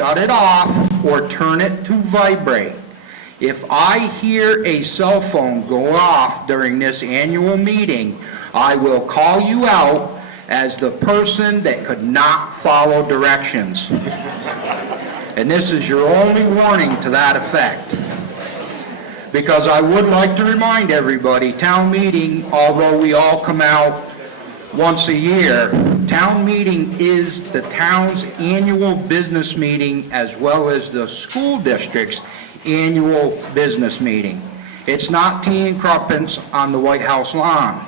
shut it off or turn it to vibrate. If I hear a cell phone go off during this annual meeting, I will call you out as the person that could not follow directions. And this is your only warning to that effect. Because I would like to remind everybody, town meeting, although we all come out once a year, town meeting is the town's annual business meeting as well as the school district's annual business meeting. It's not tea and crumpets on the White House lawn.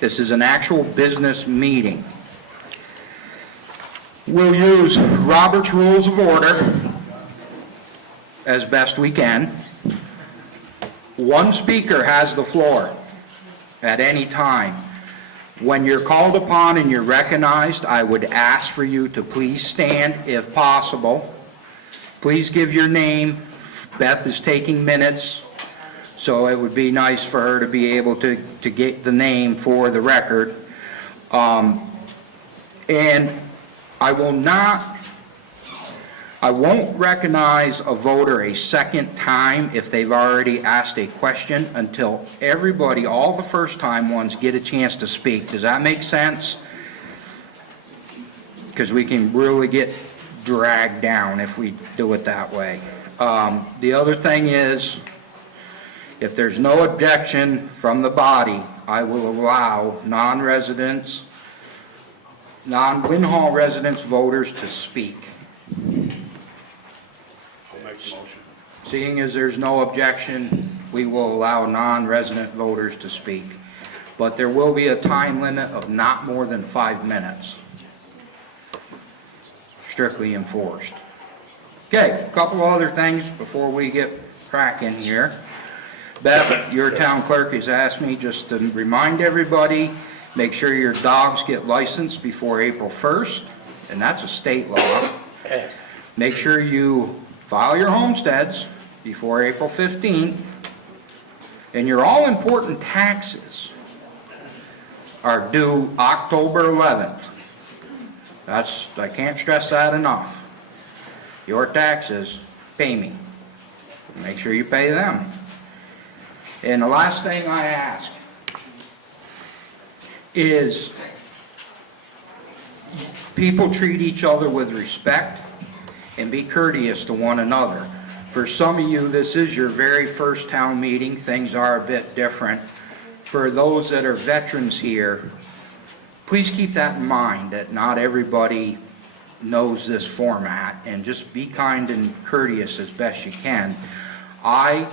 This is an actual business meeting. We'll use Robert's Rules of Order as best we can. One speaker has the floor at any time. When you're called upon and you're recognized, I would ask for you to please stand if possible. Please give your name. Beth is taking minutes, so it would be nice for her to be able to get the name for the record. And I won't recognize a voter a second time if they've already asked a question until everybody, all the first time ones, get a chance to speak. Does that make sense? Because we can really get dragged down if we do it that way. The other thing is, if there's no objection from the body, I will allow non-residents, non-Winhall residents voters to speak. Seeing as there's no objection, we will allow non-resident voters to speak. But there will be a time limit of not more than 5 minutes. Strictly enforced. Okay, a couple other things before we get cracking here. Beth, your town clerk, has asked me just to remind everybody, make sure your dogs get licensed before April 1st, and that's a state law. Make sure you file your homesteads before April 15th, and your all-important taxes are due October 11th. I can't stress that enough. Your taxes, pay me. Make sure you pay them. And the last thing I ask is people treat each other with respect and be courteous to one another. For some of you, this is your very first town meeting. Things are a bit different. For those that are veterans here, please keep that in mind, that not everybody knows this format, and just be kind and courteous as best you can. I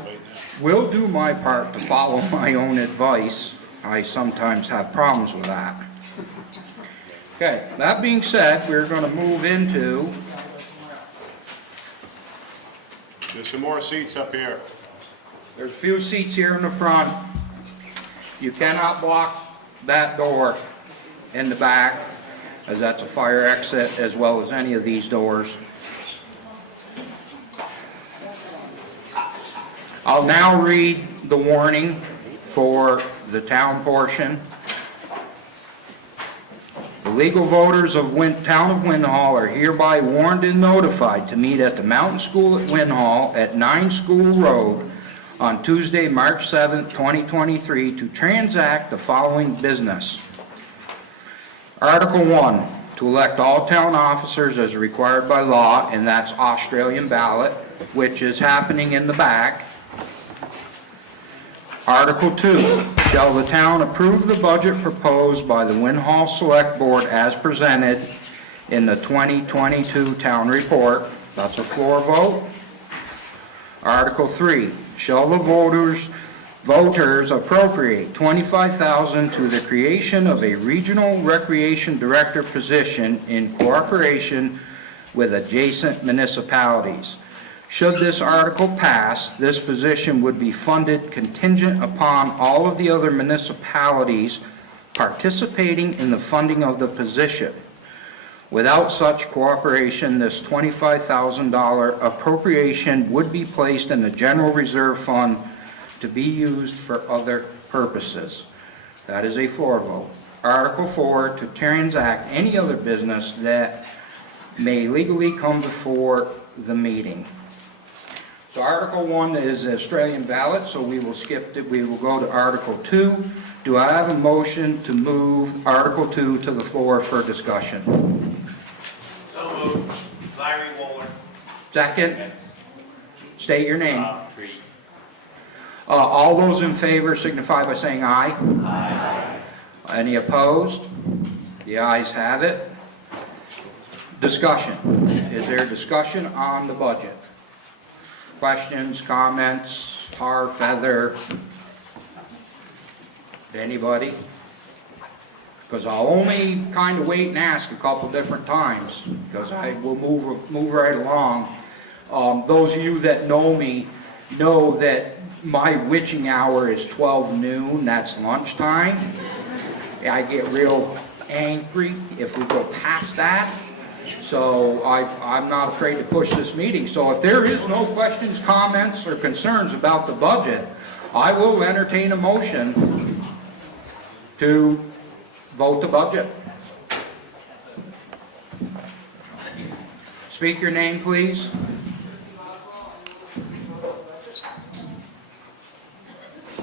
will do my part to follow my own advice. I sometimes have problems with that. Okay, that being said, we're going to move into... There's some more seats up here. There's a few seats here in the front. You cannot block that door in the back, as that's a fire exit, as well as any of these doors. I'll now read the warning for the town portion. The legal voters of Town of Winhall are hereby warned and notified to meet at the Mountain School at Winhall at 9 School Road on Tuesday, March 7th, 2023 to transact the following business. Article 1, to elect all town officers as required by law, and that's Australian ballot, which is happening in the back. Article 2, shall the town approve the budget proposed by the Winhall Select Board as presented in the 2022 town report? That's a floor vote. Article 3, shall the voters appropriate $25,000 to the creation of a regional recreation director position in cooperation with adjacent municipalities. Should this article pass, this position would be funded contingent upon all of the other municipalities participating in the funding of the position. Without such cooperation, this $25,000 appropriation would be placed in the general reserve fund to be used for other purposes. That is a floor vote. Article 4, to transact any other business that may legally come before the meeting. So Article 1 is Australian ballot, so we will skip it. We will go to Article 2. Do I have a motion to move Article 2 to the floor for discussion? So moved. Larry Waller. Second? State your name. Tree. All those in favor signify by saying aye. Aye. Any opposed? The ayes have it. Discussion. Is there discussion on the budget? Questions, comments, tar, feather? Anybody? Because I'll only kind of wait and ask a couple different times, because I will move right along. Those of you that know me know that my witching hour is 12 noon, that's lunchtime. I get real angry if we go past that. So I'm not afraid to push this meeting. So if there is no questions, comments, or concerns about the budget, I will entertain a motion to vote the budget. Speak your name, please.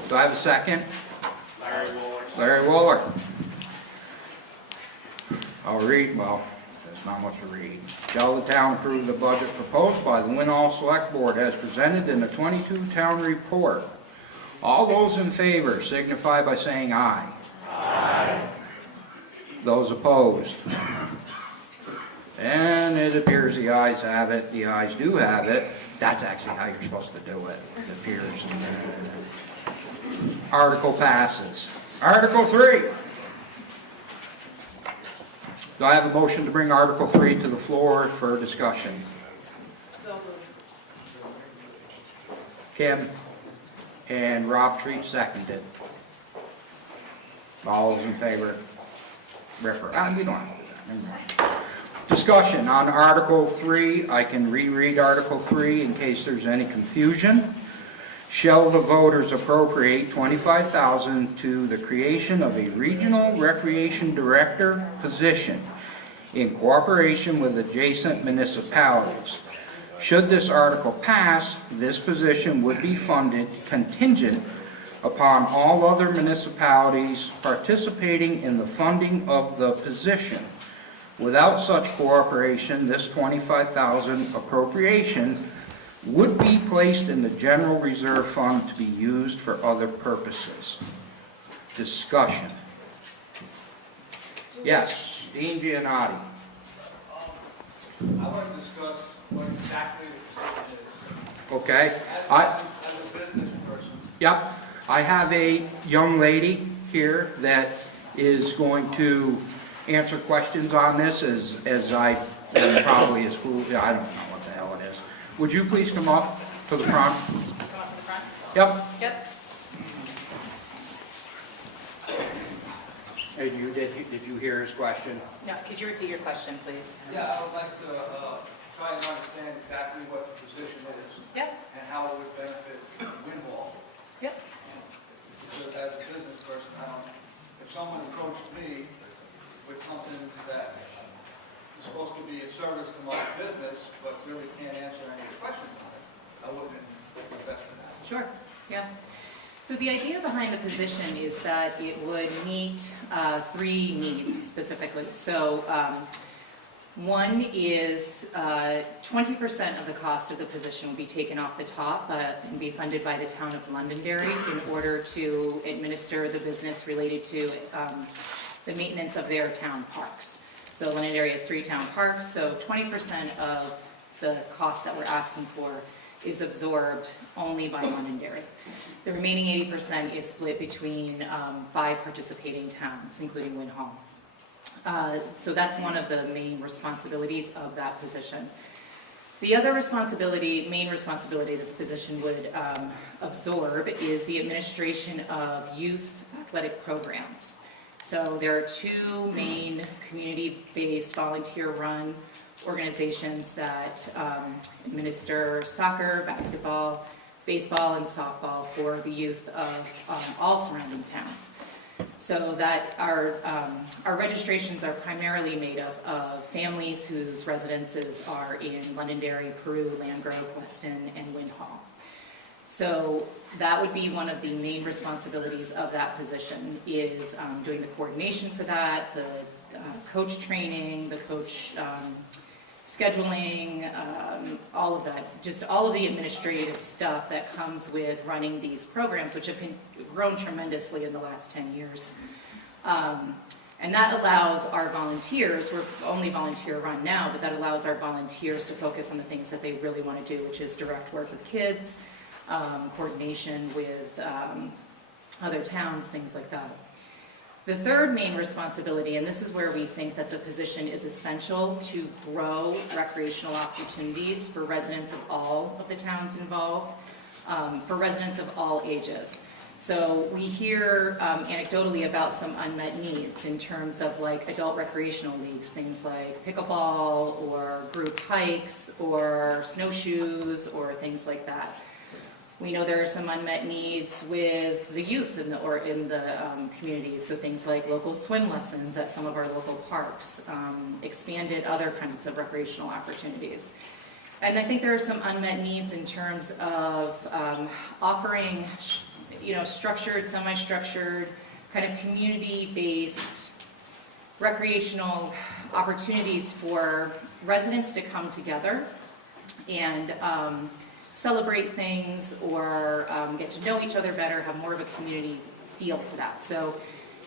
Do I have a second? Larry Waller. Larry Waller. I'll read, well, there's not much to read. Shall the town approve the budget proposed by the Winhall Select Board as presented in the 22 town report? All those in favor signify by saying aye. Aye. Those opposed? And it appears the ayes have it. The ayes do have it. That's actually how you're supposed to do it, it appears. Article passes. Article 3. Do I have a motion to bring Article 3 to the floor for discussion? Kim and Rob Treat seconded. All those in favor? We don't have to do that. Never mind. Discussion on Article 3. I can reread Article 3 in case there's any confusion. Shall the voters appropriate $25,000 to the creation of a regional recreation director position in cooperation with adjacent municipalities? Should this article pass, this position would be funded contingent upon all other municipalities participating in the funding of the position. Without such cooperation, this $25,000 appropriation would be placed in the general reserve fund to be used for other purposes. Discussion. Yes, Dean Giannotti. I want to discuss what exactly the position is. Okay. As a business person, Yep. I have a young lady here that is going to answer questions on this as I am probably as cool. I don't know what the hell it is. Would you please come up to the front? Come up to the front? Yep. Yep. And did you hear his question? No, could you repeat your question, please? yeah, I would like to try and understand exactly what the position is Yep. and how it would benefit Winhall. Yep. Because as a business person, if someone approached me with something that is supposed to be a service to my business, but really can't answer any questions on it, I wouldn't invest in that. Sure. Yeah. So the idea behind the position is that it would meet three needs specifically. So one is 20% of the cost of the position will be taken off the top and be funded by the town of Londonderry in order to administer the business related to the maintenance of their town parks. So Londonderry has 3 town parks, so 20% of the cost that we're asking for is absorbed only by Londonderry. The remaining 80% is split between 5 participating towns, including Winhall. So that's one of the main responsibilities of that position. The other main responsibility that the position would absorb is the administration of youth athletic programs. So there are 2 main community-based, volunteer-run organizations that administer soccer, basketball, baseball, and softball for the youth of all surrounding towns. So that our registrations are primarily made up of families whose residences are in Londonderry, Peru, Landgrove, Weston, and Winhall. So that would be one of the main responsibilities of that position, is doing the coordination for that, the coach training, the coach scheduling, all of that, just all of the administrative stuff that comes with running these programs, which have grown tremendously in the last 10 years. And that allows our volunteers, we're only volunteer run now, but that allows our volunteers to focus on the things that they really want to do, which is direct work with kids, coordination with other towns, things like that. The third main responsibility, and this is where we think that the position is essential to grow recreational opportunities for residents of all of the towns involved, for residents of all ages. So we hear anecdotally about some unmet needs in terms of like adult recreational leagues, things like pickleball or group hikes or snowshoes or things like that. We know there are some unmet needs with the youth in the communities, so things like local swim lessons at some of our local parks, expanded other kinds of recreational opportunities. And I think there are some unmet needs in terms of offering, structured, semi-structured, kind of community-based recreational opportunities for residents to come together and celebrate things or get to know each other better, have more of a community feel to that. So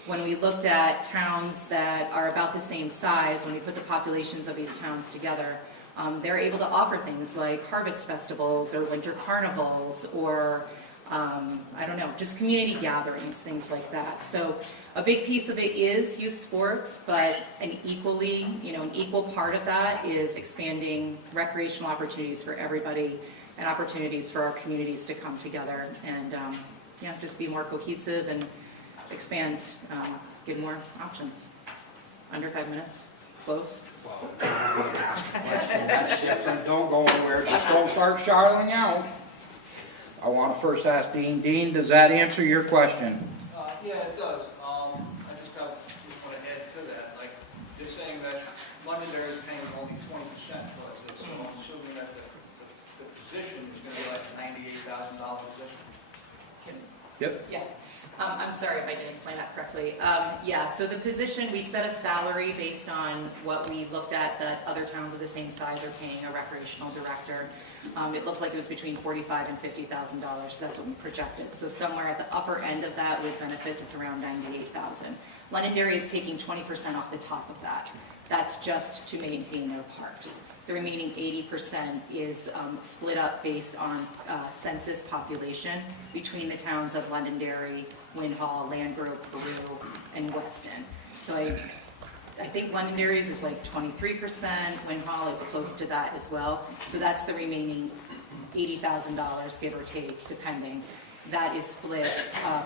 when we looked at towns that are about the same size, when we put the populations of these towns together, they're able to offer things like harvest festivals or winter carnivals or, just community gatherings, things like that. So a big piece of it is youth sports, but an equal part of that is expanding recreational opportunities for everybody and opportunities for our communities to come together and just be more cohesive and expand, give more options. Under 5 minutes, close. That's different, don't go anywhere, just don't start shouting out. I want to first ask Dean. Dean, does that answer your question? Yeah, it does. I just want to add to that, like, you're saying that Londonderry is paying only 20%, but so I'm assuming that the position is going to be like $98,000 position. Yep. Yeah. I'm sorry if I didn't explain that correctly. So the position, we set a salary based on what we looked at that other towns of the same size are paying a recreational director. It looked like it was between $45,000 and $50,000, so that's what we projected. So somewhere at the upper end of that with benefits, it's around $98,000. Londonderry is taking 20% off the top of that. That's just to maintain their parks. The remaining 80% is split up based on census population between the towns of Londonderry, Winhall, Landgrove, Peru, and Weston. So I think Londonderry's is like 23%, Winhall is close to that as well. So that's the remaining $80,000, give or take, depending. That is split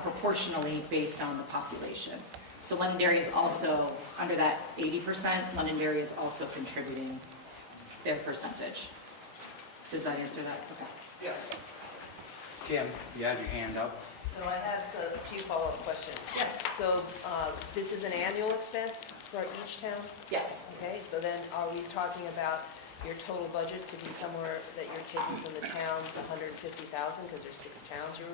proportionally based on the population. So Londonderry is also, under that 80%, Londonderry is also contributing their percentage. Does that answer that? Okay. Yes. Kim, you had your hand up. So I have a few follow-up questions. Yeah. So this is an annual expense for each town? Yes. Okay, so then are we talking about your total budget to be somewhere that you're taking from the towns, 150,000, because there's 6 towns you're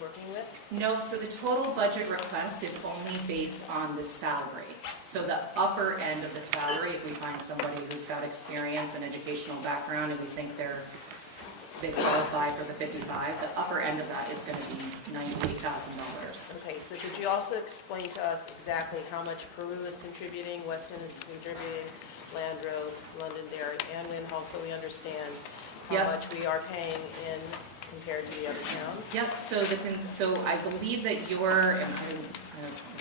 working with? No, so the total budget request is only based on the salary. So the upper end of the salary, if we find somebody who's got experience and educational background and we think they qualify for the 55, the upper end of that is going to be $98,000. Okay, so could you also explain to us exactly how much Peru is contributing, Weston is contributing, Landgrove, Londonderry, and Winhall, so we understand how Yep. much we are paying in compared to the other towns? Yep, so I believe that you're, and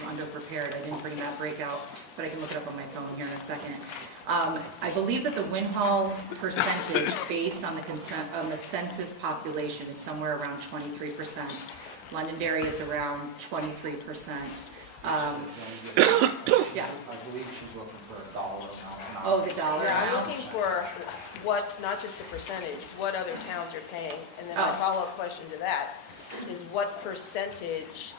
I'm underprepared, I didn't bring that breakout, but I can look it up on my phone here in a second. I believe that the Winhall percentage based on the census population is somewhere around 23%. Londonderry is around 23%. I Yeah. believe she's looking for a dollar amount. Oh, the dollar Yeah, I'm amount? looking for what, not just the percentage, what other towns are paying. And then my Oh. follow-up question to that is what percentage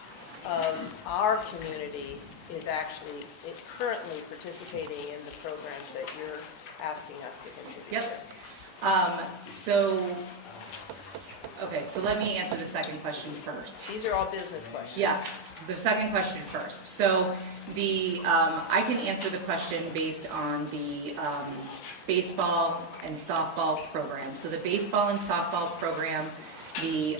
of our community is actually currently participating in the programs that you're asking us to contribute? Yep. Okay, so let me answer the second question first. These are all business questions. Yes, the second question first. So I can answer the question based on the baseball and softball program. So the baseball and softball program, the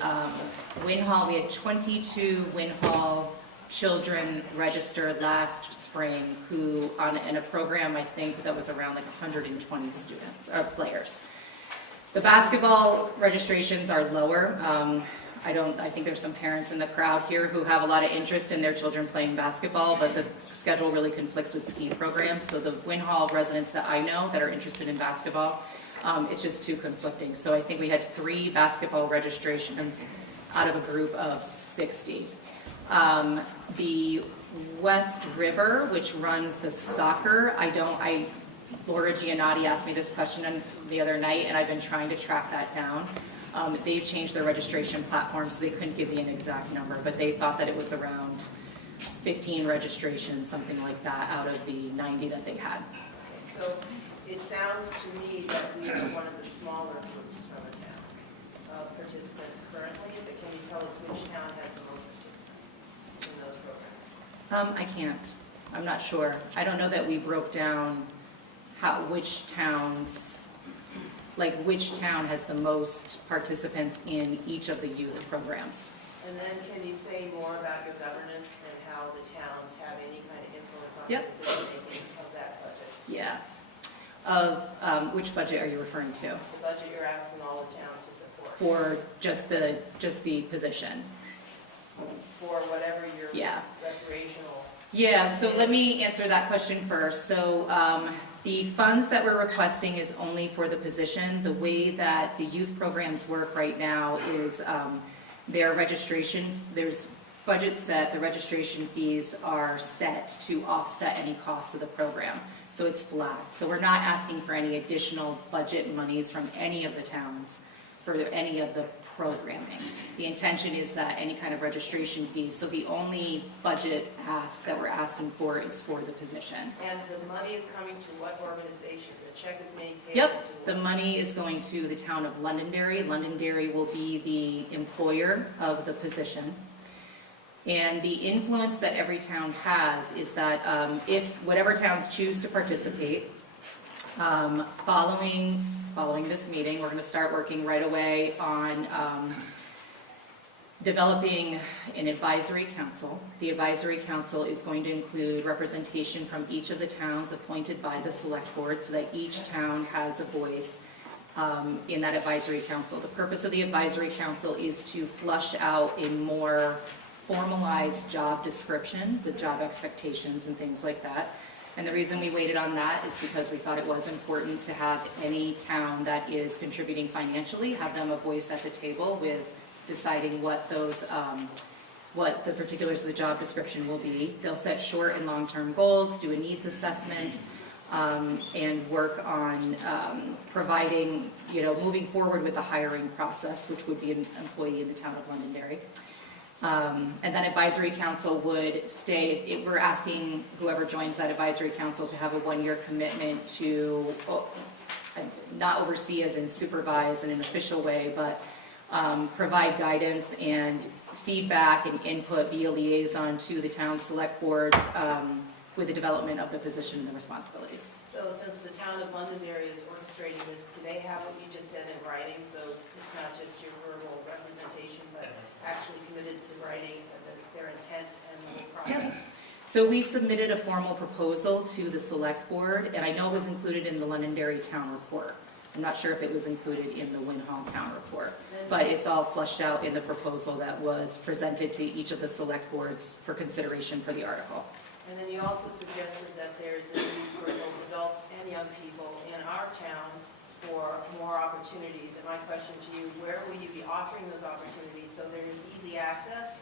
Winhall, we had 22 Winhall children registered last spring who, in a program, I think that was around like 120 players. The basketball registrations are lower. I think there's some parents in the crowd here who have a lot of interest in their children playing basketball, but the schedule really conflicts with ski programs. So the Winhall residents that I know that are interested in basketball, it's just too conflicting. So I think we had 3 basketball registrations out of a group of 60. The West River, which runs the soccer, Laura Giannotti asked me this question the other night, and I've been trying to track that down. They've changed their registration platform, so they couldn't give me an exact number, but they thought that it was around 15 registrations, something like that, out of the 90 that they had. Okay, so it sounds to me that we are one of the smaller groups from the town of participants currently, but can you tell us which town has the most participants in those programs? I can't. I'm not sure. I don't know that we broke down which town has the most participants in each of the youth programs. And then can you say more about your governance and how the towns have any kind of influence on Yep. the decision-making of that budget? Yeah. Of which budget are you referring to? The budget you're asking all the towns to support. For just the position? For whatever your Yeah. recreational. Yeah, so let me answer that question first. So the funds that we're requesting is only for the position. The way that the youth programs work right now is their registration, there's budget set, the registration fees are set to offset any costs of the program. So it's flat. So we're not asking for any additional budget monies from any of the towns for any of the programming. The intention is that any kind of registration fees, so the only budget ask that we're asking for is for the position. And the money is coming to what organization? The check is made payable Yep, to the what? money is going to the town of Londonderry. Londonderry will be the employer of the position. And the influence that every town has is that if whatever towns choose to participate, following this meeting, we're going to start working right away on developing an advisory council. The advisory council is going to include representation from each of the towns appointed by the select board so that each town has a voice in that advisory council. The purpose of the advisory council is to flush out a more formalized job description, the job expectations and things like that. And the reason we waited on that is because we thought it was important to have any town that is contributing financially, have them a voice at the table with deciding what those, what the particulars of the job description will be. They'll set short and long-term goals, do a needs assessment, and work on providing, moving forward with the hiring process, which would be an employee in the town of Londonderry. And then advisory council would stay, we're asking whoever joins that advisory council to have a 1-year commitment to not oversee as in supervise in an official way, but provide guidance and feedback and input, be a liaison to the town select boards with the development of the position and the responsibilities. So since the town of Londonderry is orchestrating this, do they have what you just said in writing? So it's not just your verbal representation, but actually committed to writing their intent and the process? So we submitted a formal proposal to the select board, and I know it was included in the Londonderry town report. I'm not sure if it was included in the Winhall town report, but it's all flushed out in the proposal that was presented to each of the select boards for consideration for the article. And then you also suggested that there's a need for both adults and young people in our town for more opportunities. And my question to you, where will you be offering those opportunities so there is easy access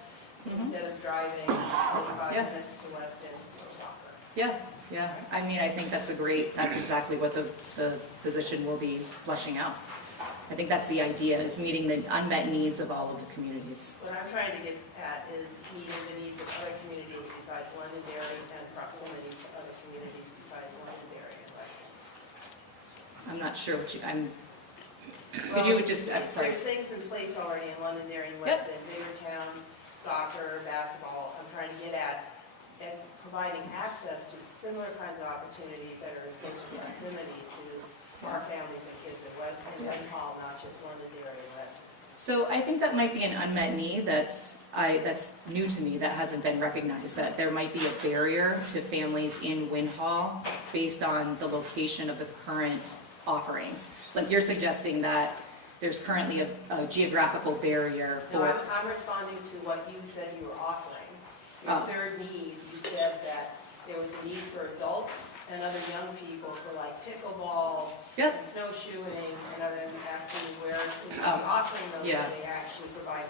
instead of driving 45 Yeah. minutes to Weston for soccer? Yeah. I mean, I think that's exactly what the position will be fleshing out. I think that's the idea, is meeting the unmet needs of all of the communities. What I'm trying to get at is meeting the needs of other communities besides Londonderry and proximity to other communities besides Londonderry and Weston. I'm not sure what you, could you just, I'm sorry. There's things in place already in Londonderry and Yep. Weston, Beavertown, soccer, basketball. I'm trying to get at and providing access to similar kinds of opportunities that are in close proximity to our families and kids in Winhall, not just Londonderry and Weston. So I think that might be an unmet need that's new to me, that hasn't been recognized, that there might be a barrier to families in Winhall based on the location of the current offerings. Like you're suggesting that there's currently a geographical barrier No, for, I'm responding to what you said you were offering. Your Oh. third need, you said that there was a need for adults and other young people for like pickleball Yep. and snowshoeing, and other than asking where if you're Oh, offering those, yeah. so they actually provide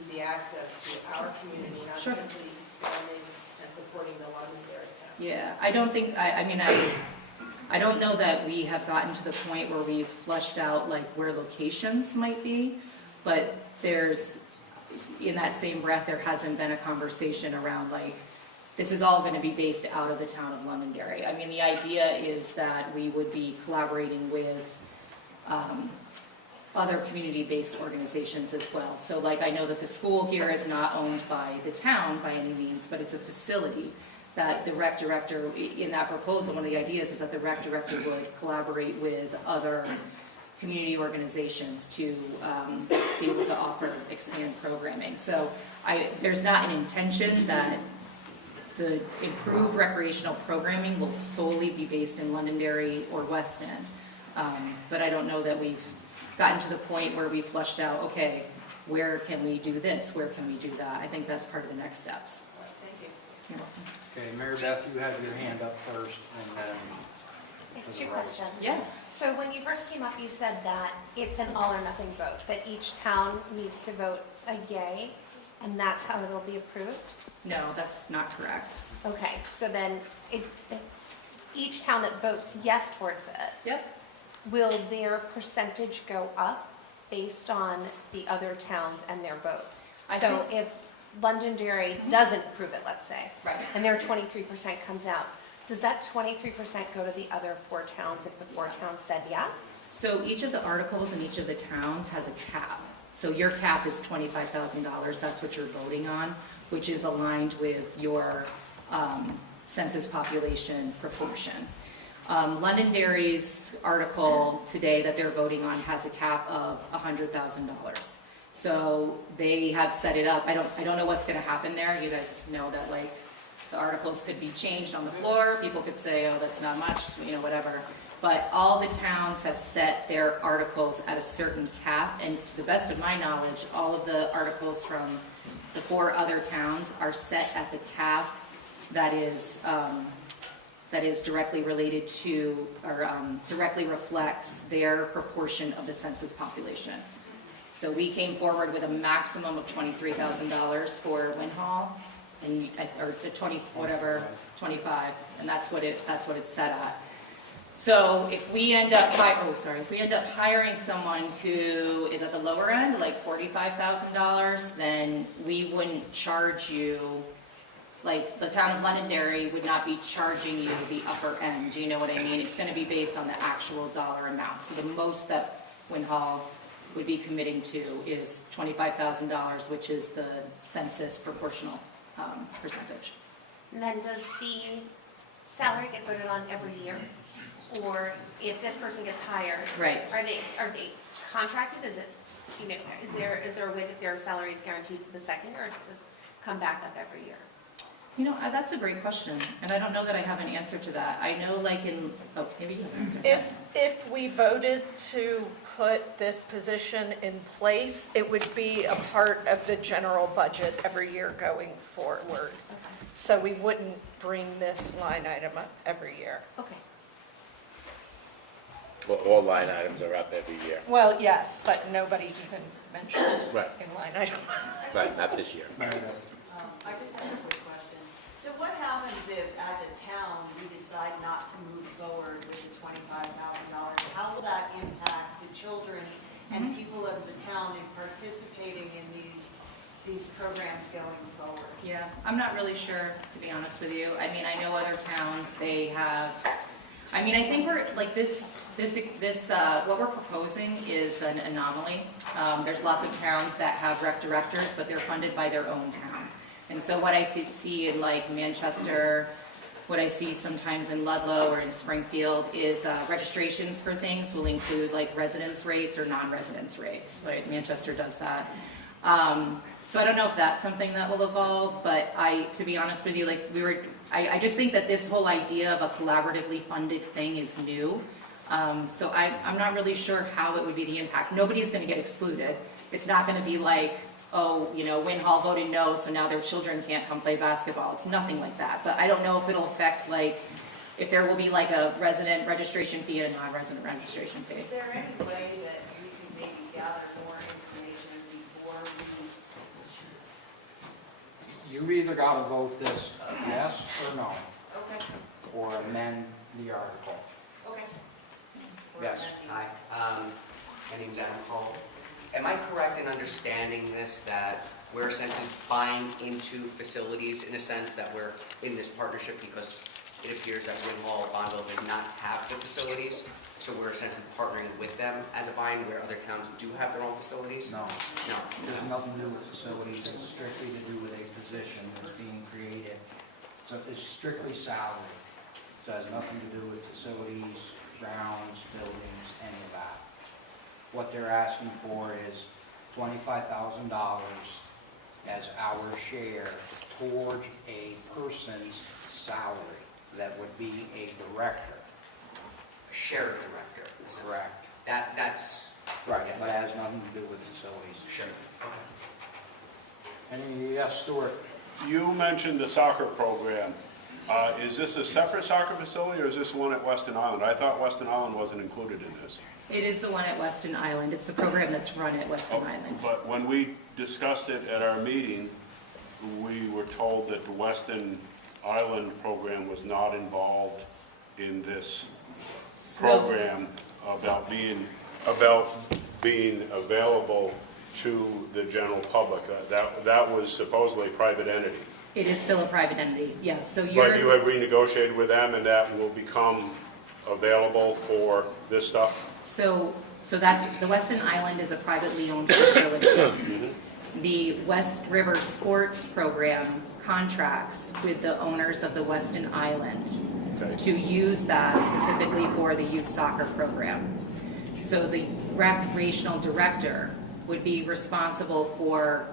easy access to our community, not Sure. simply expanding and supporting the Londonderry town. yeah, I don't think, I don't know that we have gotten to the point where we've flushed out like where locations might be, but there's, in that same breath, there hasn't been a conversation around like, this is all going to be based out of the town of Londonderry. I mean, the idea is that we would be collaborating with other community-based organizations as well. So like, I know that the school here is not owned by the town by any means, but it's a facility that the rec director, in that proposal, one of the ideas is that the rec director would collaborate with other community organizations to be able to offer, expand programming. So there's not an intention that the improved recreational programming will solely be based in Londonderry or West End. But I don't know that we've gotten to the point where we've flushed out, okay, where can we do this? Where can we do that? I think that's part of the next steps. Thank you. You're welcome. Okay, Mary Beth, you have your hand up first, and then... Two questions. Yeah. So when you first came up, you said that it's an all or nothing vote, that each town needs to vote a yay, and that's how it'll be approved? No, that's not correct. Okay, so then each town that votes yes towards it, Yep. will their percentage go up based on the other towns and their votes? I So think- if Londonderry doesn't approve it, let's say, Right. and their 23% comes out, does that 23% go to the other 4 towns if the 4 towns said yes? So each of the articles in each of the towns has a cap. So your cap is $25,000, that's what you're voting on, which is aligned with your census population proportion. Londonderry's article today that they're voting on has a cap of $100,000. So they have set it up. I don't know what's going to happen there. You guys know that like the articles could be changed on the floor. People could say, oh, that's not much, whatever. But all the towns have set their articles at a certain cap, and to the best of my knowledge, all of the articles from the 4 other towns are set at the cap that is directly related to, or directly reflects their proportion of the census population. So we came forward with a maximum of $23,000 for Winhall, and or the 25, and that's what it's set at. So if we end up hiring someone who is at the lower end, like $45,000, then we wouldn't charge you, like the town of Londonderry would not be charging you the upper end. Do you know what I mean? It's going to be based on the actual dollar amount. So the most that Winhall would be committing to is $25,000, which is the census proportional percentage. And then does the salary get voted on every year? Or if this person gets hired? Right. Are they contracted? Is it, is there a way that their salary is guaranteed for the second, or does this come back up every year? That's a great question, and I don't know that I have an answer to that. I know like maybe you have an answer. If we voted to put this position in place, it would be a part of the general budget every year going forward. Okay. So we wouldn't bring this line item up every year. Okay. Well, all line items are up every year. Well, yes, but nobody even mentioned Right. in line item. Right, not this year. Mary Beth. I just have a quick question. So what happens if, as a town, we decide not to move forward with the $25,000? How will that impact the children and people of the town in participating in these programs going forward. Yeah, I'm not really sure, to be honest with you. I mean, I know other towns, they have, I mean, I think we're, like, what we're proposing is an anomaly. There's lots of towns that have rec directors, but they're funded by their own town. And so what I see in, like, Manchester, what I see sometimes in Ludlow or in Springfield is registrations for things will include, like, residence rates or non-residence rates, right? Manchester does that. So I don't know if that's something that will evolve, but to be honest with you, like, I just think that this whole idea of a collaboratively funded thing is new. So I'm not really sure how it would be the impact. Nobody is going to get excluded. It's not going to be like, oh, you know, Winhall voted no, so now their children can't come play basketball. It's nothing like that. But I don't know if it'll affect, like, if there will be like a resident registration fee and a non-resident registration fee. Is there any way that we could maybe gather more information before we? You either gotta vote this yes or no, Okay, or amend the article. okay. Yes. Hi, my name's Adam Kroll. Am I correct in understanding this, that we're essentially buying into facilities in a sense that we're in this partnership because it appears that Winhall, Bonneville does not have the facilities, so we're essentially partnering with them as a buying where other towns do have their own facilities? No, No. there's nothing to do with facilities, it's strictly to do with a position that's being created. So it's strictly salary. So it has nothing to do with facilities, grounds, buildings, any of that. What they're asking for is $25,000 as our share towards a person's salary that would be a director. A sheriff director? Correct. That's... Right, but it has nothing to do with facilities. Sure. Okay. Any, yes, Stuart? You mentioned the soccer program. Is this a separate soccer facility, or is this one at Weston Island? I thought Weston Island wasn't included in this. It is the one at Weston Island. It's the program that's run at Weston Island. But when we discussed it at our meeting, we were told that the Weston Island program was not involved in this program about being available to the general public. That was supposedly a private entity. It is still a private entity, yes. So But you have renegotiated with them, and that will become available for this stuff? So that's, the Weston Island is a privately owned facility. The West River Sports Program contracts with the owners of the Weston Island to use that specifically for the youth soccer program. So the recreational director would be responsible for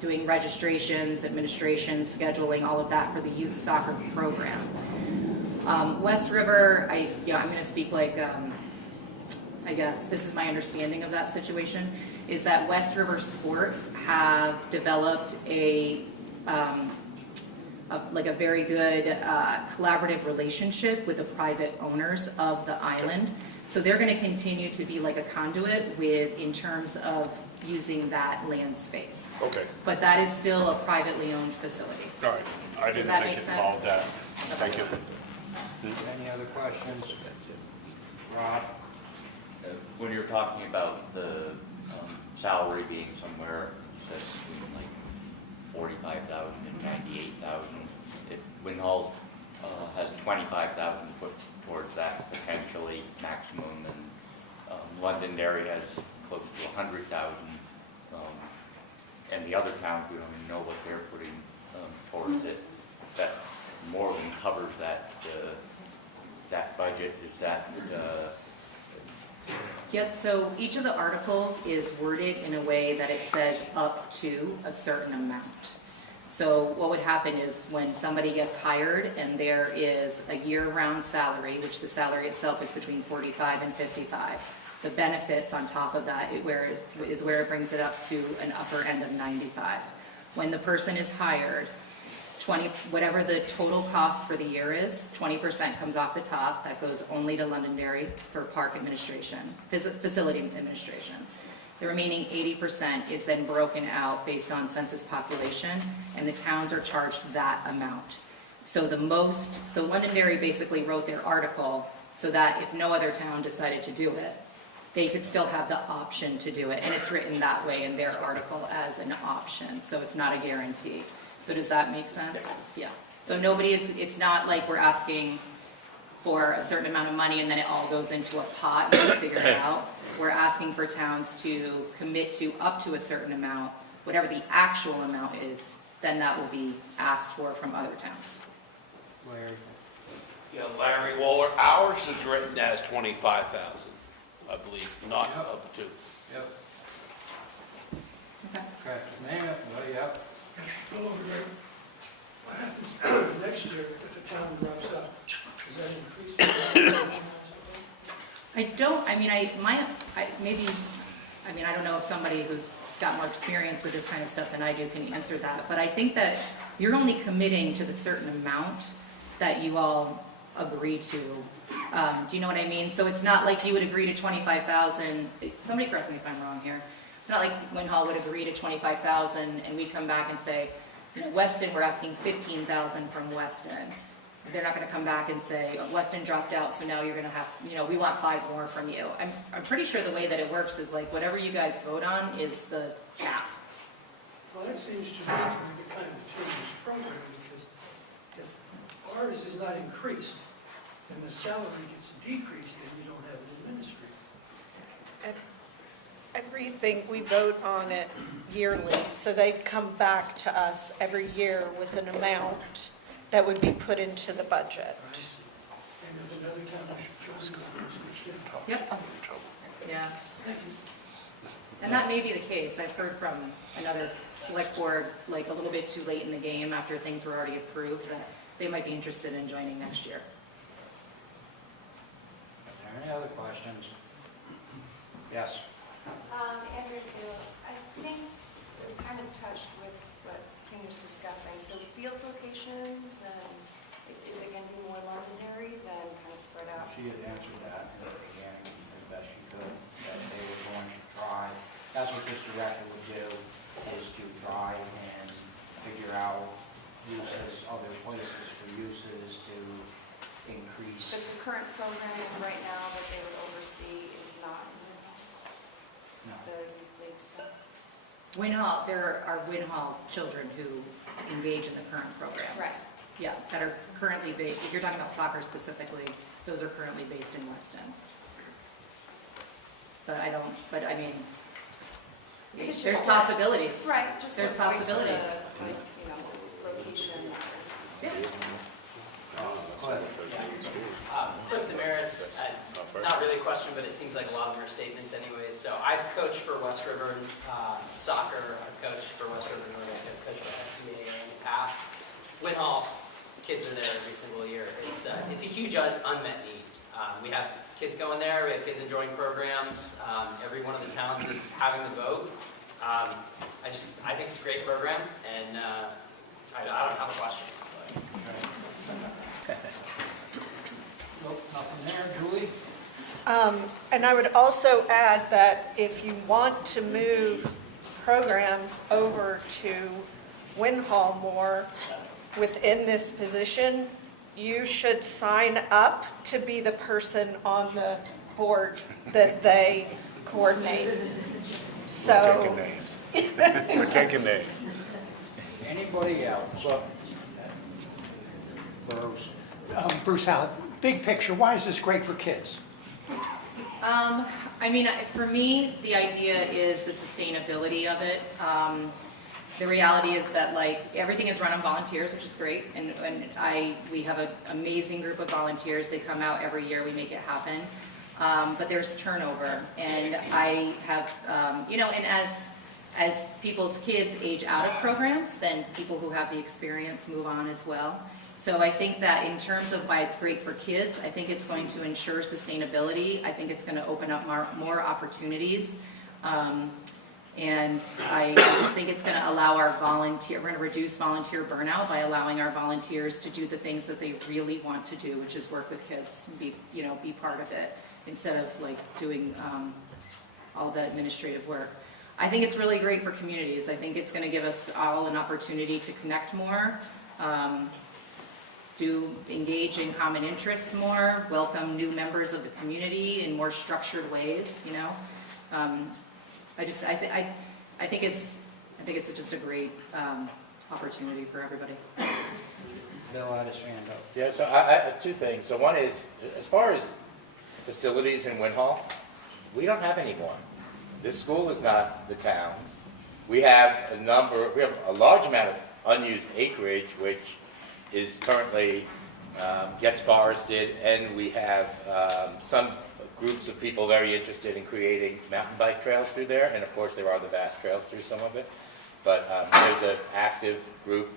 doing registrations, administration, scheduling, all of that for the youth soccer program. West River, I'm going to speak like, I guess this is my understanding of that situation, is that West River Sports have developed a very good collaborative relationship with the private owners of the island. So they're going to continue to be like a conduit in terms of using that land space. Okay. But that is still a privately owned facility. All right. I Does didn't that think make it sense? involved that. Thank you. Any other questions? Rob? When you're talking about the salary being somewhere, you said between like 45,000 and 98,000. If Winhall has 25,000 put towards that potentially maximum, and Londonderry has close to 100,000, and the other towns, we don't even know what they're putting towards it. That more than covers that that budget. Is that Yep, so each of the articles is worded in a way that it says up to a certain amount. So what would happen is when somebody gets hired and there is a year-round salary, which the salary itself is between 45 and 55, the benefits on top of that is where it brings it up to an upper end of 95. When the person is hired, whatever the total cost for the year is, 20% comes off the top. That goes only to Londonderry for park administration, facility administration. The remaining 80% is then broken out based on census population, and the towns are charged that amount. So Londonderry basically wrote their article so that if no other town decided to do it, they could still have the option to do it. And it's written that way in their article as an option, so it's not a guarantee. So does that make sense? Yeah. So it's not like we're asking for a certain amount of money and then it all goes into a pot and just figure it out. We're asking for towns to commit to up to a certain amount, whatever the actual amount is, then that will be asked for from other towns. Yeah, Larry Waller, ours is written as 25,000, I believe, not up to. Yep. Okay. Correct. Name it, well, yep. Go over there. What happens next year if the town drops out? Does that increase? I don't know if somebody who's got more experience with this kind of stuff than I do can answer that, but I think that you're only committing to the certain amount that you all agree to. Do you know what I mean? So it's not like you would agree to 25,000, somebody correct me if I'm wrong here. It's not like Winhall would agree to 25,000 and we'd come back and say, you know, Weston, we're asking 15,000 from Weston. They're not going to come back and say, oh, Weston dropped out, so now you're going to have, you know, we want 5 more from you. I'm pretty sure the way that it works is like whatever you guys vote on is the cap. Well, that seems to me to be the kind of change program, because if ours is not increased, and the salary gets decreased, then you don't have an administrator. Everything, we vote on it yearly, so they come back to us every year with an amount that would be put into the budget. And if another town should join, Yep. Yeah. And that may be the case. I've heard from another select board, like a little bit too late in the game after things were already approved, that they might be interested in joining next year. Are there any other questions? Yes. Andrea, so I think it was kind of touched with what Kim was discussing. So field locations, is it going to be more Londonderry than kind of spread out? She had answered that in the beginning as best she could, that they were going to try, that's what this director would do, is to try and figure out uses, other places for uses to increase. But the current programming right now that they would oversee is not No. the big stuff. Winhall, there are Winhall children who engage in the current programs. Right. Yeah, that are currently based, if you're talking about soccer specifically, those are currently based in Weston. But I mean, It's there's just possibilities. Right, just There's a voice possibilities. for the, you know, location. Yeah. Cliff Damaris, not really a question, but it seems like a lot of them are statements anyways. So I've coached for West River soccer, I've coached for West River Nordic, I've coached for FBA in the past. Winhall, kids are there every single year. It's a huge unmet need. We have kids going there, we have kids enjoying programs. Every one of the towns is having the vote. I think it's a great program, and I don't have a question. Nope, nothing there. Julie? And I would also add that if you want to move programs over to Winhall more within this position, you should sign up to be the person on the board that they coordinate. So. We're taking names. Anybody else? Bruce? Bruce Howard, big picture, why is this great for kids? For me, the idea is the sustainability of it. The reality is that everything is run on volunteers, which is great, and we have an amazing group of volunteers. They come out every year, we make it happen. But there's turnover, and I have, and as people's kids age out of programs, then people who have the experience move on as well. So I think that in terms of why it's great for kids, I think it's going to ensure sustainability. I think it's going to open up more opportunities. And I just think it's going to allow our we're going to reduce volunteer burnout by allowing our volunteers to do the things that they really want to do, which is work with kids and be part of it, instead of doing all the administrative work. I think it's really great for communities. I think it's going to give us all an opportunity to connect more, do engage in common interests more, welcome new members of the community in more structured ways, you know? I think it's just a great opportunity for everybody. Bill had his hand up. Yeah, so I two things. So one is, as far as facilities in Winhall, we don't have any more. This school is not the town's. We have a large amount of unused acreage, which is currently gets forested, and we have some groups of people very interested in creating mountain bike trails through there, and of course there are the vast trails through some of it. But there's an active group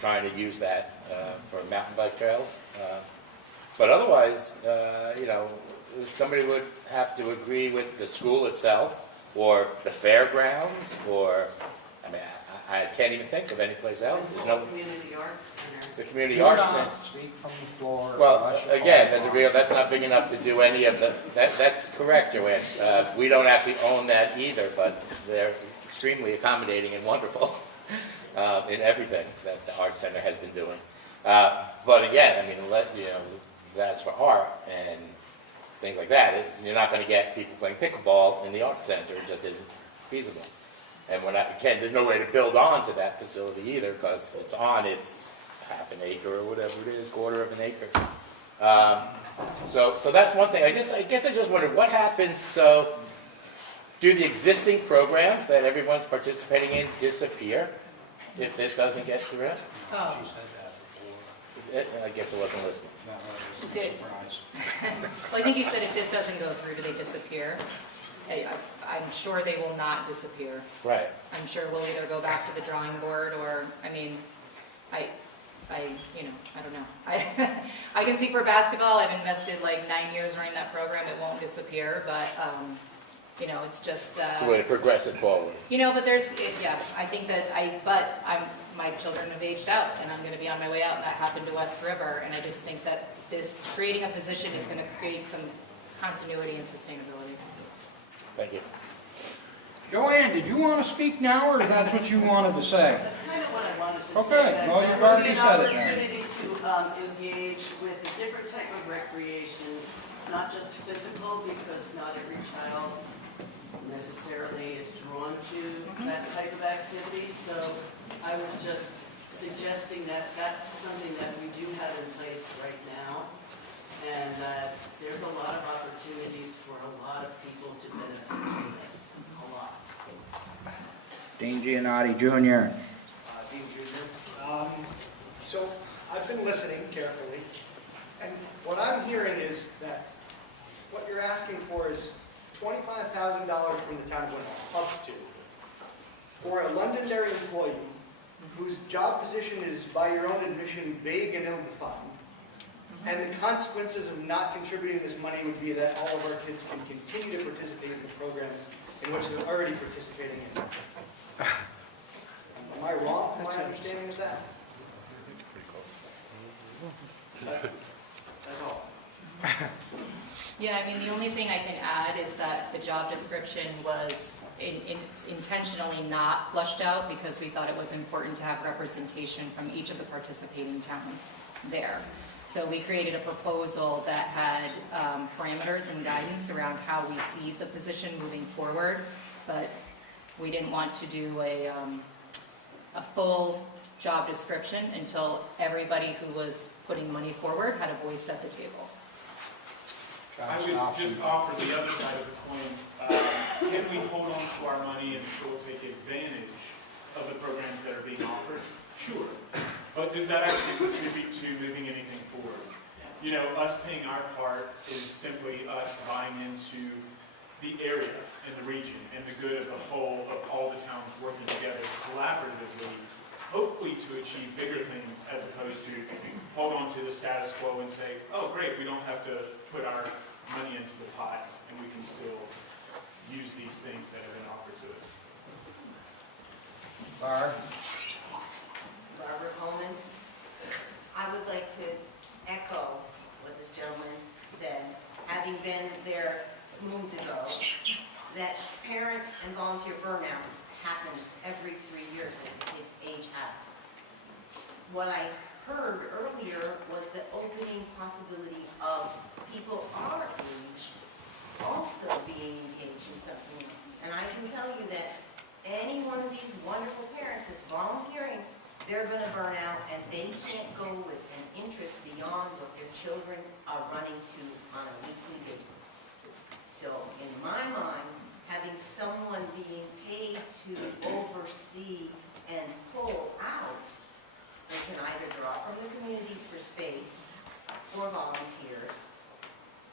trying to use that for mountain bike trails. But otherwise, you know, somebody would have to agree with the school itself, or the fairgrounds, or, I mean, I can't even think of any place else. There's no... Community Arts Center. The Community Arts Center. Speak from the floor. Well, again, that's not big enough to do any of the, that's correct, Joanne. We don't actually own that either, but they're extremely accommodating and wonderful in everything that the Arts Center has been doing. But again, I mean, you know, that's for art and things like that. You're not going to get people playing pickleball in the Arts Center. It just isn't feasible. And there's no way to build on to that facility either, because it's half an acre or whatever it is, quarter of an acre. So that's one thing. I guess I just wondered what happens. So do the existing programs that everyone's participating in disappear if this doesn't get through? Oh. I guess I wasn't listening. Well, I think you said if this doesn't go through, do they disappear? I'm sure they will not disappear. Right. I'm sure we'll either go back to the drawing board or, I mean, I don't know. I can speak for basketball. I've invested like 9 years running that program. It won't disappear, but, you know, it's just... It's a way to progress it forward. You know, but I think that my children have aged out and I'm going to be on my way out, and that happened to West River, and I just think that creating a position is going to create some continuity and sustainability. Thank you. Joanne, did you want to speak now, or that's what you wanted to say? That's kind of what I wanted to say. Okay, well, you've already said it then. There will be an opportunity to engage with a different type of recreation, not just physical, because not every child necessarily is drawn to that type of activity. So I was just suggesting that that's something that we do have in place right now, and that there's a lot of opportunities for a lot of people to benefit from this, a lot. Dean Giannotti Jr. Dean Jr. So I've been listening carefully, and what I'm hearing is that what you're asking for is $25,000 from the town of Winhall, up to, for a Londonderry employee whose job position is, by your own admission, vague and ill-defined, and the consequences of not contributing this money would be that all of our kids can continue to participate in the programs in which they're already participating in. Am I wrong in my understanding of that? That's all. Yeah, I mean, the only thing I can add is that the job description was intentionally not flushed out because we thought it was important to have representation from each of the participating towns there. So we created a proposal that had parameters and guidance around how we see the position moving forward, but we didn't want to do a full job description until everybody who was putting money forward had a voice at the table. I would just offer the other side of the coin. Can we hold on to our money and still take advantage of the programs that are being offered? Sure. But does that actually contribute to moving anything forward? You know, us paying our part is simply us buying into the area and the region and the good of the whole, of all the towns working together collaboratively, hopefully to achieve bigger things, as opposed to hold on to the status quo and say, oh great, we don't have to put our money into the pot and we can still use these things that have been offered to us. Barbara Coleman. I would like to echo what this gentleman said, having been there moons ago, that parent and volunteer burnout happens every 3 years as the kids age out. What I heard earlier was the opening possibility of people our age also being engaged in something. And I can tell you that any one of these wonderful parents that's volunteering, they're going to burn out and they can't go with an interest beyond what their children are running to on a weekly basis. So in my mind, having someone being paid to oversee and pull out, they can either draw from the communities for space, for volunteers,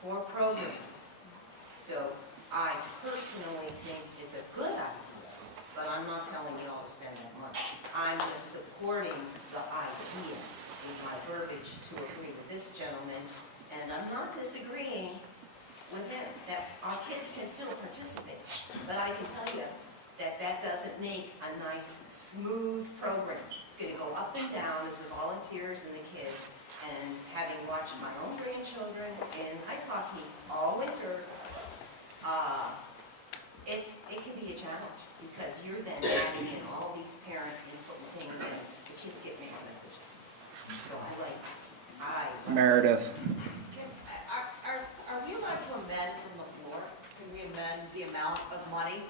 for programs. So I personally think it's a good idea, but I'm not telling you all to spend that money. I'm just supporting the idea, is my verbiage to agree with this gentleman, and I'm not disagreeing with him, that our kids can still participate. But I can tell you that that doesn't make a nice, smooth program. It's going to go up and down as the volunteers and the kids. And having watched my own grandchildren in ice hockey all winter, it can be a challenge because you're then adding in all these parents and putting things in. The kids get mixed messages. So Meredith. Are we allowed to amend from the floor? Can we amend the amount of money,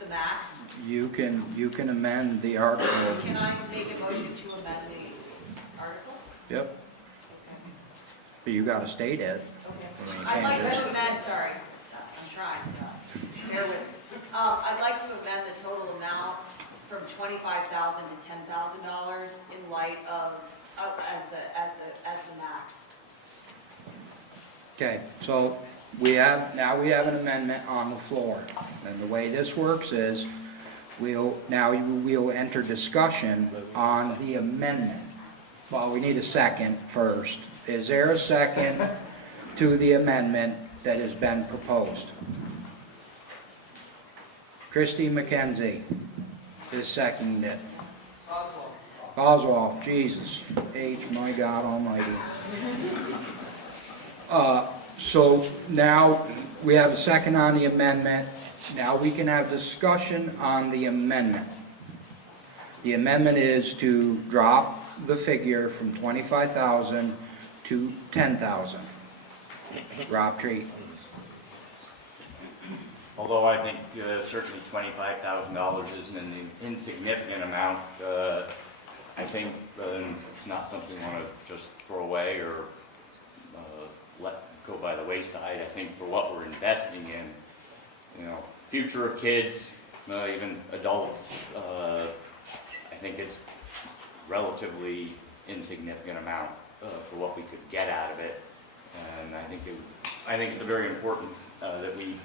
the max? You can amend the article. Can I make a motion to amend the article? Yep. But you got to state it. Okay. I mean, you I'd can't like just- to amend, sorry, I'm trying, bear with me. I'd like to amend the total amount from $25,000 to $10,000 in light of as the max. Okay, so now we have an amendment on the floor. And the way this works is, we'll enter discussion on the amendment. Well, we need a second first. Is there a second to the amendment that has been proposed? Christy McKenzie is seconding it. Oswald, Jesus, H, my God almighty. So now we have a second on the amendment. Now we can have discussion on the amendment. The amendment is to drop the figure from 25,000 to 10,000. Rob Treat. Although I think certainly $25,000 isn't an insignificant amount, I think it's not something we want to just throw away or let go by the wayside. I think for what we're investing in, future of kids, even adults, I think it's relatively insignificant amount for what we could get out of it. And I think it's very important that we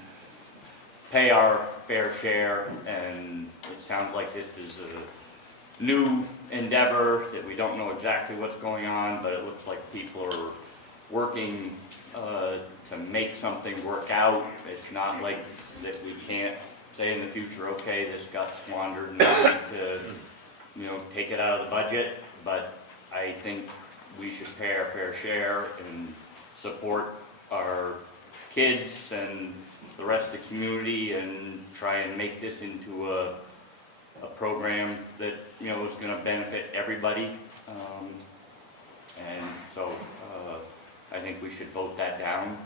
pay our fair share, and it sounds like this is a new endeavor that we don't know exactly what's going on, but it looks like people are working to make something work out. It's not like that we can't say in the future, okay, this got squandered and we need to, take it out of the budget, but I think we should pay our fair share and support our kids and the rest of the community and try and make this into a program that, is going to benefit everybody. And so I think we should vote that down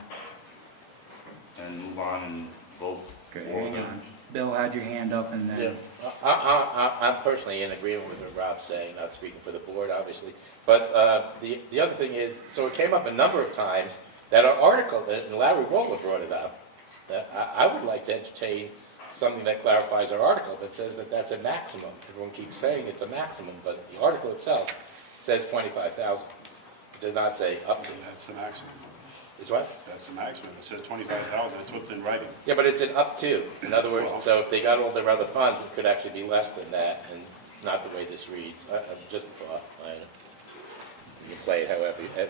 and move on and vote for it. Bill had your hand up and then... I'm personally in agreement with what Rob's saying, not speaking for the board, obviously. But the other thing is, so it came up a number of times that our article, and Larry Rolla brought it up, that I would like to entertain something that clarifies our article that says that that's a maximum. Everyone keeps saying it's a maximum, but the article itself says 25,000. It does not say up to. That's the maximum. Is what? That's the maximum. It says 25,000. That's what's in writing. Yeah, but it's an up to. In other words, so if they got all their other funds, it could actually be less than that, and it's not the way this reads. Just a thought. You can play it however the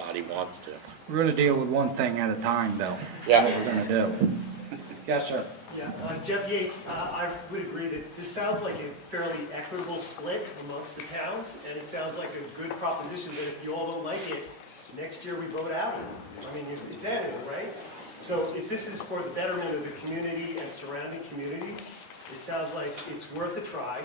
body wants to. We're going to deal with one thing at a time, Bill. Yeah. What we're going to do. Yes, sir. Yeah, Jeff Yates, I would agree that this sounds like a fairly equitable split amongst the towns, and it sounds like a good proposition that if you all don't like it, next year we vote out. I mean, it's annual, right? So if this is for the betterment of the community and surrounding communities, it sounds like it's worth a try.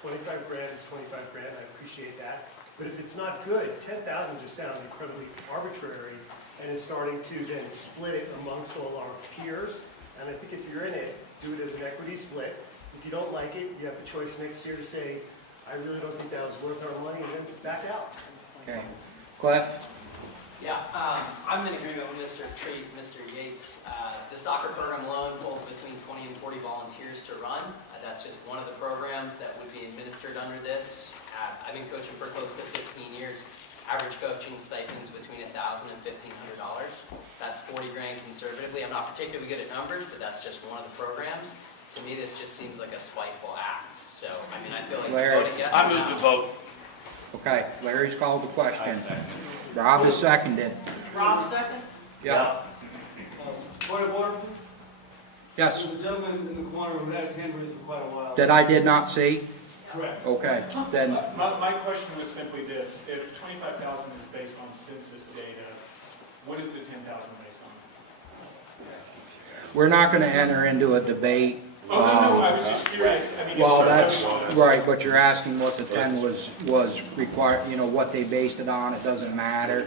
25 grand is 25 grand. I appreciate that. But if it's not good, 10,000 just sounds incredibly arbitrary and is starting to then split it amongst all our peers. And I think if you're in it, do it as an equity split. If you don't like it, you have the choice next year to say, I really don't think that was worth our money, and then back out. Okay. Cliff? Yeah, I'm in agreement with Mr. Treat, Mr. Yates. The soccer program alone pulls between 20 and 40 volunteers to run. That's just one of the programs that would be administered under this. I've been coaching for close to 15 years. Average coaching stipends between $1,000 and $1,500. That's 40 grand conservatively. I'm not particularly good at numbers, but that's just one of the programs. To me, this just seems like a spiteful act. So, I mean, I feel like Larry. voting yes I or move no. to vote. Okay, Larry's called the question. Rob has seconded. Rob, second? Yeah. Point of order, please? Yes. The gentleman in the corner who had his hand raised for quite a while. That I did not see? Correct. Okay, then, My question was simply this: if 25,000 is based on census data, what is the 10,000 based on? we're not gonna enter into a debate. Oh, no, I was just curious. I mean, Well, if that's, somebody- right, but you're asking what the 10 was required, you know, what they based it on, it doesn't matter.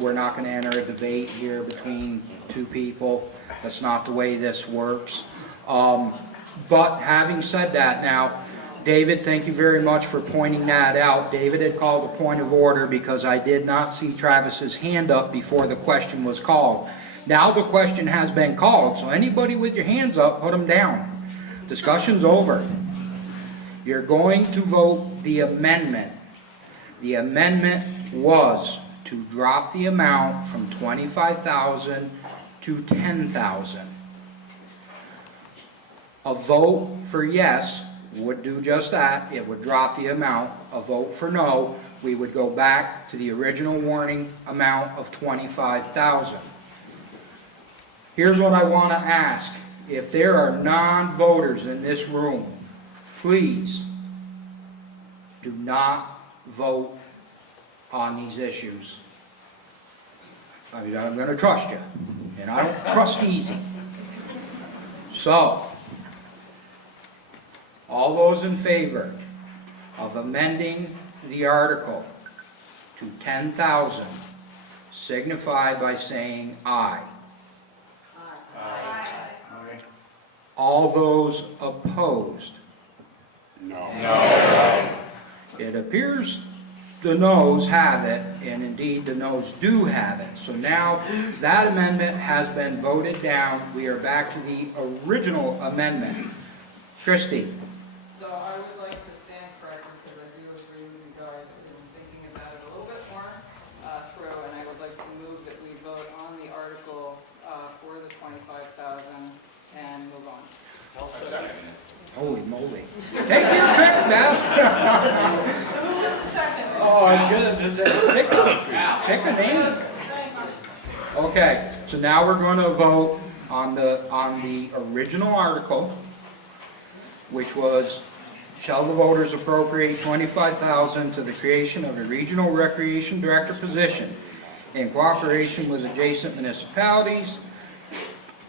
We're not gonna enter a debate here between two people, that's not the way this works. But having said that now, David, thank you very much for pointing that out. David had called a point of order because I did not see Travis's hand up before the question was called. Now the question has been called, so anybody with your hands up, put them down. Discussion's over. You're going to vote the amendment. The amendment was to drop the amount from 25,000 to 10,000. A vote for yes would do just that. It would drop the amount. A vote for no, we would go back to the original warning amount of 25,000. Here's what I want to ask. If there are non-voters in this room, please do not vote on these issues. I mean, I'm going to trust you, and I don't trust easy. So, all those in favor of amending the article to 10,000 signify by saying aye. All those opposed? No. It appears the noes have it, and indeed the noes do have it. So now that amendment has been voted down. We are back to the original amendment. Christie? So I would like to stand corrected because I do agree with you guys in thinking about it a little bit more through, and I would like to move that we vote on the article for the 25,000 and move on. Holy moly. Take your pick, Beth. Who was the second? Oh, pick a name. Okay, so now we're going to vote on the original article, which was, shall the voters appropriate 25,000 to the creation of a regional recreation director position in cooperation with adjacent municipalities.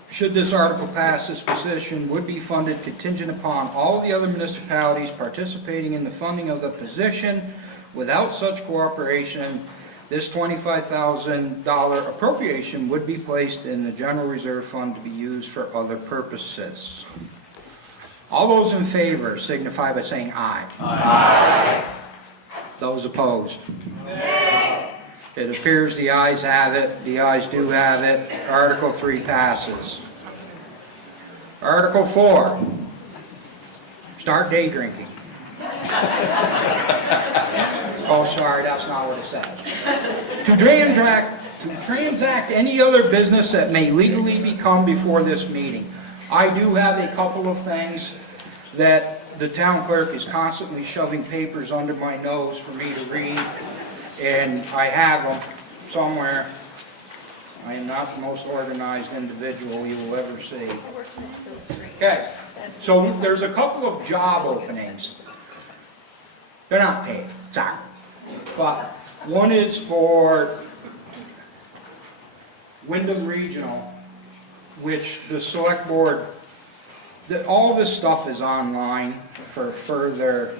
Should this article pass, this position would be funded contingent upon all the other municipalities participating in the funding of the position. Without such cooperation, this $25,000 appropriation would be placed in the general reserve fund to be used for other purposes. All those in favor signify by saying aye. Aye. Those opposed? Nay. It appears the ayes have it. The ayes do have it. Article 3 passes. Article 4. Start day drinking. Oh, sorry, that's not what it says. To transact any other business that may legally become before this meeting. I do have a couple of things that the town clerk is constantly shoving papers under my nose for me to read, and I have them somewhere. I am not the most organized individual you will ever see. Okay, so there's a couple of job openings. They're not paid, sorry. But one is for Wyndham Regional, which the select board, all this stuff is online for further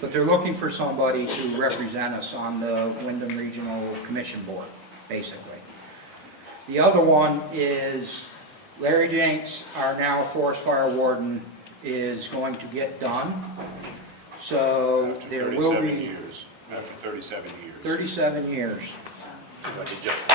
But they're looking for somebody to represent us on the Wyndham Regional Commission Board, basically. The other one is Larry Jenks, our now forest fire warden, is going to get done. So After there will 37 be years. After 37 years. 37 years. But he just-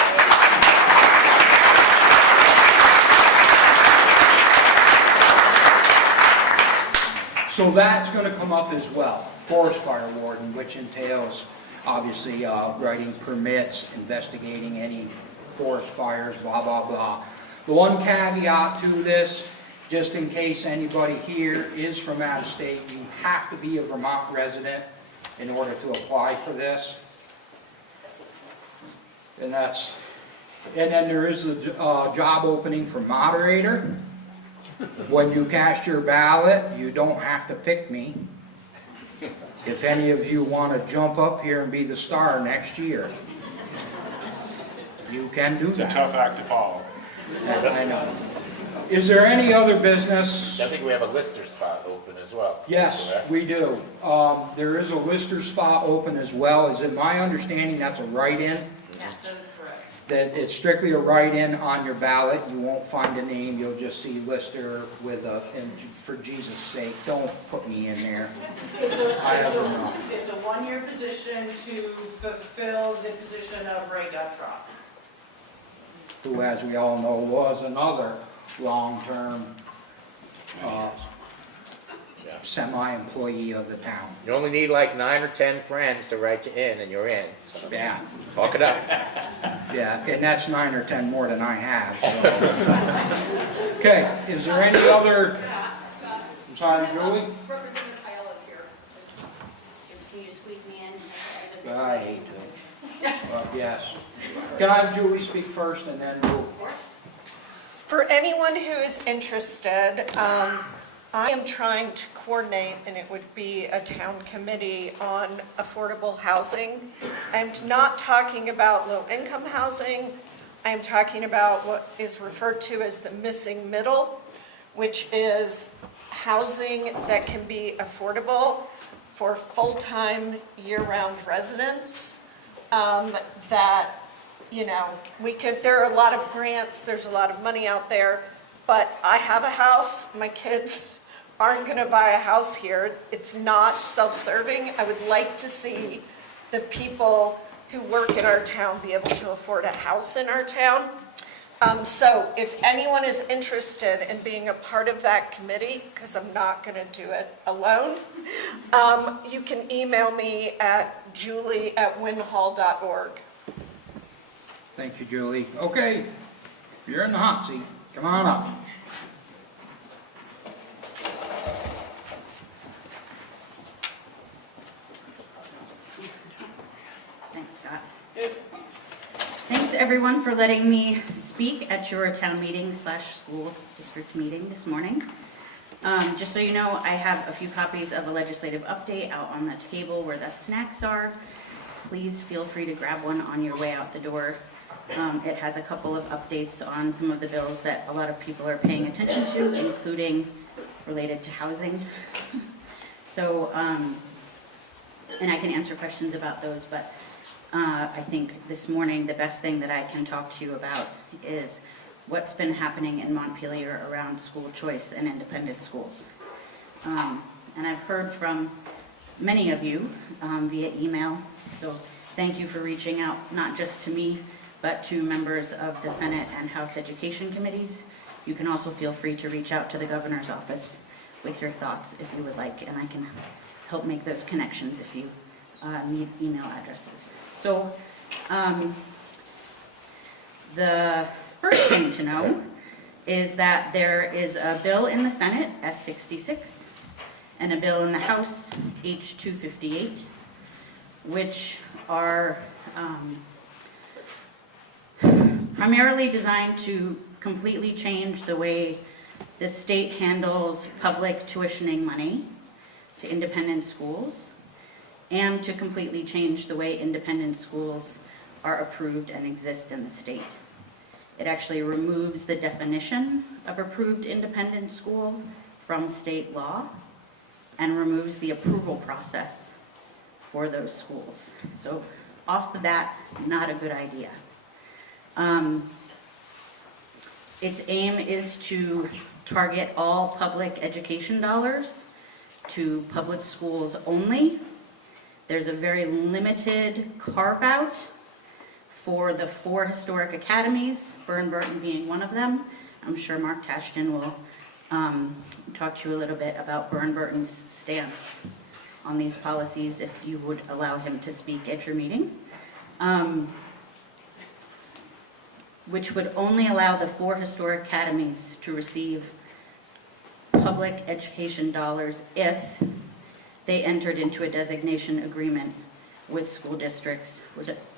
So that's going to come up as well, forest fire warden, which entails, obviously, writing permits, investigating any forest fires, blah, blah, blah. The one caveat to this, just in case anybody here is from out of state, you have to be a Vermont resident in order to apply for this. And then there is a job opening for moderator. When you cast your ballot, you don't have to pick me. If any of you want to jump up here and be the star next year, you can do It's a that. tough act to follow. I know. Is there any other business? I think we have a lister spot open as well. Yes, correct? we do. There is a lister spot open as well. Is it my understanding that's a write-in? Yes, that is correct. That it's strictly a write-in on your ballot. You won't find a name. You'll just see lister with a, and for Jesus' sake, don't put me in there. I have enough. It's a one-year position to fulfill the position of Ray Guttroff. Who, as we all know, was another long-term semi-employee of the town. You only need like 9 or 10 friends to write you in, and you're in. So Yeah, talk it up. yeah, and that's 9 or 10 more than I have, so. Okay, is there any other, I'm sorry, Julie? Representative Ayala is here. Can you squeeze me in? I hate to. Yes. Can I have Julie speak first and then we'll... For anyone who is interested, I am trying to coordinate, and it would be a town committee on affordable housing. I'm not talking about low-income housing. I'm talking about what is referred to as the missing middle, which is housing that can be affordable for full-time, year-round residents. That, you know, there are a lot of grants, there's a lot of money out there, but I have a house, my kids aren't going to buy a house here. It's not self-serving. I would like to see the people who work in our town be able to afford a house in our town. So if anyone is interested in being a part of that committee, because I'm not going to do it alone, you can email me at julie@winhall.org. Thank you, Julie. Okay, you're in the hot seat. Come on up. Thanks, Scott. Thanks, everyone, for letting me speak at your town meeting / school district meeting this morning. Just so you know, I have a few copies of a legislative update out on the table where the snacks are. Please feel free to grab one on your way out the door. It has a couple of updates on some of the bills that a lot of people are paying attention to, including related to housing. So, and I can answer questions about those, but I think this morning the best thing that I can talk to you about is what's been happening in Montpelier around school choice and independent schools. And I've heard from many of you via email, so thank you for reaching out, not just to me, but to members of the Senate and House Education Committees. You can also feel free to reach out to the governor's office with your thoughts if you would like, and I can help make those connections if you need email addresses. So the first thing to know is that there is a bill in the Senate, S66, and a bill in the House, H258, which are primarily designed to completely change the way the state handles public tuitioning money to independent schools, and to completely change the way independent schools are approved and exist in the state. It actually removes the definition of approved independent school from state law and removes the approval process for those schools. So off the bat, not a good idea. Its aim is to target all public education dollars to public schools only. There's a very limited carve-out for the 4 historic academies, Burton being one of them. I'm sure Mark Tashton will talk to you a little bit about Burton's stance on these policies if you would allow him to speak at your meeting. Which would only allow the 4 historic academies to receive public education dollars if they entered into a designation agreement with school districts,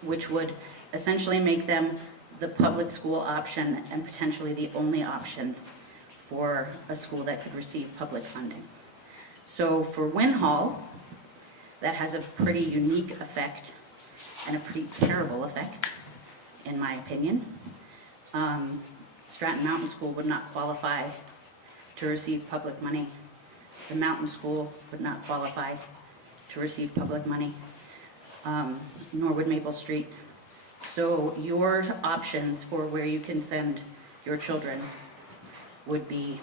which would essentially make them the public school option and potentially the only option for a school that could receive public funding. So for Winhall, that has a pretty unique effect and a pretty terrible effect, in my opinion. Stratton Mountain School would not qualify to receive public money. The Mountain School would not qualify to receive public money, nor would Maple Street. So your options for where you can send your children would be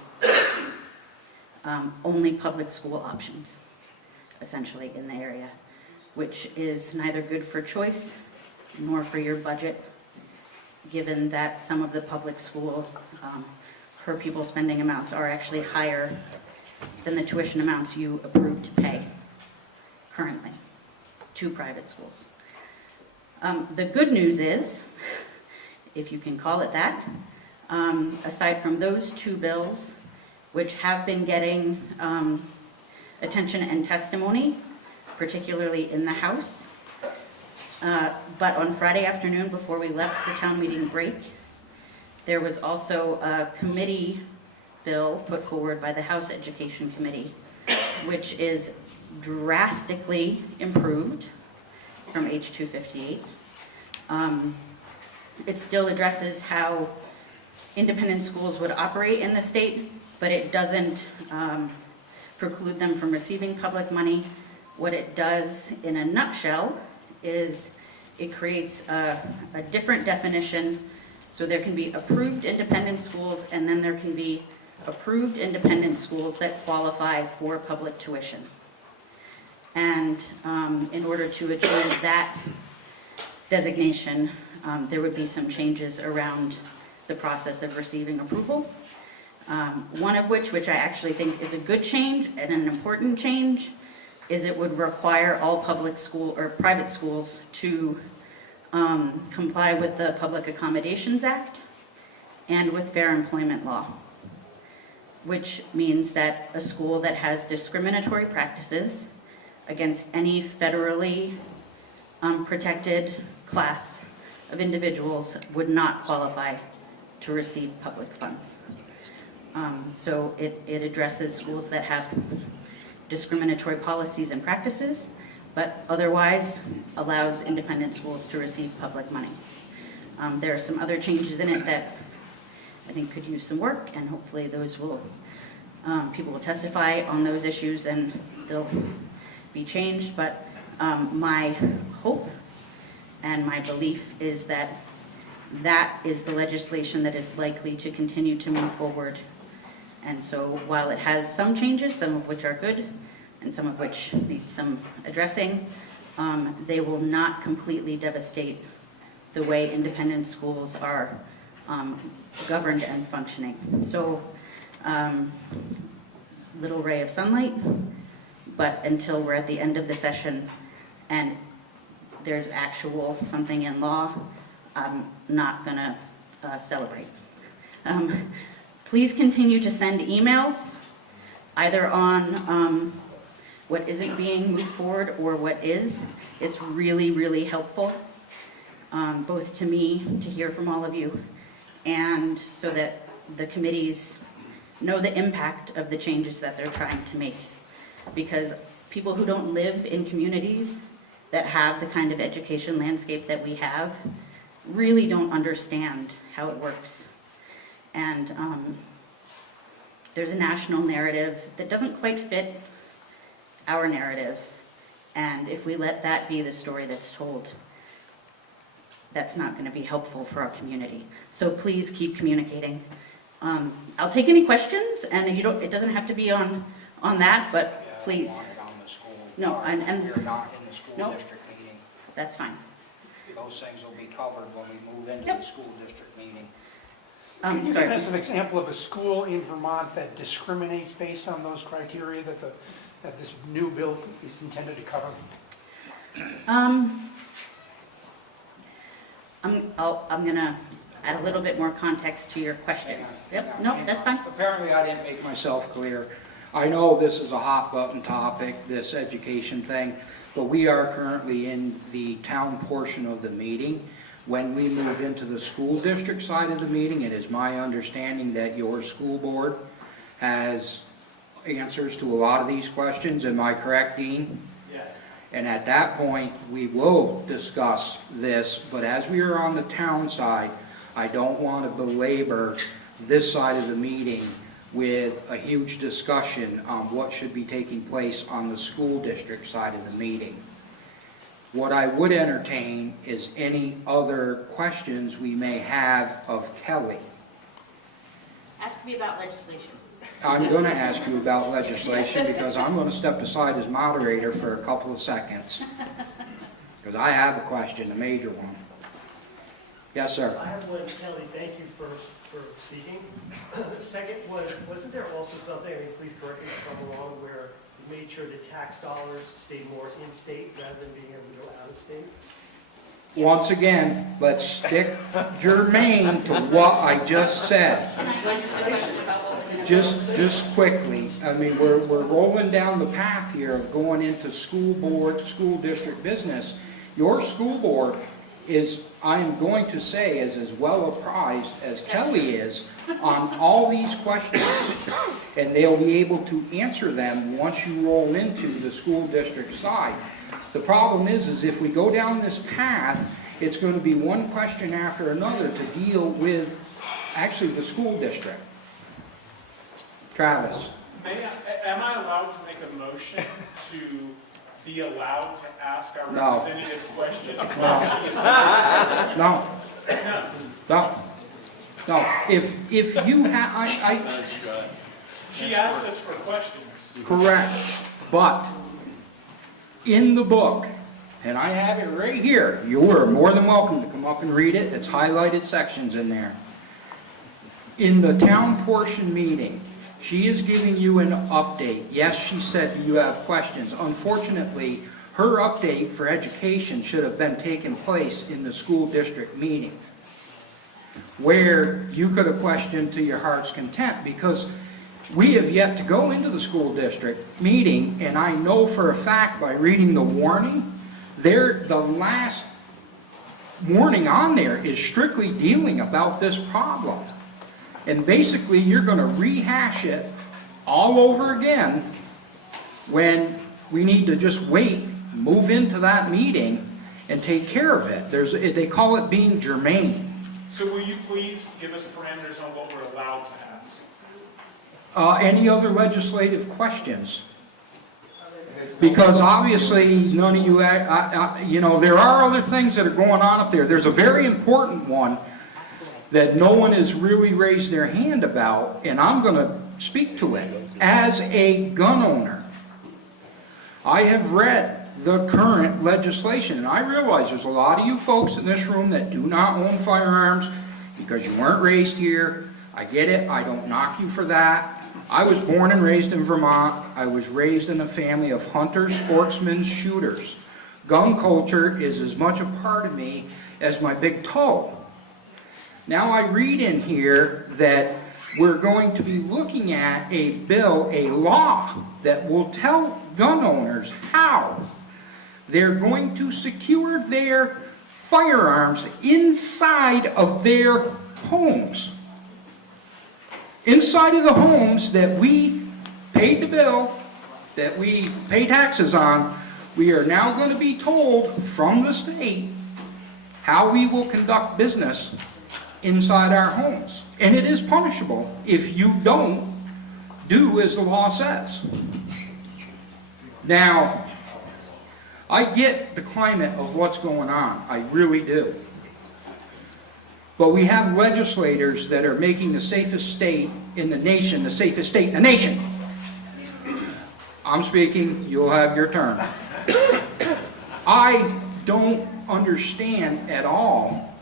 only public school options, essentially, in the area, which is neither good for choice nor for your budget, given that some of the public school per pupil spending amounts are actually higher than the tuition amounts you approve to pay currently to private schools. The good news is, if you can call it that, aside from those 2 bills, which have been getting attention and testimony, particularly in the House, but on Friday afternoon before we left for town meeting break, there was also a committee bill put forward by the House Education Committee, which is drastically improved from H258. It still addresses how independent schools would operate in the state, but it doesn't preclude them from receiving public money. What it does in a nutshell is it creates a different definition. So there can be approved independent schools, and then there can be approved independent schools that qualify for public tuition. And in order to achieve that designation, there would be some changes around the process of receiving approval. One of which I actually think is a good change and an important change, is it would require all public school or private schools to comply with the Public Accommodations Act and with Fair Employment Law, which means that a school that has discriminatory practices against any federally protected class of individuals would not qualify to receive public funds. So it addresses schools that have discriminatory policies and practices, but otherwise allows independent schools to receive public money. There are some other changes in it that I think could use some work, and hopefully those will, people will testify on those issues and they'll be changed. But my hope and my belief is that that is the legislation that is likely to continue to move forward. And so while it has some changes, some of which are good and some of which need some addressing, they will not completely devastate the way independent schools are governed and functioning. So little ray of sunlight, but until we're at the end of the session and there's actual something in law, I'm not gonna celebrate. Please continue to send emails, either on what isn't being moved forward or what is. It's really, really helpful, both to me, to hear from all of you, and so that the committees know the impact of the changes that they're trying to make. Because people who don't live in communities that have the kind of education landscape that we have really don't understand how it works. And there's a national narrative that doesn't quite fit our narrative. And if we let that be the story that's told, that's not going to be helpful for our community. So please keep communicating. I'll take any questions, and it doesn't have to be on that, but please. I want it on the school. No, part. and You're not in the school No. district meeting. That's fine. Those things will be covered when we move into Yep. the school district meeting. Can you Sorry. give us an example of a school in Vermont that discriminates based on those criteria that this new bill is intended to cover? I'm going to add a little bit more context to your question. Yep, no, that's fine. Apparently I didn't make myself clear. I know this is a hot button topic, this education thing, but we are currently in the town portion of the meeting. When we move into the school district side of the meeting, it is my understanding that your school board has answers to a lot of these questions. Am I correct, Dean? Yes. And at that point, we will discuss this, but as we are on the town side, I don't want to belabor this side of the meeting with a huge discussion on what should be taking place on the school district side of the meeting. What I would entertain is any other questions we may have of Kelly. Ask me about legislation. I'm going to ask you about legislation because I'm going to step aside as moderator for a couple of seconds. Because I have a question, a major one. Yes, sir. I have one, Kelly, thank you first for speaking. Second wasn't there also something, I mean, please correct me if I'm wrong, where you made sure that tax dollars stayed more in-state rather than being able to go out of state? Once again, let's stick germane to what I just said. Just quickly, I mean, we're rolling down the path here of going into school board, school district business. Your school board is, I am going to say, is as well apprised as Kelly is on all these questions. And they'll be able to answer them once you roll into the school district side. The problem is if we go down this path, it's going to be one question after another to deal with actually the school district. Travis. Am I allowed to make a motion to be allowed to ask our No. representative questions? No. No. No. If you have, She asked us for questions. correct, but in the book, and I have it right here, you are more than welcome to come up and read it. It's highlighted sections in there. In the town portion meeting, she is giving you an update. Yes, she said you have questions. Unfortunately, her update for education should have been taking place in the school district meeting, where you could have questioned to your heart's content, because we have yet to go into the school district meeting, and I know for a fact by reading the warning, the last warning on there is strictly dealing about this problem. And basically, you're going to rehash it all over again when we need to just wait, move into that meeting, and take care of it. They call it being germane. So will you please give us parameters on what we're allowed to ask? Any other legislative questions? Because obviously, none of you, there are other things that are going on up there. There's a very important one that no one has really raised their hand about, and I'm going to speak to it. As a gun owner, I have read the current legislation, and I realize there's a lot of you folks in this room that do not own firearms because you weren't raised here. I get it. I don't knock you for that. I was born and raised in Vermont. I was raised in a family of hunters, sportsmen, shooters. Gun culture is as much a part of me as my big toe. Now I read in here that we're going to be looking at a bill, a law, that will tell gun owners how they're going to secure their firearms inside of their homes. Inside of the homes that we paid the bill, that we pay taxes on, we are now going to be told from the state how we will conduct business inside our homes. And it is punishable if you don't do as the law says. Now, I get the climate of what's going on, I really do. But we have legislators that are making the safest state in the nation, the safest state in the nation. I'm speaking, you'll have your turn. I don't understand at all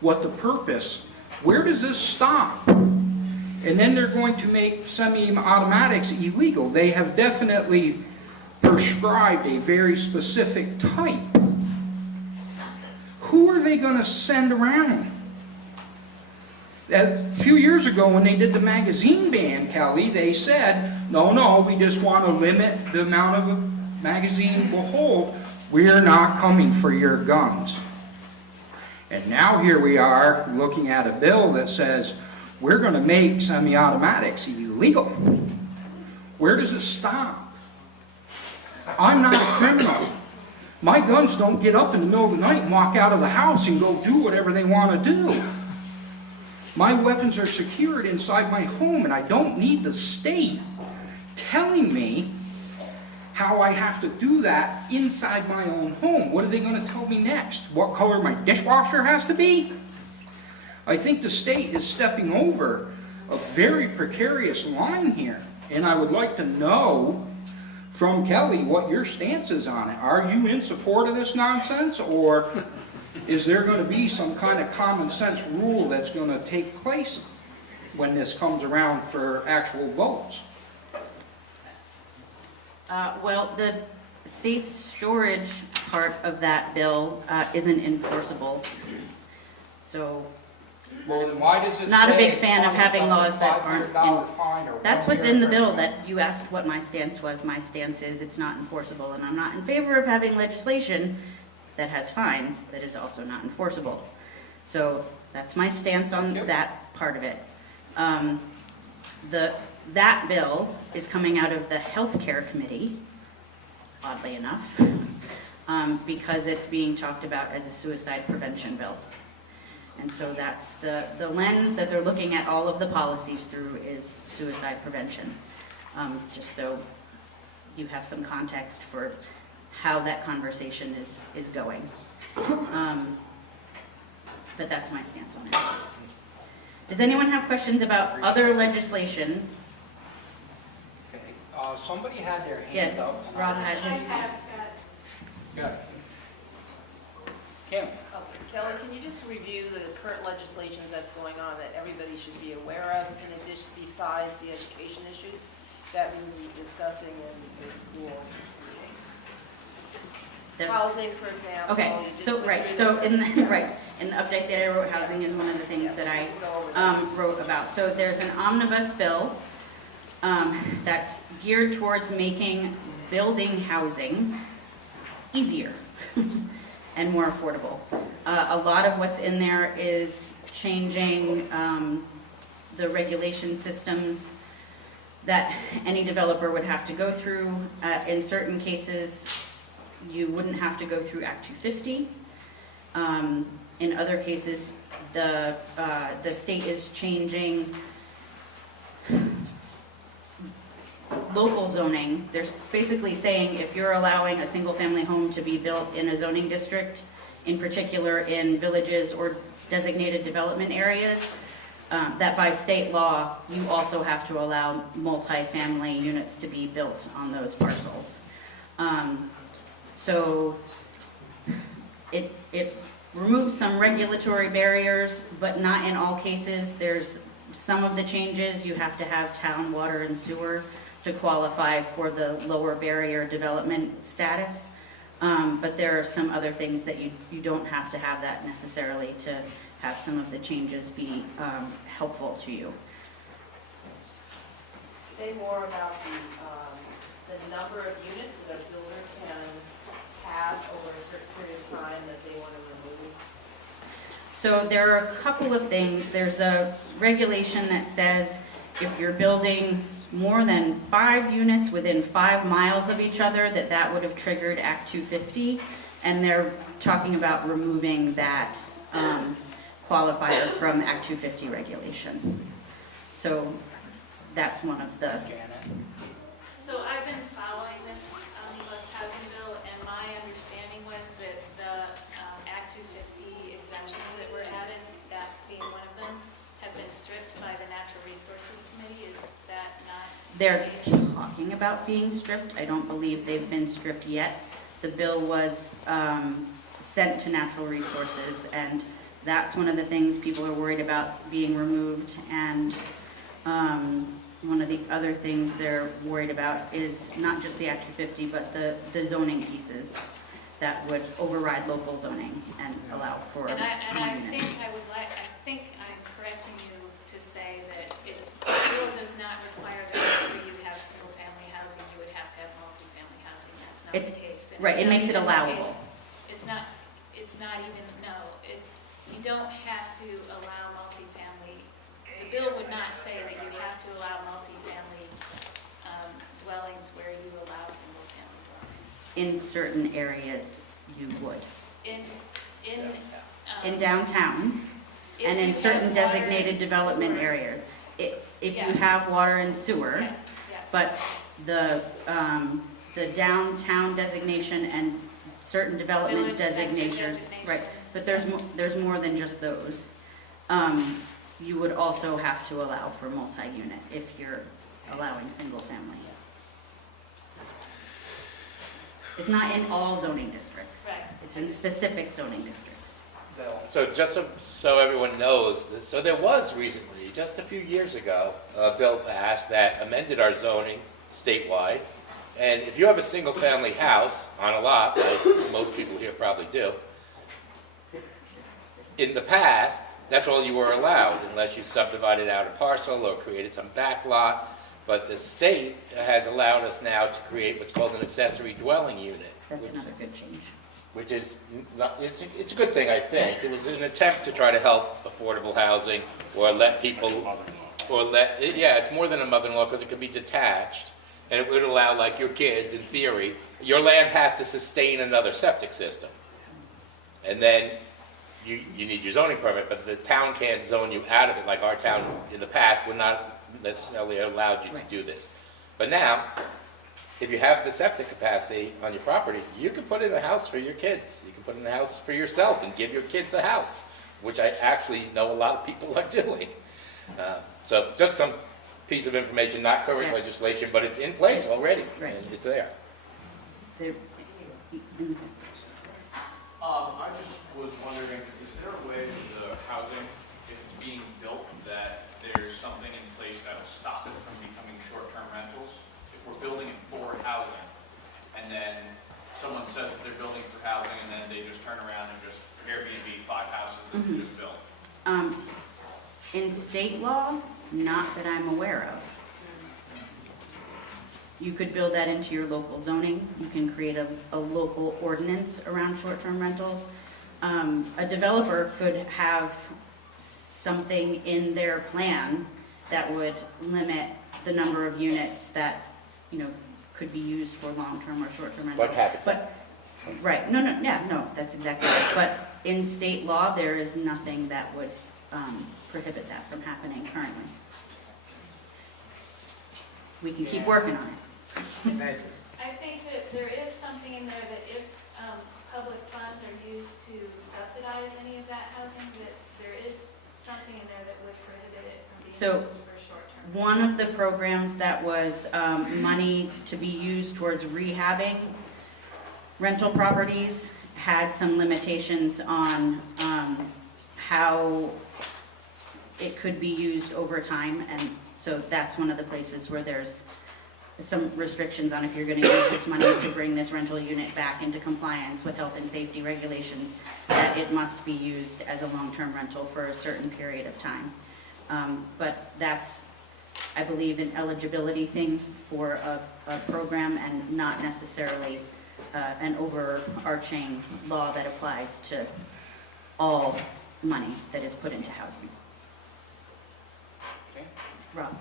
what the purpose, where does this stop? And then they're going to make semi-automatics illegal. They have definitely prescribed a very specific type. Who are they going to send around? A few years ago when they did the magazine ban, Kelly, they said, no, we just want to limit the amount of a magazine we'll hold. We're not coming for your guns. And now here we are looking at a bill that says we're going to make semi-automatics illegal. Where does it stop? I'm not a criminal. My guns don't get up in the middle of the night and walk out of the house and go do whatever they want to do. My weapons are secured inside my home, and I don't need the state telling me how I have to do that inside my own home. What are they going to tell me next? What color my dishwasher has to be? I think the state is stepping over a very precarious line here, and I would like to know from Kelly what your stance is on it. Are you in support of this nonsense, or is there going to be some kind of common sense rule that's going to take place when this comes around for actual votes? Well, the safe storage part of that bill isn't enforceable. So, well, then why does it not a say big fan of having laws that aren't $500 fine or in. That's 1 what's year in the bill imprisonment? that you asked what my stance was. My stance is it's not enforceable, and I'm not in favor of having legislation that has fines that is also not enforceable. So that's my stance on that part of it. That bill is coming out of the Healthcare Committee, oddly enough, because it's being talked about as a suicide prevention bill. And so that's the lens that they're looking at all of the policies through is suicide prevention. Just so you have some context for how that conversation is going. But that's my stance on it. Does anyone have questions about other legislation? Okay. Somebody had their hand Yeah, up. Rob had his. Good. Kim? Kelly, can you just review the current legislation that's going on that everybody should be aware of, in addition, besides the education issues that we will be discussing in the school meetings? Housing, for example. Okay, you just so, went right, through so the- in the, right, in the update that I wrote, housing is one of the things that I wrote about. So there's an omnibus bill that's geared towards making building housing easier and more affordable. A lot of what's in there is changing the regulation systems that any developer would have to go through. In certain cases, you wouldn't have to go through Act 250. In other cases, the state is changing local zoning. They're basically saying if you're allowing a single-family home to be built in a zoning district, in particular in villages or designated development areas, that by state law, you also have to allow multi-family units to be built on those parcels. So it removes some regulatory barriers, but not in all cases. There's some of the changes, you have to have town water and sewer to qualify for the lower barrier development status. But there are some other things that you don't have to have that necessarily to have some of the changes be helpful to you. Say more about the number of units that a builder can have over a certain period of time that they want to remove. So there are a couple of things. There's a regulation that says if you're building more than 5 units within 5 miles of each other, that would have triggered Act 250, and they're talking about removing that qualifier from Act 250 regulation. So that's one of the. So I've been following this omnibus housing bill, and my understanding They're talking about being stripped. I don't believe they've been stripped yet. The bill was sent to Natural Resources, and that's one of the things people are worried about being removed. And one of the other things they're worried about is not just the Act 250, but the zoning pieces that would override local zoning and allow for. And I units. think I'm correcting you to say that the bill does not require that whenever you have single-family housing, you would have to have multifamily housing. That's not the case. And Right, it it's not makes it even the allowable. case. It's not even, no, you don't have to allow multifamily. The bill would not say that you have to allow multifamily dwellings where you allow single-family dwellings. In certain areas, you would. In downtowns if and in you have certain water designated and development sewer. areas. If Yeah. you have water and sewer, Yeah. but the downtown designation and certain development Village center designations, right, but there's more than just those. You would also have to allow for multi-unit if you're allowing single family. It's not in all zoning districts. Right. It's in specific zoning districts. So just so everyone knows, so there was recently, just a few years ago, a bill passed that amended our zoning statewide. And if you have a single-family house on a lot, like most people here probably do, in the past, that's all you were allowed, unless you subdivided out a parcel or created some back lot. But the state has allowed us now to create what's called an accessory dwelling unit. That's another good change. Which is, it's a good thing, I think. It was an attempt to try to help affordable housing or let people, yeah, it's more than a mother-in-law because it can be detached. And it would allow, like, your kids, in theory, your land has to sustain another septic system. And then you need your zoning permit, but the town can't zone you out of it, like our town in the past would not necessarily allowed you to do this. But now, if you have the septic capacity on your property, you can put in a house for your kids. You can put in a house for yourself and give your kid the house, which I actually know a lot of people are doing. So just some piece of information, not current legislation, but it's in place already. Right. And it's there. I just was wondering, is there a way that the housing, if it's being built, that there's something in place that'll stop it from becoming short-term rentals? If we're building it for housing, and then someone says that they're building for housing, and then they just turn around and just Airbnb 5 houses that they just built. In state law, not that I'm aware of. You could build that into your local zoning. You can create a local ordinance around short-term rentals. A developer could have something in their plan that would limit the number of units that, could be used for long-term or short-term rentals. Like habitat. But, right, no, that's exactly right. But in state law, there is nothing that would prohibit that from happening currently. We can keep working on it. I think that there is something in there that if public funds are used to subsidize any of that housing, that there is something in there that would prohibit it from being So, used for short-term. one of the programs that was money to be used towards rehabbing rental properties had some limitations on how it could be used over time, and so that's one of the places where there's some restrictions on if you're going to use this money to bring this rental unit back into compliance with health and safety regulations, that it must be used as a long-term rental for a certain period of time. But that's, I believe, an eligibility thing for a program and not necessarily an overarching law that applies to all money that is put into housing. Okay. Rob?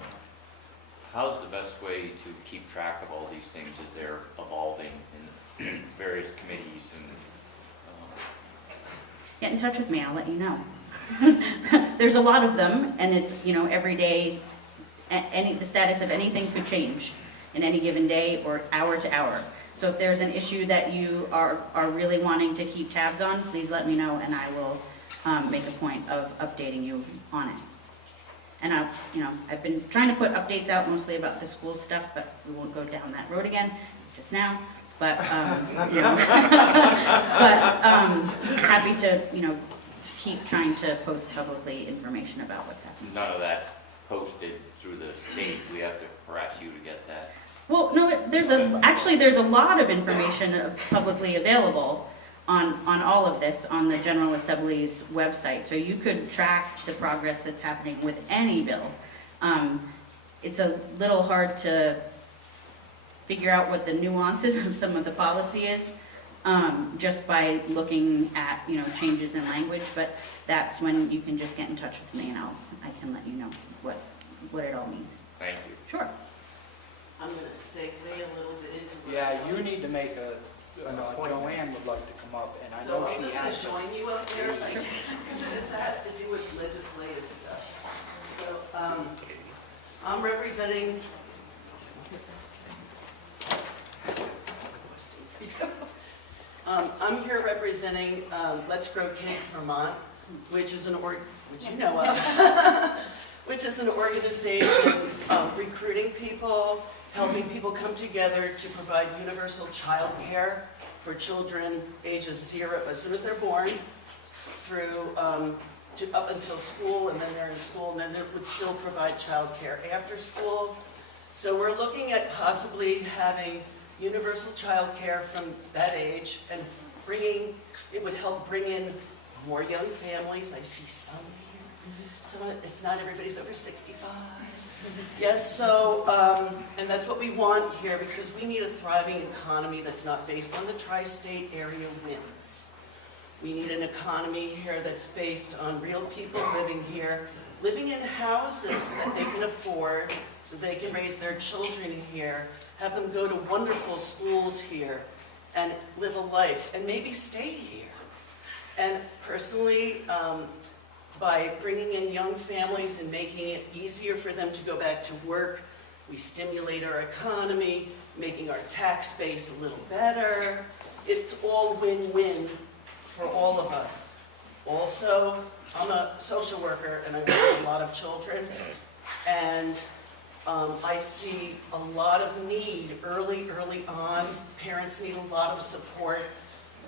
How's the best way to keep track of all these things as they're evolving in various committees and? Get in touch with me, I'll let you know. There's a lot of them, and it's, every day, the status of anything could change in any given day or hour to hour. So if there's an issue that you are really wanting to keep tabs on, please let me know, and I will make a point of updating you on it. And I've been trying to put updates out mostly about the school stuff, but we won't go down that road again just now. But, happy to, keep trying to post publicly information about what's happening. None of that's posted through the state. We have to harass you to get that. Well, no, there's a lot of information publicly available on all of this on the General Assembly's website. So you could track the progress that's happening with any bill. It's a little hard to figure out what the nuances of some of the policy is, just by looking at, changes in language, but that's when you can just get in touch with me and I can let you know what it all means. Thank you. Sure. I'm going to segue a little bit into what Yeah, you need to make an appointment. Joanne would like to come up, and I know she has. So I'm just going to join you up there, because it has to do with legislative stuff. So, I'm representing, I'm here representing Let's Grow Kids Vermont, which is which you know of, which is an organization recruiting people, helping people come together to provide universal child care for children ages 0, as soon as they're born, through up until school, and then they're in school, and then they would still provide child care after school. So we're looking at possibly having universal child care from that age, and it would help bring in more young families. I see some here. So it's not everybody's over 65. Yes, so, and that's what we want here, because we need a thriving economy that's not based on the tri-state area winds. We need an economy here that's based on real people living here, living in houses that they can afford, so they can raise their children here, have them go to wonderful schools here, and live a life, and maybe stay here. And personally, by bringing in young families and making it easier for them to go back to work, we stimulate our economy, making our tax base a little better. It's all win-win for all of us. Also, I'm a social worker and I work with a lot of children, and I see a lot of need early on. Parents need a lot of support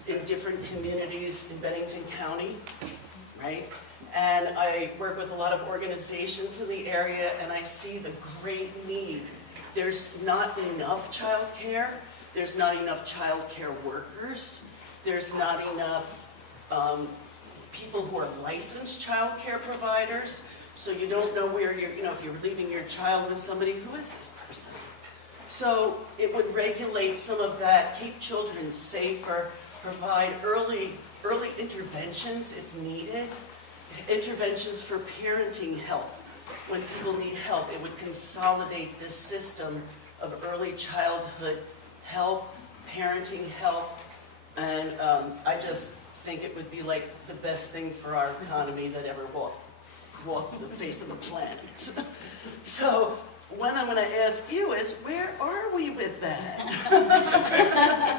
in different communities in Bennington County, right? And I work with a lot of organizations in the area, and I see the great need. There's not enough child care. There's not enough child care workers. There's not enough people who are licensed child care providers. So you don't know where you're, if you're leaving your child with somebody, who is this person? So it would regulate some of that, keep children safer, provide early interventions if needed, interventions for parenting help. When people need help, it would consolidate this system of early childhood help, parenting help, and I just think it would be like the best thing for our economy that ever walked the face of the planet. So what I'm going to ask you is, where are we with that?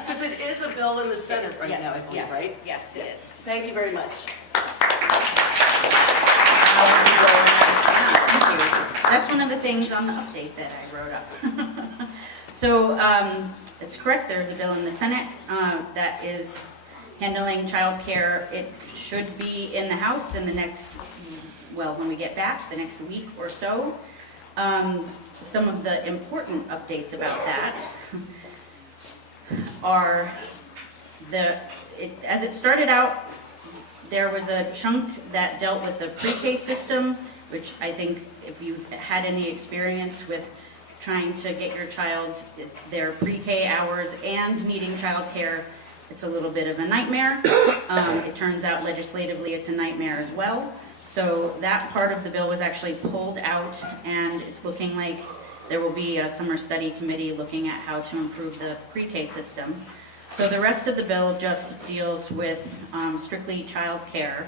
Because it is a bill in the Senate right now, I believe, right? Yes, it is. Thank you very much. Thank you. That's one of the things on the update that I wrote up. So it's correct, there's a bill in the Senate that is handling child care. It should be in the House in the next, when we get back, the next week or so. Some of the important updates about that are as it started out, there was a chunk that dealt with the pre-K system, which I think if you've had any experience with trying to get your child their pre-K hours and needing child care, it's a little bit of a nightmare. It turns out legislatively it's a nightmare as well. So that part of the bill was actually pulled out, and it's looking like there will be a summer study committee looking at how to improve the pre-K system. So the rest of the bill just deals with strictly child care.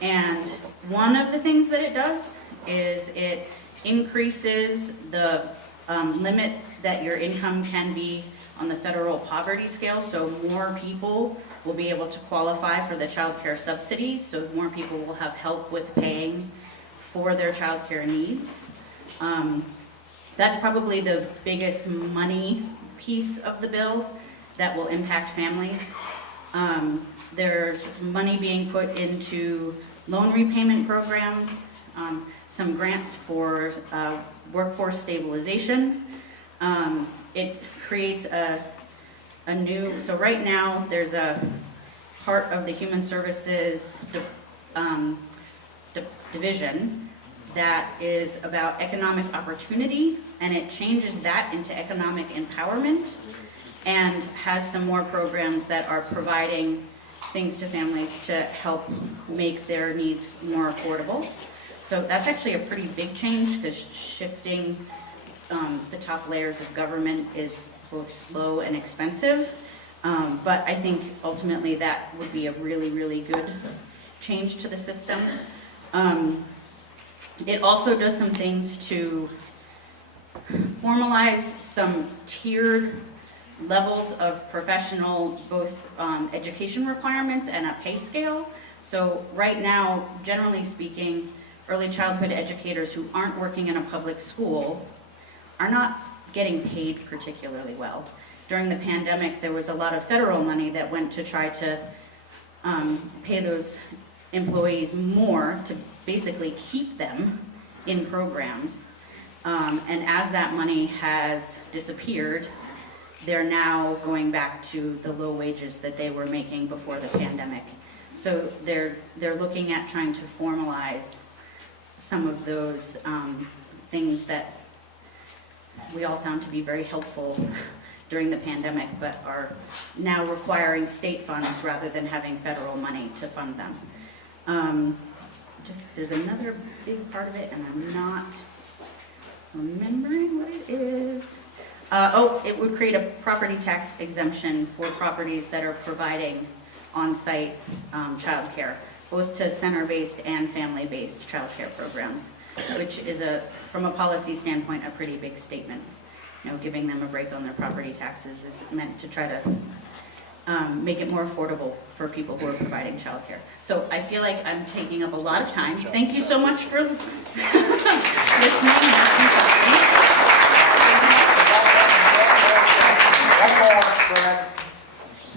And one of the things that it does is it increases the limit that your income can be on the federal poverty scale, so more people will be able to qualify for the child care subsidy, so more people will have help with paying for their childcare needs. That's probably the biggest money piece of the bill that will impact families. There's money being put into loan repayment programs, some grants for workforce stabilization. It creates a new, so right now there's a part of the Human Services division that is about economic opportunity, and it changes that into economic empowerment and has some more programs that are providing things to families to help make their needs more affordable. So that's actually a pretty big change, because shifting the top layers of government is both slow and expensive. But I think ultimately that would be a really, really good change to the system. It also does some things to formalize some tiered levels of professional, both education requirements and a pay scale. So right now, generally speaking, early childhood educators who aren't working in a public school are not getting paid particularly well. During the pandemic, there was a lot of federal money that went to try to pay those employees more to basically keep them in programs. And as that money has disappeared, they're now going back to the low wages that they were making before the pandemic. So they're looking at trying to formalize some of those things that we all found to be very helpful during the pandemic, but are now requiring state funds rather than having federal money to fund them. There's another big part of it, and I'm not remembering what it is. It would create a property tax exemption for properties that are providing on-site childcare, both to center-based and family-based childcare programs, which is, from a policy standpoint, a pretty big statement. You know, giving them a break on their property taxes is meant to try to make it more affordable for people who are providing childcare. So I feel like I'm taking up a lot of time. Thank you so much for listening.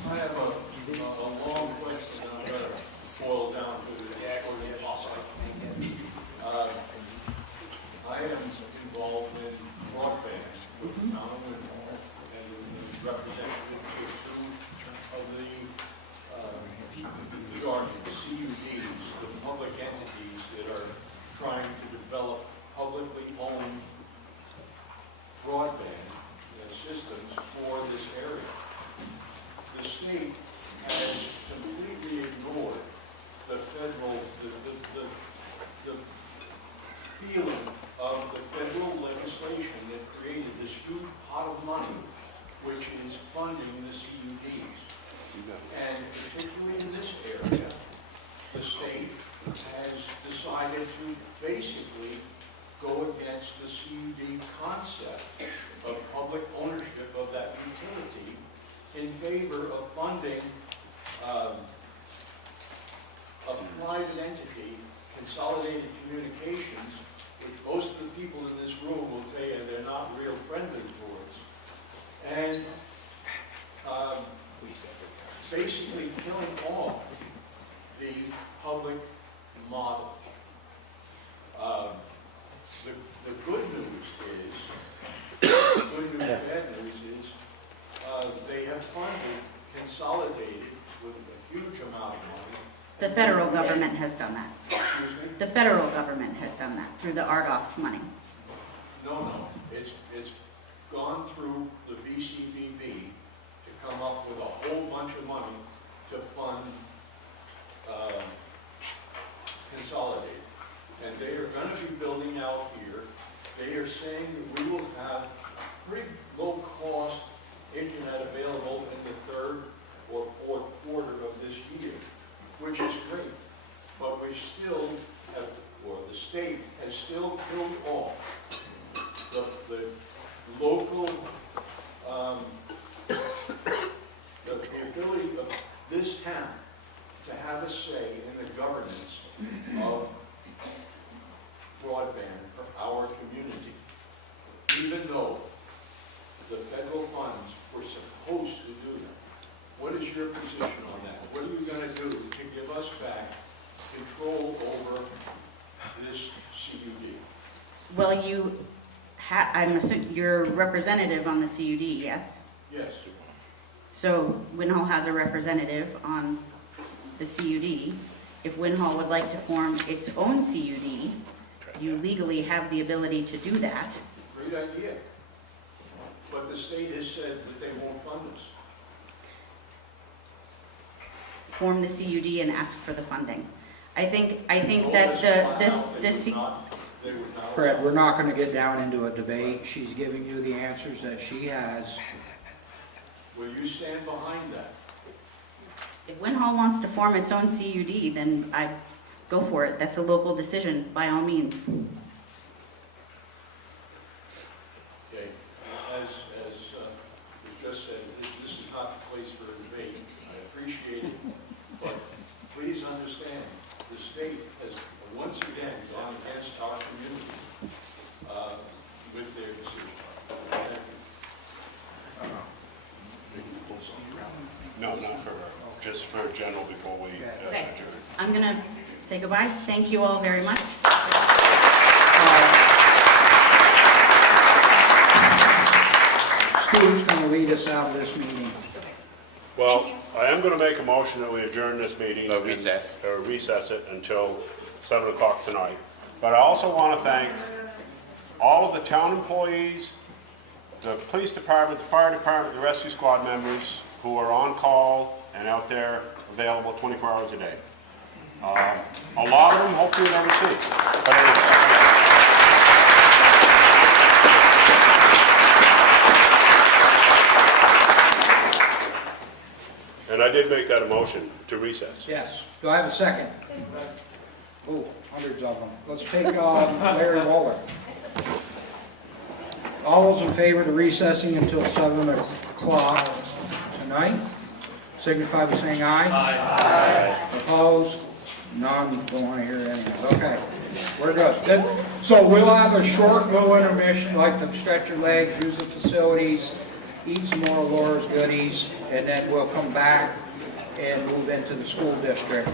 I have a long question that I'm going to boil down to the short as possible. I am involved in broadband with the town of Winhall, and was representative to two of the CUDs, the public entities that are trying to develop publicly owned broadband systems for this area. The state has completely ignored the federal, the feeling of the federal legislation that created this huge pot of money, which is funding the CUDs. And particularly in this area, the state has decided to basically go against the CUD concept of public ownership of that utility in favor of funding a private entity, Consolidated Communications, which most of the people in this room will tell you they're not real friendly towards, and basically killing off the public model. The good news is, good news, bad news is, they have funded Consolidated with a huge amount of money. The federal government has done that. Excuse me? The federal government has done that through the RDOF money. No, it's gone through the BCBB to come up with a whole bunch of money to fund Consolidated. And they are going to be building out here. They are saying that we will have pretty low-cost internet available in the third or fourth quarter of this year, which is great. But we still have, or the state has still killed off the local, the ability of this town to have a say in the governance of Well, I'm assuming, you're representative on the CUD, yes? Yes. So Winhall has a representative on the CUD. If Winhall would like to form its own CUD, you legally have the ability to do that. Great idea. But the state has said that they won't fund us. Form the CUD and ask for the funding. I think Told that us flat out the they would not Fred, allow we're not gonna get down into a debate. She's giving you the answers that she has. Will you stand behind that? if Winhall wants to form its own CUD, then I go for it. That's a local decision, by all means. Okay, as was just said, this is not the place for a debate. I appreciate it, but please understand, the state has once again gone against our community with their decision. Thank you. No, not for her, just for general before we Okay. adjourn. I'm going to say goodbye. Thank you all very much. Steve's gonna lead us out of this meeting. Well, I am going to make a motion that we adjourn this meeting. No, recess. Or recess it until 7 o'clock tonight. But I also want to thank all of the town employees, the police department, the fire department, the rescue squad members who are on call and out there available 24 hours a day. A lot of them hopefully you'll never see. But anyway. And I did make that a motion to recess. Yes. Do I have a second? Oh, hundreds of them. Let's take Larry Waller. All those in favor of recessing until 7 o'clock tonight, signify by saying aye. Aye. Opposed? None, don't want to hear anything. Okay, we're good. So we'll have a short little intermission, like to stretch your legs, use the facilities, eat some more of Laura's goodies, and then we'll come back and move into the school district.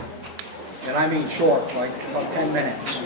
And I mean short, like about 10 minutes.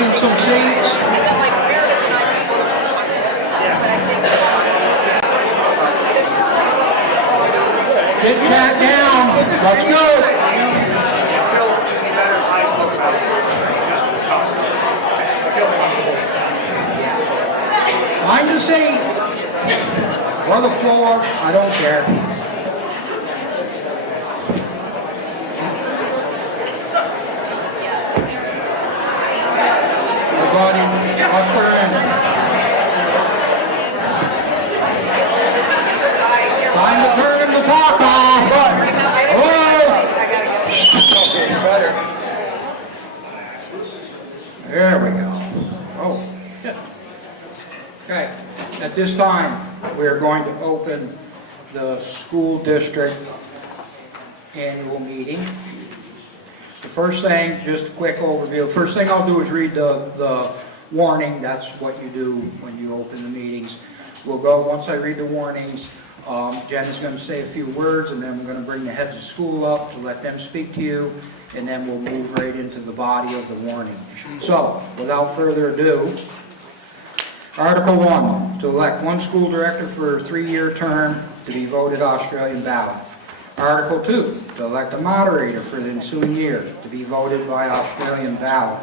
taking some seats? Get that down. Let's go. Find a seat. Or the floor. I don't care. Everybody, usher in. Time to turn the clock off. There we go. Oh, shit. Okay, at this time, we are going to open the school district annual meeting. The first thing, just a quick overview, first thing I'll do is read the warning. That's what you do when you open the meetings. We'll go, once I read the warnings, Jen is going to say a few words, and then we're going to bring the heads of school up to let them speak to you, and then we'll move right into the body of the warning. So, without further ado, Article 1, to elect one school director for a 3-year term to be voted Australian ballot. Article 2, to elect a moderator for the ensuing year to be voted by Australian ballot.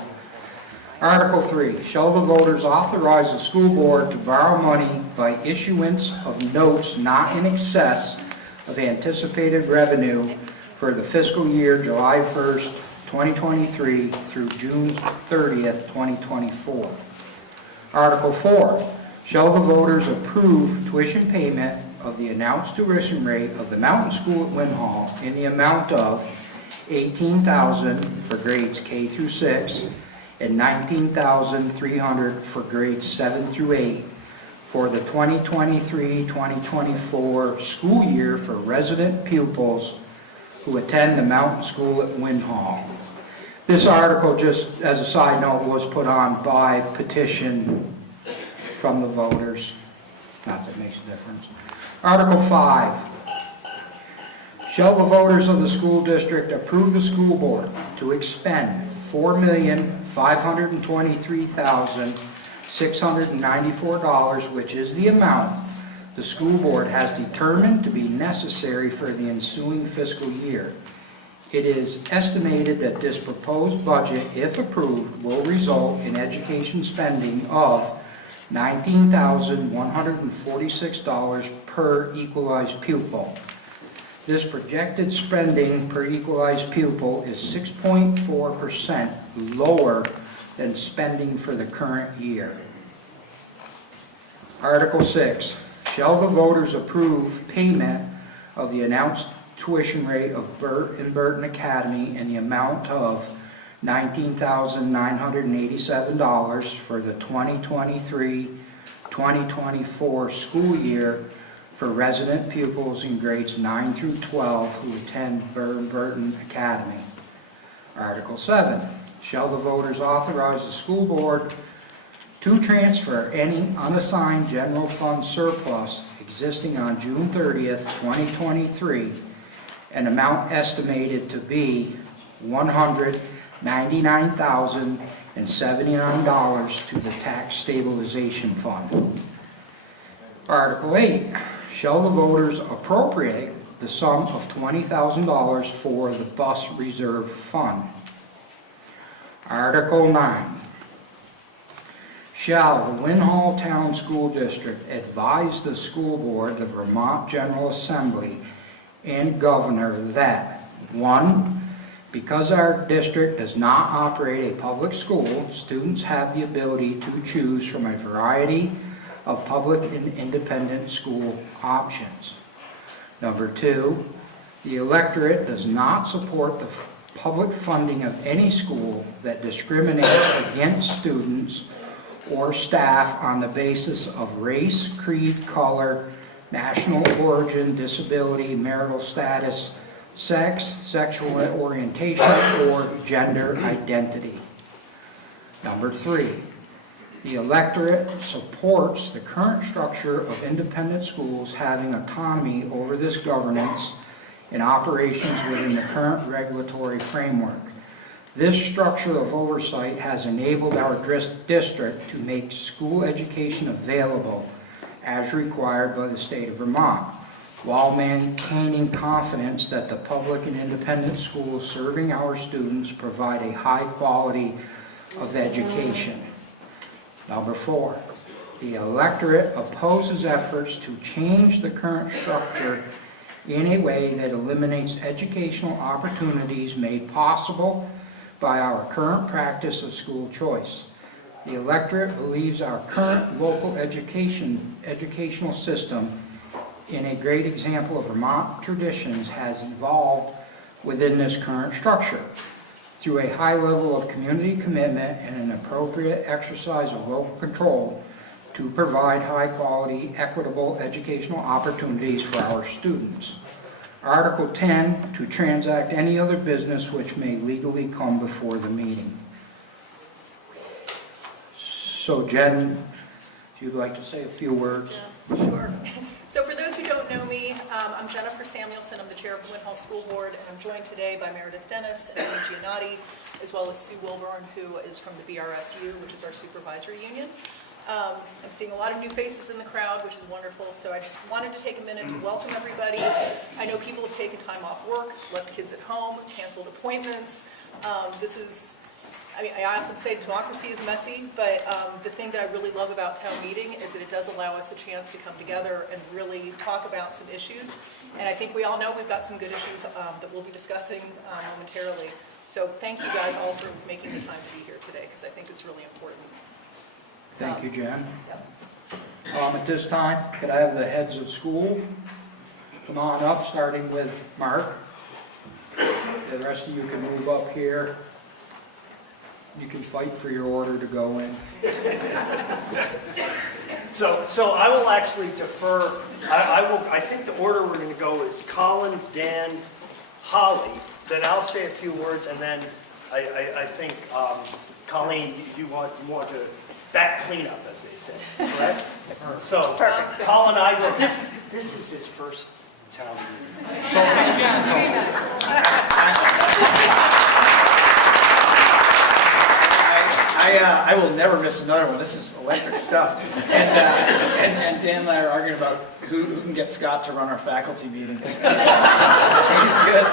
Article 3, shall the voters authorize the school board to borrow money by issuance of notes not in excess of anticipated revenue for the fiscal year July 1st, 2023 through June 30th, 2024. Article 4, shall the voters approve tuition payment of the announced tuition rate of the Mountain School at Winhall in the amount of $18,000 for grades K through 6 and $19,300 for grades 7 through 8 for the 2023-2024 school year for resident pupils who attend the Mountain School at Winhall. This article, just as a side note, was put on by petition from the voters. Not that it makes a difference. Article 5. Shall the voters of the school district approve the school board to expend $4,523,694, which is the amount the school board has determined to be necessary for the ensuing fiscal year. It is estimated that this proposed budget, if approved, will result in education spending of $19,146 per equalized pupil. This projected spending per equalized pupil is 6.4% lower than spending for the current year. Article 6. Shall the voters approve payment of the announced tuition rate of Burt and Burton Academy in the amount of $19,987 for the 2023-2024 school year for resident pupils in grades 9 through 12 who attend Burt and Burton Academy. Article 7. Shall the voters authorize the school board to transfer any unassigned general fund surplus existing on June 30th, 2023, an amount estimated to be $199,079 to the Tax Stabilization Fund. Article 8. Shall the voters appropriate the sum of $20,000 for the Bus Reserve Fund? Article 9. Shall the Winhall Town School District advise the school board, the Vermont General Assembly, and Governor that 1. Because our district does not operate a public school, students have the ability to choose from a variety of public and independent school options. Number 2, the electorate does not support the public funding of any school that discriminates against students or staff on the basis of race, creed, color, national origin, disability, marital status, sex, sexual orientation, or gender identity. Number 3, the electorate supports the current structure of independent schools having autonomy over this governance and operations within the current regulatory framework. This structure of oversight has enabled our district to make school education available as required by the state of Vermont, while maintaining confidence that the public and independent schools serving our students provide a high quality of education. Number 4, the electorate opposes efforts to change the current structure in a way that eliminates educational opportunities made possible by our current practice of school choice. The electorate believes our current local educational system, in a great example of Vermont traditions, has evolved within this current structure through a high level of community commitment and an appropriate exercise of local control to provide high-quality, equitable educational opportunities for our students. Article 10, to transact any other business which may legally come before the meeting. So Jen, if you'd like to say a few words. Sure. So for those who don't know me, I'm Jennifer Samuelson. I'm the chair of the Winhall School Board, and I'm joined today by Meredith Dennis and Amy Giannotti, as well as Sue Wilburn, who is from the BRSU, which is our supervisory union. I'm seeing a lot of new faces in the crowd, which is wonderful, so I just wanted to take a minute to welcome everybody. I know people have taken time off work, left kids at home, canceled appointments. I mean, I often say democracy is messy, but the thing that I really love about town meeting is that it does allow us the chance to come together and really talk about some issues. And I think we all know we've got some good issues that we'll be discussing momentarily. So thank you guys all for making the time to be here today, because I think it's really important. Thank you, Jen. Yep. At this time, could I have the heads of school come on up, starting with Mark. The rest of you can move up here. You can fight for your order to go in. So I will actually defer. I think the order we're going to go is Colin, Dan, Holly. Then I'll say a few words, and then I think Colleen, you want to back cleanup, as they say, right? So Colin, this is his first town meeting. I will never miss another one. This is electric stuff. And Dan and I are arguing about who can get Scott to run our faculty meetings. He's good.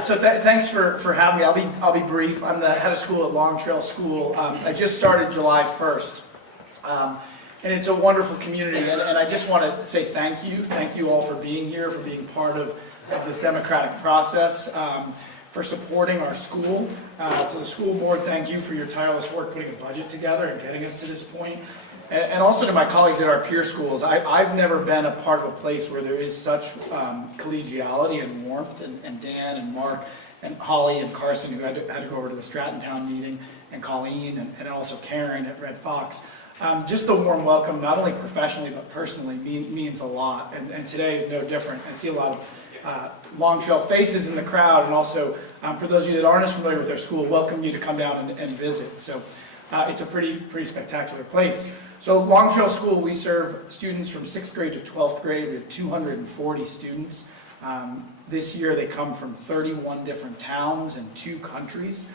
So thanks for having me. I'll be brief. I'm the head of school at Long Trail School. I just started July 1st. And it's a wonderful community. And I just want to say thank you. Thank you all for being here, for being part of this democratic process. For supporting our school. To the school board, thank you for your tireless work putting a budget together and getting us to this point. And also to my colleagues at our peer schools. I've never been a part of a place where there is such collegiality and warmth, and Dan and Mark and Holly and Carson, who had to go over to the Stratton Town meeting, and Colleen, and also Karen at Red Fox. Just the warm welcome, not only professionally but personally, means a lot. And today is no different. I see a lot of Long Trail faces in the crowd, and also for those of you that aren't as familiar with our school, welcome you to come down and visit. So it's a pretty spectacular place. So Long Trail School, we serve students from 6th grade to 12th grade. We have 240 students. This year they come from 31 different towns and 2 countries.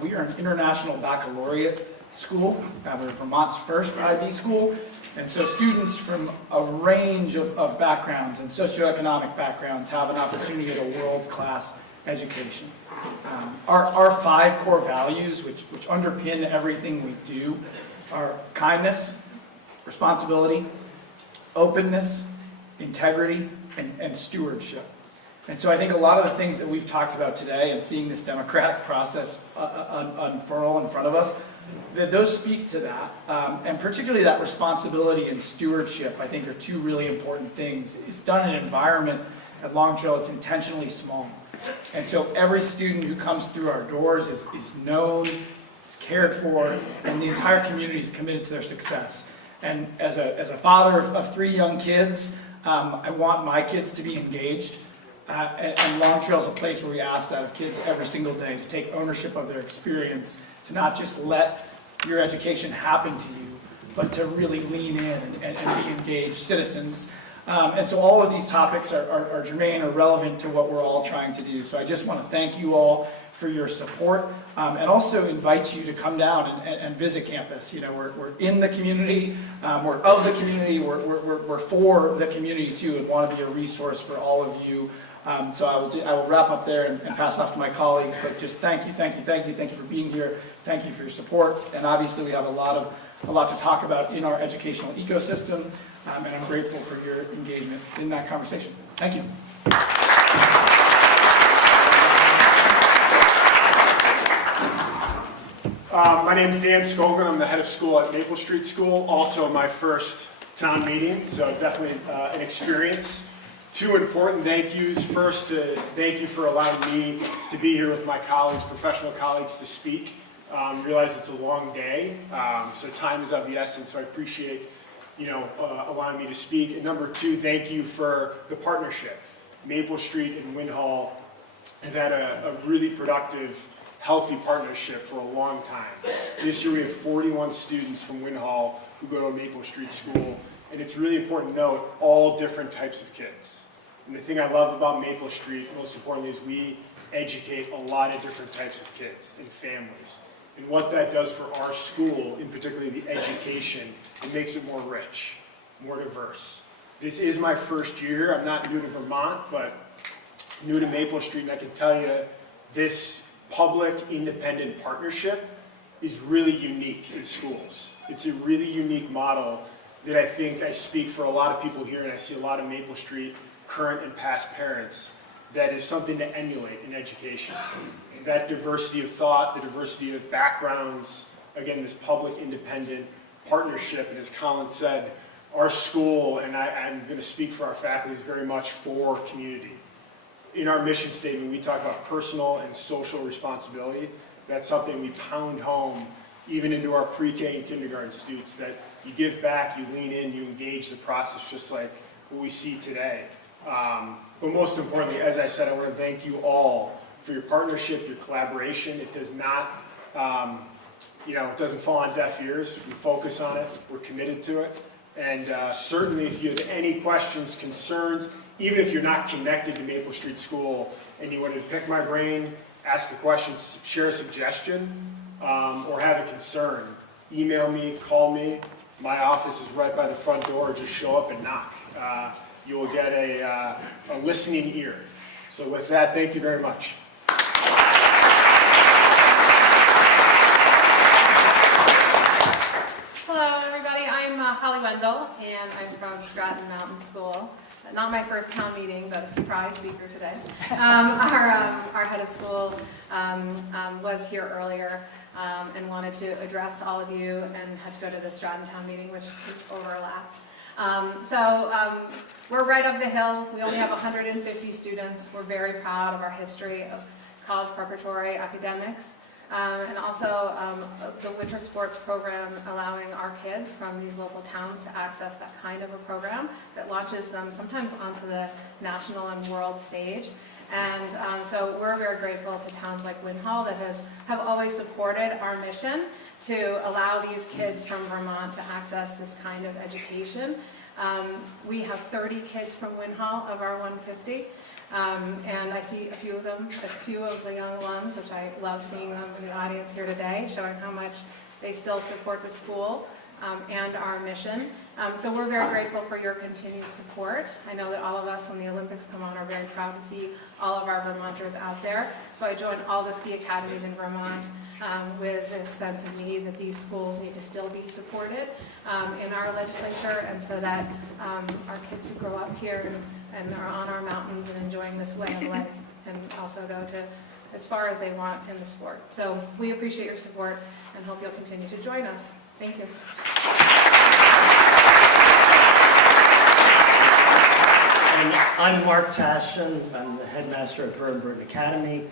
We are an international baccalaureate school. We're Vermont's first IB school. And so students from a range of backgrounds and socioeconomic backgrounds have an opportunity at a world-class education. Our 5 core values, which underpin everything we do, are kindness, responsibility, openness, integrity, and stewardship. And so I think a lot of the things that we've talked about today and seeing this democratic process unfurl in front of us, that those speak to that, and particularly that responsibility and stewardship, I think, are 2 really important things. It's done in an environment at Long Trail that's intentionally small. And so every student who comes through our doors is known, is cared for, and the entire community is committed to their success. And as a father of 3 young kids, I want my kids to be engaged. And Long Trail is a place where we ask that of kids every single day, to take ownership of their experience, to not just let your education happen to you, but to really lean in and be engaged citizens. And so all of these topics are germane or relevant to what we're all trying to do. So I just want to thank you all for your support, and also invite you to come down and visit campus. You know, we're in the community, we're of the community, we're for the community too, and want to be a resource for all of you. So I will wrap up there and pass off to my colleagues, but just thank you for being here, thank you for your support, and obviously we have a lot to talk about in our educational ecosystem, and I'm grateful for your engagement in that conversation. Thank you. My name is Dan Skolgan. I'm the head of school at Maple Street School, also my first town meeting, so definitely an experience. Two important thank yous. First, thank you for allowing me to be here with my colleagues, professional colleagues, to speak. Realize it's a long day, so time is of the essence, so I appreciate allowing me to speak. And number two, thank you for the partnership. Maple Street and Winhall have had a really productive, healthy partnership for a long time. This year we have 41 students from Winhall who go to Maple Street School, and it's really important to note all different types of kids. And the thing I love about Maple Street, most importantly, is we educate a lot of different types of kids and families. And what that does for our school, in particular the education, it makes it more rich, more diverse. This is my first year. I'm not new to Vermont, but new to Maple Street, and I can tell you this public independent partnership is really unique in schools. It's a really unique model that I think I speak for a lot of people here, and I see a lot of Maple Street current and past parents, that is something to emulate in education. That diversity of thought, the diversity of backgrounds, again, this public independent partnership, and as Colin said, our school, and I'm going to speak for our faculty, is very much for community. In our mission statement, we talk about personal and social responsibility. That's something we pound home even into our pre-K and kindergarten students, that you give back, you lean in, you engage the process, just like what we see today. But most importantly, as I said, I want to thank you all for your partnership, your collaboration. It does not, it doesn't fall on deaf ears. We focus on it. We're committed to it. And certainly if you have any questions, concerns, even if you're not connected to Maple Street School and you want to pick my brain, ask a question, share a suggestion, or have a concern, email me, call me. My office is right by the front door. Just show up and knock. You will get a listening ear. So with that, thank you very much. Hello, everybody. I'm Holly Wendell, and I'm from Stratton Mountain School. Not my first town meeting, but a surprise speaker today. Our head of school was here earlier and wanted to address all of you, and had to go to the Stratton town meeting, which overlapped. We're right up the hill. We only have 150 students. We're very proud of our history of college preparatory academics. And also the winter sports program, allowing our kids from these local towns to access that kind of a program that launches them sometimes onto the national and world stage. And so we're very grateful to towns like Winhall that have always supported our mission to allow these kids from Vermont to access this kind of education. We have 30 kids from Winhall of our 150. And I see a few of them, a few of the young alums, which I love seeing them in the audience here today, showing how much they still support the school and our mission. So we're very grateful for your continued support. I know that all of us, when the Olympics come on, are very proud to see all of our Vermonters out there. So I join all the ski academies in Vermont with this sense of need that these schools need to still be supported in our legislature, and so that our kids who grow up here and are on our mountains and enjoying this way of life and also go to as far as they want in the sport. So we appreciate your support and hope you'll continue to join us. Thank you. And I'm Mark Tashton. I'm the headmaster at Burton Academy.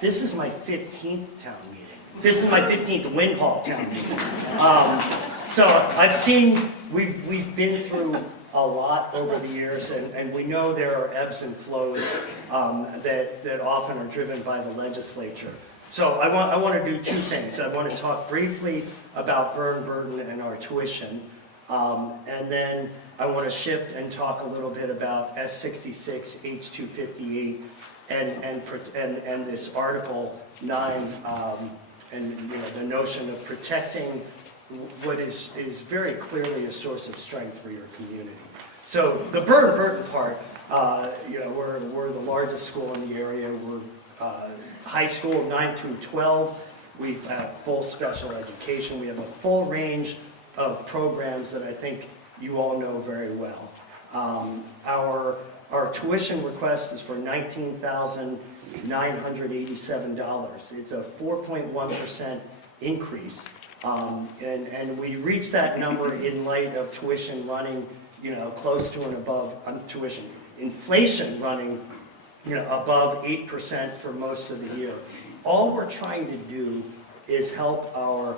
This is my 15th town meeting. This is my 15th Winhall town meeting. So I've seen, we've been through a lot over the years, and we know there are ebbs and flows that often are driven by the legislature. So I want to do two things. I want to talk briefly about Burton and our tuition, and then I want to shift and talk a little bit about S66, H258, and this Article 9, and the notion of protecting what is very clearly a source of strength for your community. So the Burton part, we're the largest school in the area. We're high school 9 through 12. We have full special education. We have a full range of programs that I think you all know very well. Our tuition request is for $19,987. It's a 4.1% increase. And we reached that number in light of tuition running, close to and above inflation running, above 8% for most of the year. All we're trying to do is help our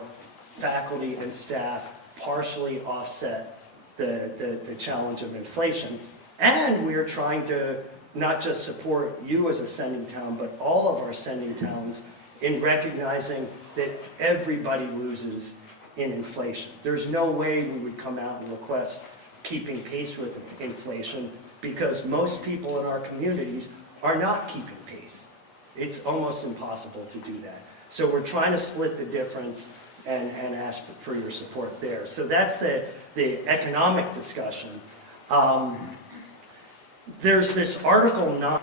faculty and staff partially offset the challenge of inflation. And we're trying to not just support you as a sending town, but all of our sending towns in recognizing that everybody loses in inflation. There's no way we would come out and request keeping pace with inflation because most people in our communities are not keeping pace. It's almost impossible to do that. So we're trying to split the difference and ask for your support there. So that's the economic discussion. There's this Article 9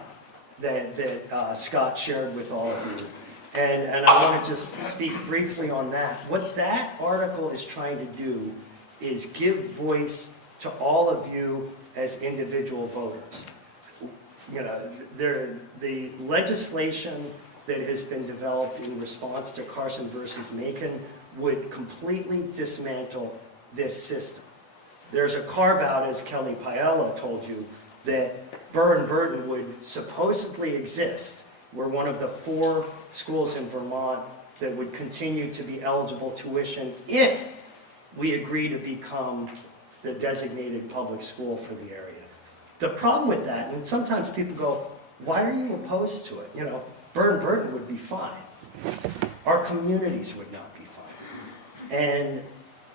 that Scott shared with all of you. And I want to just speak briefly on that. What that article is trying to do is give voice to all of you as individual voters. The legislation that has been developed in response to Carson versus Macon would completely dismantle this system. There's a carve-out, as Kelly Paella told you, that Burton would supposedly exist. We're one of the 4 schools in Vermont that would continue to be eligible tuition if we agree to become the designated public school for the area. The problem with that, and sometimes people go, why are you opposed to it? Burton would be fine. Our communities would not be fine. And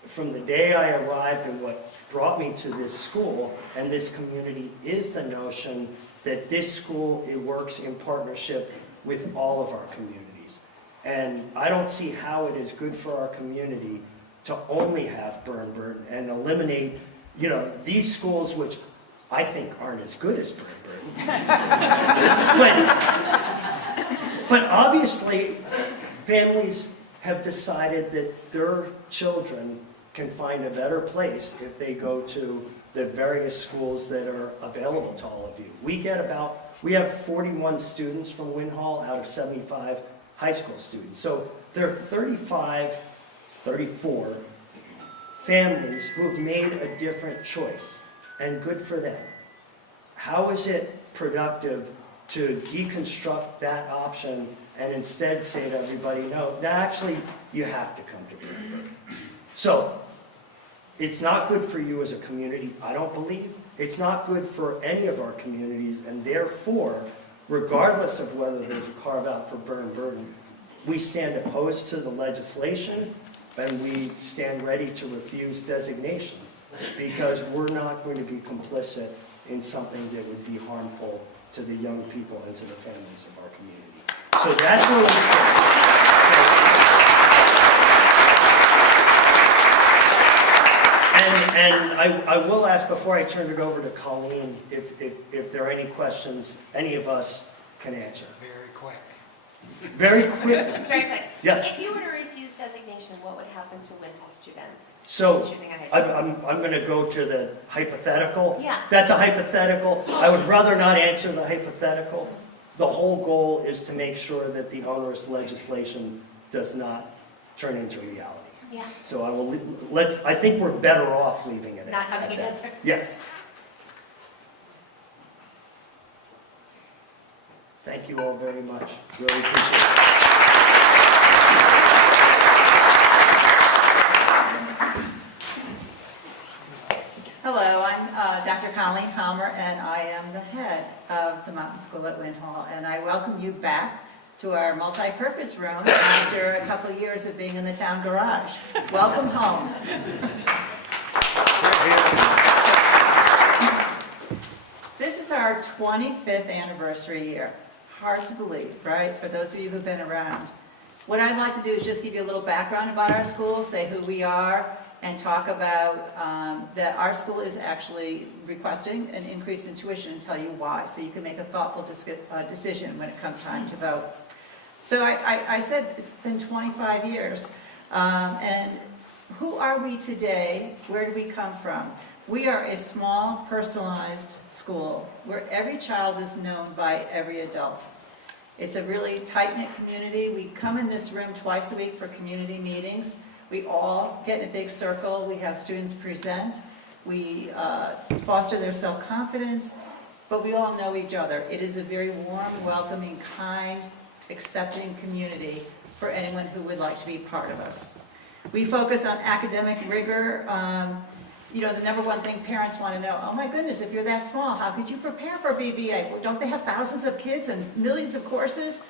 from the day I arrived and what brought me to this school and this community is the notion that this school, it works in partnership with all of our communities. And I don't see how it is good for our community to only have Burton and eliminate, these schools which I think aren't as good as Burton. But obviously, families have decided that their children can find a better place if they go to the various schools that are available to all of you. We have 41 students from Winhall out of 75 high school students. So there are 34 families who have made a different choice, and good for them. How is it productive to deconstruct that option and instead say to everybody, no, actually, you have to come to Burton. So, it's not good for you as a community, I don't believe. It's not good for any of our communities, and therefore, regardless of whether there's a carve-out for Burton, we stand opposed to the legislation, and we stand ready to refuse designation, because we're not going to be complicit in something that would be harmful to the young people and to the families of our community. So that's where we stand. And I will ask, before I turn it over to Colleen, if there are any questions any of us can answer. Very quick. Very quick. Very quick. Yes. If you were to refuse designation, what would happen to Winhall students? So choosing a high school? I'm going to go to the hypothetical. Yeah. That's a hypothetical. I would rather not answer the hypothetical. The whole goal is to make sure that the onerous legislation does not turn into reality. Yeah. So I think we're better off leaving it Not at having an that. answer. Yes. Thank you all very much. Really appreciate it. Hello, I'm Dr. Colleen Palmer, and I am the head of the Mountain School at Winhall, and I welcome you back to our multi-purpose room after a couple of years of being in the town garage. Welcome home. This is our 25th anniversary year. hard to believe, right? For those of you who've been around. What I'd like to do is just give you a little background about our school, say who we are, and talk about that our school is actually requesting an increase in tuition and tell you why, so you can make a thoughtful decision when it comes time to vote. So I said it's been 25 years, and who are we today? Where do we come from? We are a small, personalized school where every child is known by every adult. It's a really tight-knit community. We come in this room twice a week for community meetings. We all get in a big circle. We have students present. We foster their self-confidence, but we all know each other. It is a very warm, welcoming, kind, accepting community for anyone who would like to be part of us. We focus on academic rigor. You know, the number one thing parents want to know, oh my goodness, if you're that small, how could you prepare for BBA? Well, don't they have thousands of kids and millions of courses?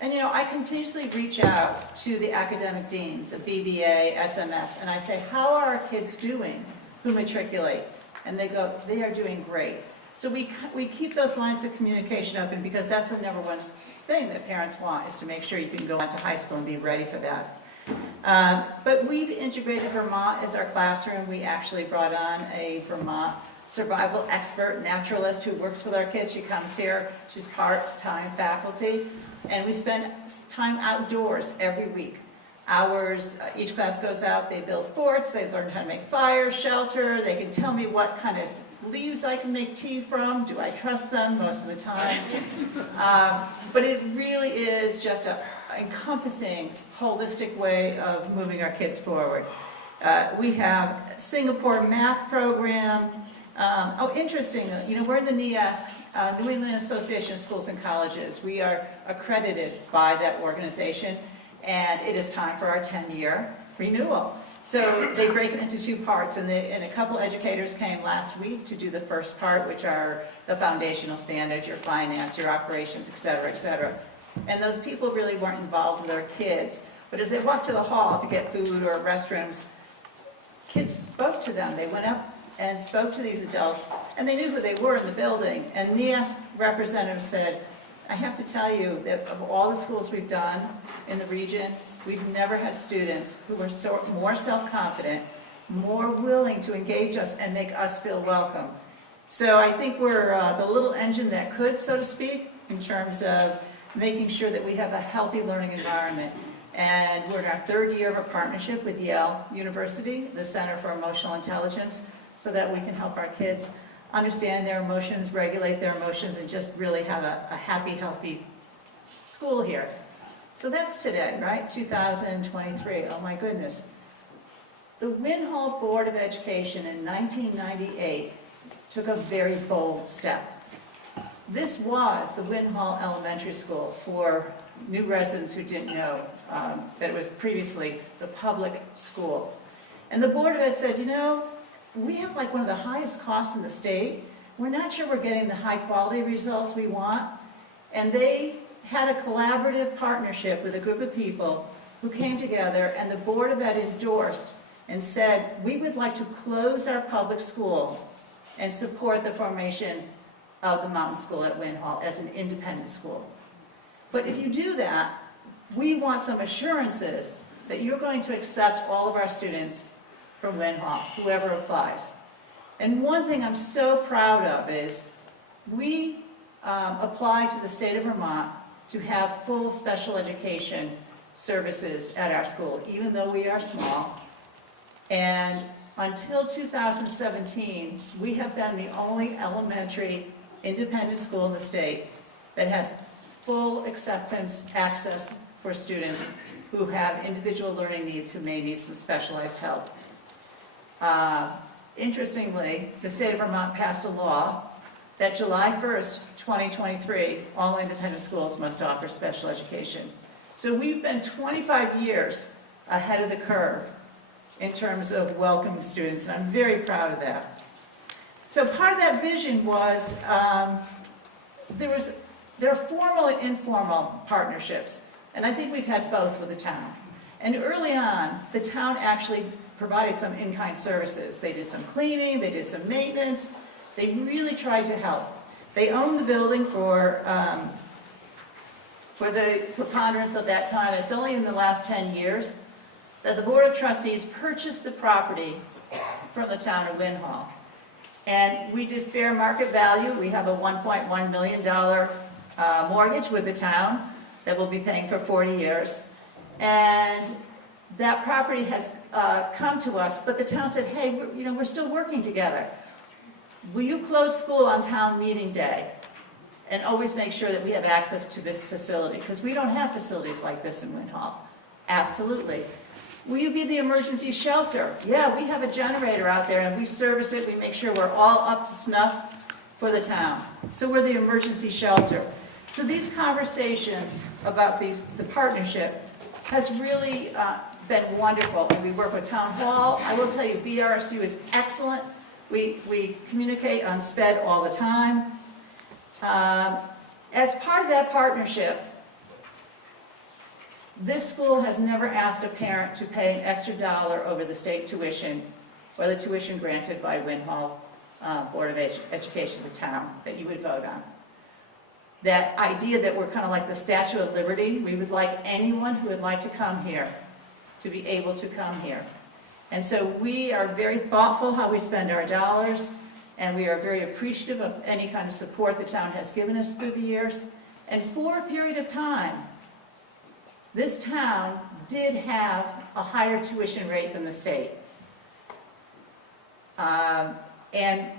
And you know, I continuously reach out to the academic deans of BBA, SMS, and I say, how are our kids doing who matriculate? And they go, they are doing great. So we keep those lines of communication open because that's the number one thing that parents want, is to make sure you can go on to high school and be ready for that. But we've integrated Vermont as our classroom. We actually brought on a Vermont survival expert, naturalist, who works with our kids. She comes here, she's part-time faculty, and we spend time outdoors every week. Hours, each class goes out, they build forts, they learn how to make fire, shelter, they can tell me what kind of leaves I can make tea from. Do I trust them? Most of the time. But it really is just an encompassing, holistic way of moving our kids forward. We have Singapore math program. Oh, interesting, you know, we're in the NEASC, New England Association of Schools and Colleges. We are accredited by that organization, and it is time for our 10-year renewal. So they break it into two parts, and a couple educators came last week to do the first part, which are the foundational standards, your finance, your operations, et cetera, et cetera. And those people really weren't involved with their kids, but as they walked to the hall to get food or restrooms, kids spoke to them. They went up and spoke to these adults, and they knew who they were in the building. And NEASC representative said, I have to tell you that of all the schools we've done in the region, we've never had students who were more self-confident, more willing to engage us and make us feel welcome. So I think we're the little engine that could, so to speak, in terms of making sure that we have a healthy learning environment. And we're in our third year of a partnership with Yale University, the Center for Emotional Intelligence, so that we can help our kids understand their emotions, regulate their emotions, and just really have a happy, healthy school here. So that's today, right? 2023. Oh my goodness. The Winhall Board of Education in 1998 took a very bold step. This was the Winhall Elementary School, for new residents who didn't know that it was previously the public school. And the Board of Ed said, you know, we have like one of the highest costs in the state. We're not sure we're getting the high quality results we want. And they had a collaborative partnership with a group of people who came together, and the Board of Ed endorsed and said, we would like to close our public school and support the formation of the Mountain School at Winhall as an independent school. But if you do that, we want some assurances that you're going to accept all of our students from Winhall, whoever applies. And one thing I'm so proud of is we applied to the state of Vermont to have full special education services at our school, even though we are small. And until 2017, we have been the only elementary independent school in the state that has full acceptance access for students who have individual learning needs, who may need some specialized help. Interestingly, the state of Vermont passed a law that July 1st, 2023, all independent schools must offer special education. So we've been 25 years ahead of the curve in terms of welcoming students, and I'm very proud of that. So part of that vision was, there are formal and informal partnerships, and I think we've had both with the town. And early on, the town actually provided some in-kind services. They did some cleaning, they did some maintenance, they really tried to help. They owned the building for for the preponderance of that time, it's only in the last 10 years, that the Board of Trustees purchased the property from the town of Winhall. And we did fair market value. We have a $1.1 million mortgage with the town that we'll be paying for 40 years. And that property has come to us, but the town said, hey, we're still working together. Will you close school on town meeting day? And always make sure that we have access to this facility, because we don't have facilities like this in Winhall. Absolutely. Will you be the emergency shelter? Yeah, we have a generator out there and we service it. We make sure we're all up to snuff for the town. So we're the emergency shelter. So these conversations about the partnership has really been wonderful. And we work with Town Hall. I will tell you, BRSU is excellent. We communicate on SPED all the time. As part of that partnership, this school has never asked a parent to pay an extra dollar over the state tuition or the tuition granted by Winhall Board of Education, the town, that you would vote on. That idea that we're kind of like the Statue of Liberty, we would like anyone who would like to come here to be able to come here. And so we are very thoughtful how we spend our dollars, and we are very appreciative of any kind of support the town has given us through the years. And for a period of time, this town did have a higher tuition rate than the state. And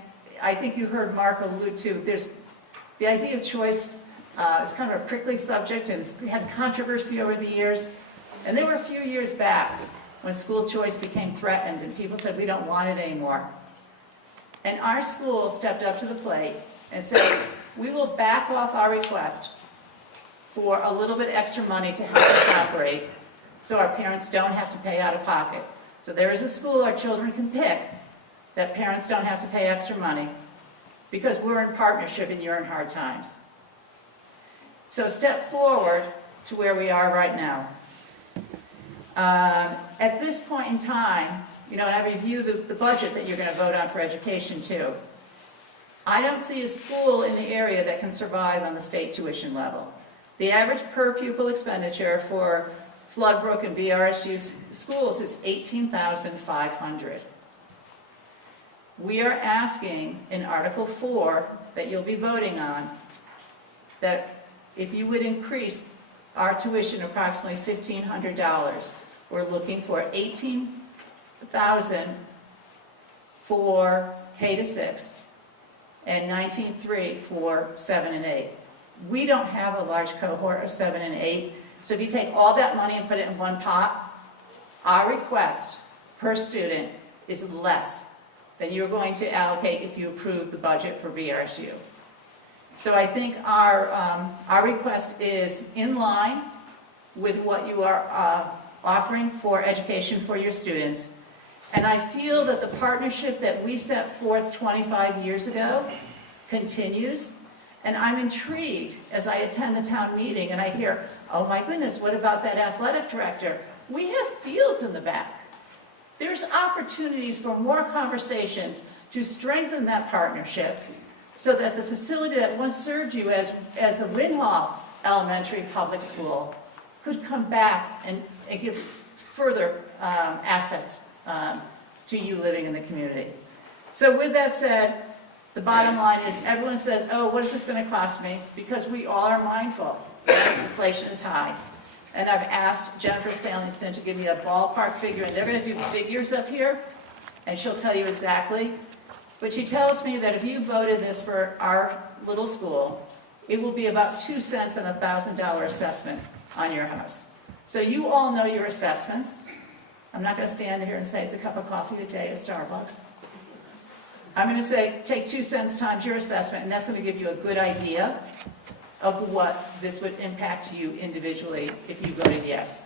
I think you heard Mark allude to, there's the idea of choice. It's kind of a prickly subject, and it's had controversy over the years. And there were a few years back when school choice became threatened and people said, we don't want it anymore. And our school stepped up to the plate and said, we will back off our request for a little bit extra money to help us operate so our parents don't have to pay out of pocket. So there is a school our children can pick that parents don't have to pay extra money because we're in partnership and you're in hard times. So step forward to where we are right now. At this point in time, and I review the budget that you're going to vote on for education too. I don't see a school in the area that can survive on the state tuition level. The average per pupil expenditure for Floodbrook and BRSU schools is $18,500. We are asking in Article 4 that you'll be voting on that if you would increase our tuition approximately $1,500, we're looking for $18,000 for K-6 and $19,300 for 7 and 8. We don't have a large cohort of 7 and 8, so if you take all that money and put it in one pot, our request per student is less than you're going to allocate if you approve the budget for BRSU. So I think our request is in line with what you are offering for education for your students. And I feel that the partnership that we set forth 25 years ago continues. And I'm intrigued as I attend the town meeting and I hear, oh my goodness, what about that athletic director? We have fields in the back. There's opportunities for more conversations to strengthen that partnership so that the facility that once served you as the Winhall Elementary Public School could come back and give further assets to you living in the community. So with that said, the bottom line is everyone says, oh, what is this going to cost me? Because we all are mindful that inflation is high. And I've asked Jennifer Samuelson to give me a ballpark figure, and they're going to do figures up here, and she'll tell you exactly. But she tells me that if you voted this for our little school, it will be about 2 cents on a $1,000 assessment on your house. So you all know your assessments. I'm not going to stand here and say it's a cup of coffee a day at Starbucks. I'm going to say take 2 cents times your assessment, and that's going to give you a good idea of what this would impact you individually if you voted yes.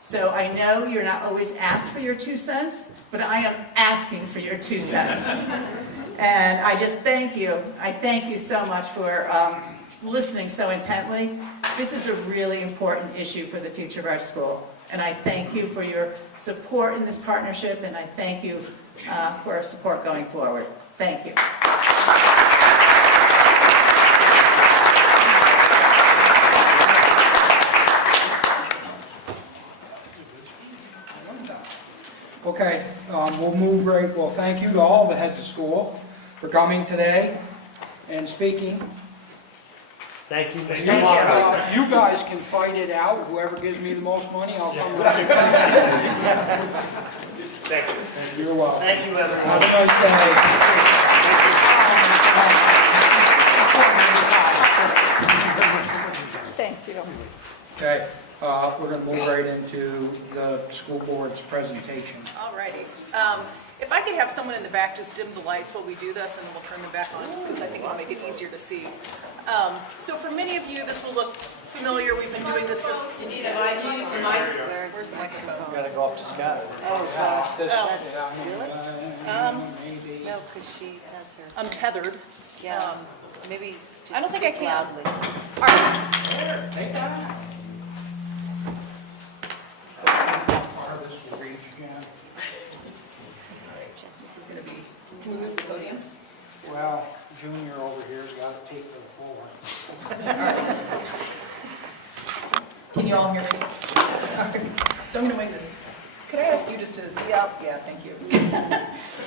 So I know you're not always asked for your 2 cents, but I am asking for your 2 cents. And I just thank you. I thank you so much for listening so intently. This is a really important issue for the future of our school. And I thank you for your support in this partnership, and I thank you for our support going forward. Thank you. we'll move right, well, thank you to all the heads of school for coming today and speaking. Thank you. You guys can fight it out. Whoever gives me the most money, I'll come right. Thank you. You're welcome. Thank you, everyone. Have a nice day. Thank you. Okay, we're going to move right into the school board's presentation. All righty. If I could have someone in the back just dim the lights while we do this, and then we'll turn them back on, just because I think it'll make it easier to see. So for many of you, this will look familiar. We've been doing this for... You need a mic, use the mic. Where's the microphone? Gotta go up to Scott. Oh, gosh. This, Maybe. No, because she has her. I'm tethered. Yeah, maybe I don't think I speak can. loudly. All right. Take that out. Part of this will reach again. This is going to be... Can we move the podium? Well, Junior over here's got to take the floor. Can you all hear me? So I'm going to wing this. Could I ask you just to... Yeah, thank you.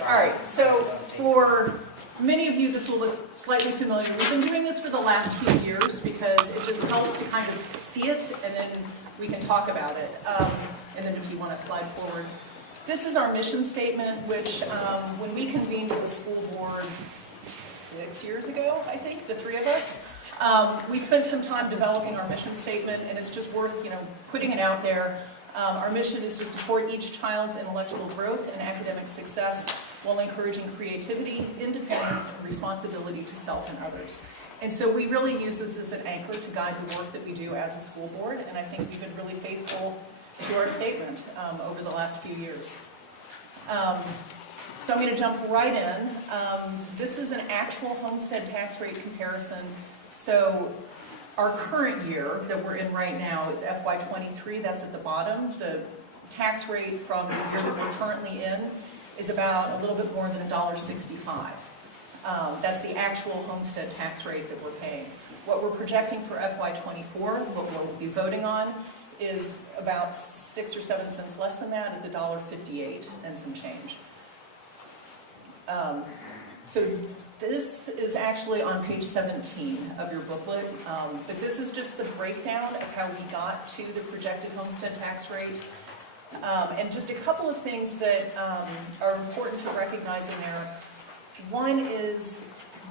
All right, so for many of you, this will look slightly familiar. We've been doing this for the last few years because it just helps to kind of see it, and then we can talk about it. And then if you want to slide forward. This is our mission statement, which when we convened as a school board 6 years ago, I think, the three of us, we spent some time developing our mission statement, and it's just worth, putting it out there. Our mission is to support each child's intellectual growth and academic success while encouraging creativity, independence, and responsibility to self and others. And so we really use this as an anchor to guide the work that we do as a school board, and I think we've been really faithful to our statement over the last few years. So I'm going to jump right in. This is an actual homestead tax rate comparison. So our current year that we're in right now is FY23, that's at the bottom. The tax rate from the year that we're currently in is about a little bit more than $1.65. That's the actual homestead tax rate that we're paying. What we're projecting for FY24, what we'll be voting on, is about 6 or 7 cents less than that. It's $1.58 and some change. So this is actually on page 17 of your booklet, but this is just the breakdown of how we got to the projected homestead tax rate. And just a couple of things that are important to recognize in there. One is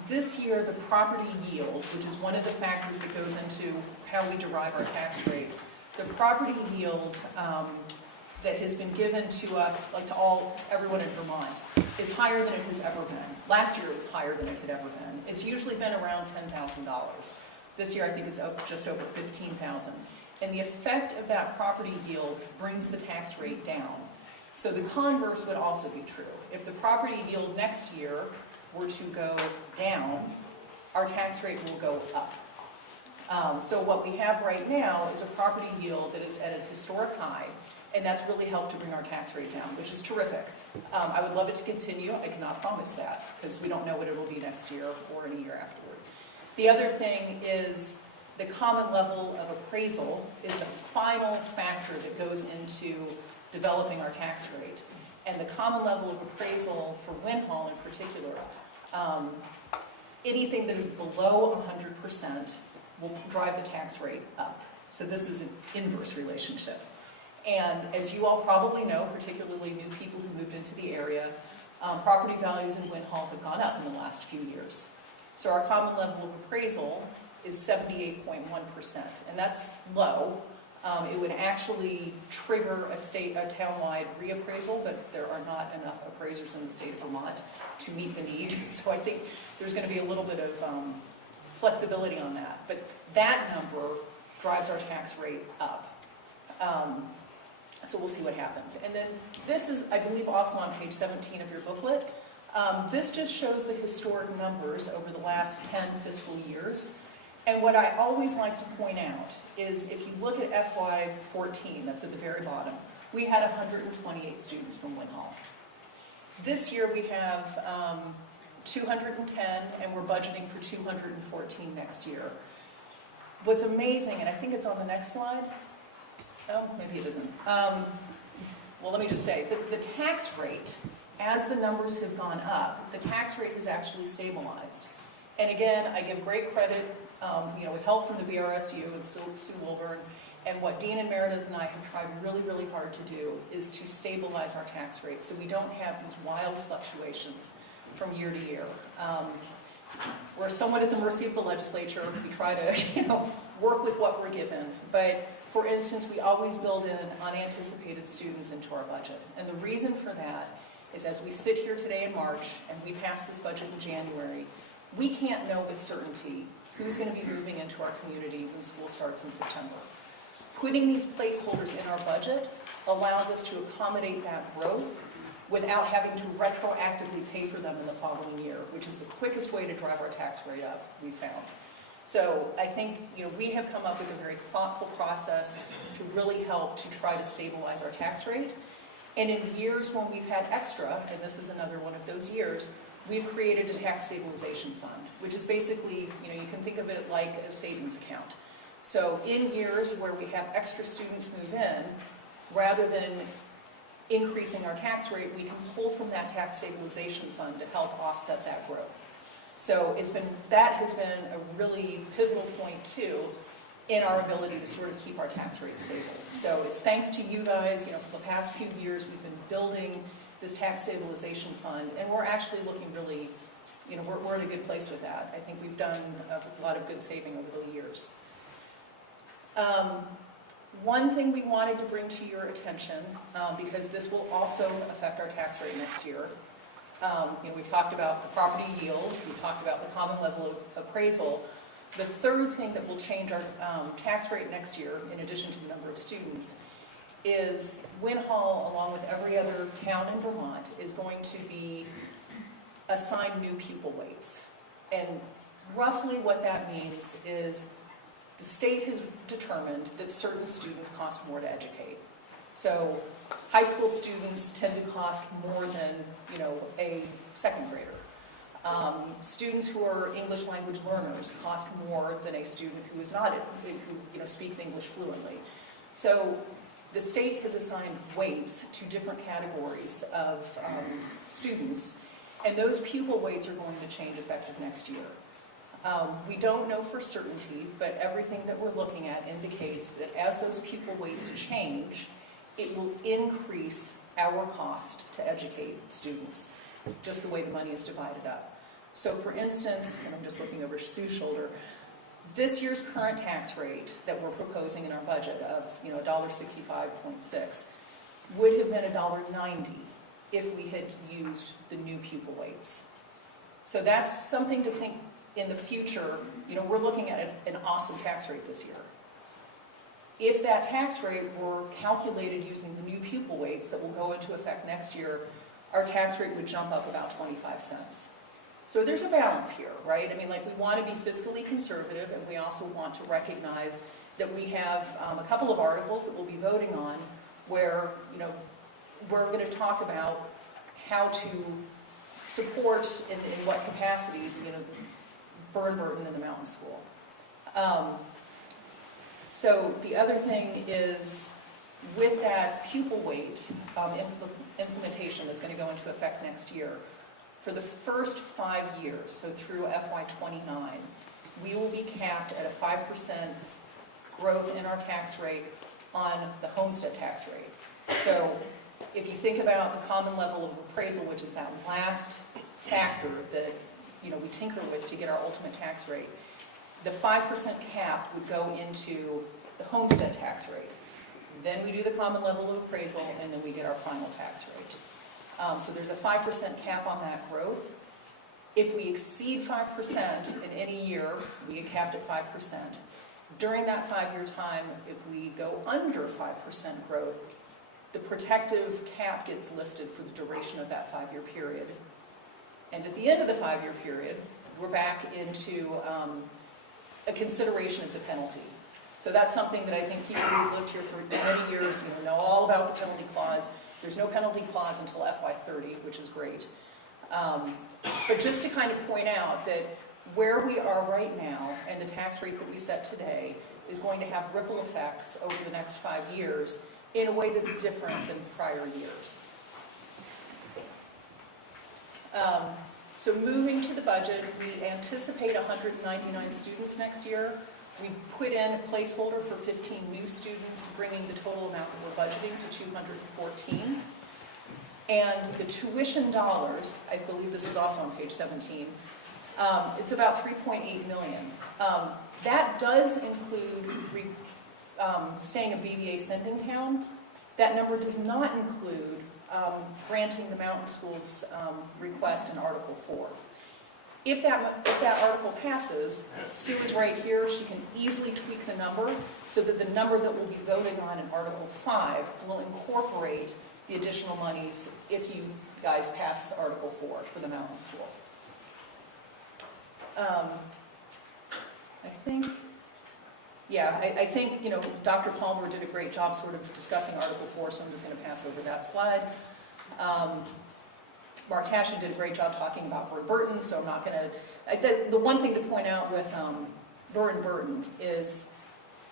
this year the property yield, which is one of the factors that goes into how we derive our tax rate. The property yield that has been given to us, like to everyone in Vermont, is higher than it has ever been. Last year it was higher than it had ever been. It's usually been around $10,000. This year I think it's up just over $15,000. And the effect of that property yield brings the tax rate down. So the converse would also be true. If the property yield next year were to go down, our tax rate will go up. So what we have right now is a property yield that is at a historic high, and that's really helped to bring our tax rate down, which is terrific. I would love it to continue. I cannot promise that, because we don't know what it will be next year or in a year afterward. The other thing is the common level of appraisal is the final factor that goes into developing our tax rate. And the common level of appraisal for Winhall in particular, anything that is below 100% will drive the tax rate up. So this is an inverse relationship. And as you all probably know, particularly new people who moved into the area, property values in Winhall have gone up in the last few years. So our common level of appraisal is 78.1%, and that's low. It would actually trigger a townwide reappraisal, but there are not enough appraisers in the state of Vermont to meet the need. So I think there's going to be a little bit of flexibility on that. But that number drives our tax rate up. So we'll see what happens. And then this is, I believe, also on page 17 of your booklet. This just shows the historic numbers over the last 10 fiscal years. And what I always like to point out is if you look at FY14, that's at the very bottom, we had 128 students from Winhall. This year we have 210, and we're budgeting for 214 next year. What's amazing, and I think it's on the next slide. Oh, maybe it isn't. Well, let me just say, the tax rate as the numbers have gone up, the tax rate has actually stabilized. And again, I give great credit, with help from the BRSU and Sue Wilburn, and what Dean and Meredith and I have tried really, really hard to do is to stabilize our tax rate so we don't have these wild fluctuations from year to year. We're somewhat at the mercy of the legislature. We try to, work with what we're given. But for instance, we always build in unanticipated students into our budget. And the reason for that is as we sit here today in March and we pass this budget in January, we can't know with certainty who's going to be moving into our community when school starts in September. Putting these placeholders in our budget allows us to accommodate that growth without having to retroactively pay for them in the following year, which is the quickest way to drive our tax rate up, we found. So I think we have come up with a very thoughtful process to really help to try to stabilize our tax rate. And in years when we've had extra, and this is another one of those years, we've created a tax stabilization fund, which is basically, you can think of it like a savings account. So in years where we have extra students move in, rather than increasing our tax rate, we can pull from that tax stabilization fund to help offset that growth. So that has been a really pivotal point too in our ability to sort of keep our tax rate stable. So it's thanks to you guys, for the past few years we've been building this tax stabilization fund, and we're actually looking really, we're in a good place with that. I think we've done a lot of good saving over the years. One thing we wanted to bring to your attention, because this will also affect our tax rate next year, we've talked about the property yield, we've talked about the common level of appraisal. The third thing that will change our tax rate next year, in addition to the number of students, is Winhall, along with every other town in Vermont, is going to be assigned new pupil weights. And roughly what that means is the state has determined that certain students cost more to educate. So high school students tend to cost more than, a second grader. Students who are English language learners cost more than a student who is not, who speaks English fluently. So the state has assigned weights to different categories of students, and those pupil weights are going to change effective next year. We don't know for certainty, but everything that we're looking at indicates that as those pupil weights change, it will increase our cost to educate students, just the way the money is divided up. So for instance, and I'm just looking over Sue's shoulder, this year's current tax rate that we're proposing in our budget of $1.65.6 would have been $1.90 if we had used the new pupil weights. So that's something to think in the future. We're looking at an awesome tax rate this year. If that tax rate were calculated using the new pupil weights that will go into effect next year, our tax rate would jump up about 25 cents. So there's a balance here, right? We want to be fiscally conservative, and we also want to recognize that we have a couple of articles that we'll be voting on where, we're going to talk about how to support in what capacity, burn burden in the mountain school. So the other thing is, with that pupil weight implementation that's going to go into effect next year, for the first 5 years, so through FY29, we will be capped at a 5% growth in our tax rate on the homestead tax rate. So if you think about the common level of appraisal, which is that last factor that we tinker with to get our ultimate tax rate, the 5% cap would go into the homestead tax rate. Then we do the common level of appraisal, and then we get our final tax rate. So there's a 5% cap on that growth. If we exceed 5% in any year, we get capped at 5%. During that 5-year time, if we go under 5% growth, the protective cap gets lifted for the duration of that 5-year period. And at the end of the 5-year period, we're back into a consideration of the penalty. So that's something that I think people who've lived here for many years know all about the penalty clause. There's no penalty clause until FY30, which is great. But just to kind of point out that where we are right now and the tax rate that we set today is going to have ripple effects over the next 5 years in a way that's different than prior years. So moving to the budget, we anticipate 199 students next year. We put in a placeholder for 15 new students, bringing the total amount that we're budgeting to 214. And the tuition dollars, I believe this is also on page 17, it's about $3.8 million. That does include staying a BVA sending town. That number does not include granting the mountain schools request in Article 4. If that article passes, Sue is right here, she can easily tweak the number so that the number that we'll be voting on in Article 5 will incorporate the additional monies if you guys pass Article 4 for the mountain school. I think, you know, Dr. Palmer did a great job sort of discussing Article 4, so I'm just going to pass over that slide. Mark Tashin did a great job talking about Burton, so I'm not going to... The one thing to point out with Burton is,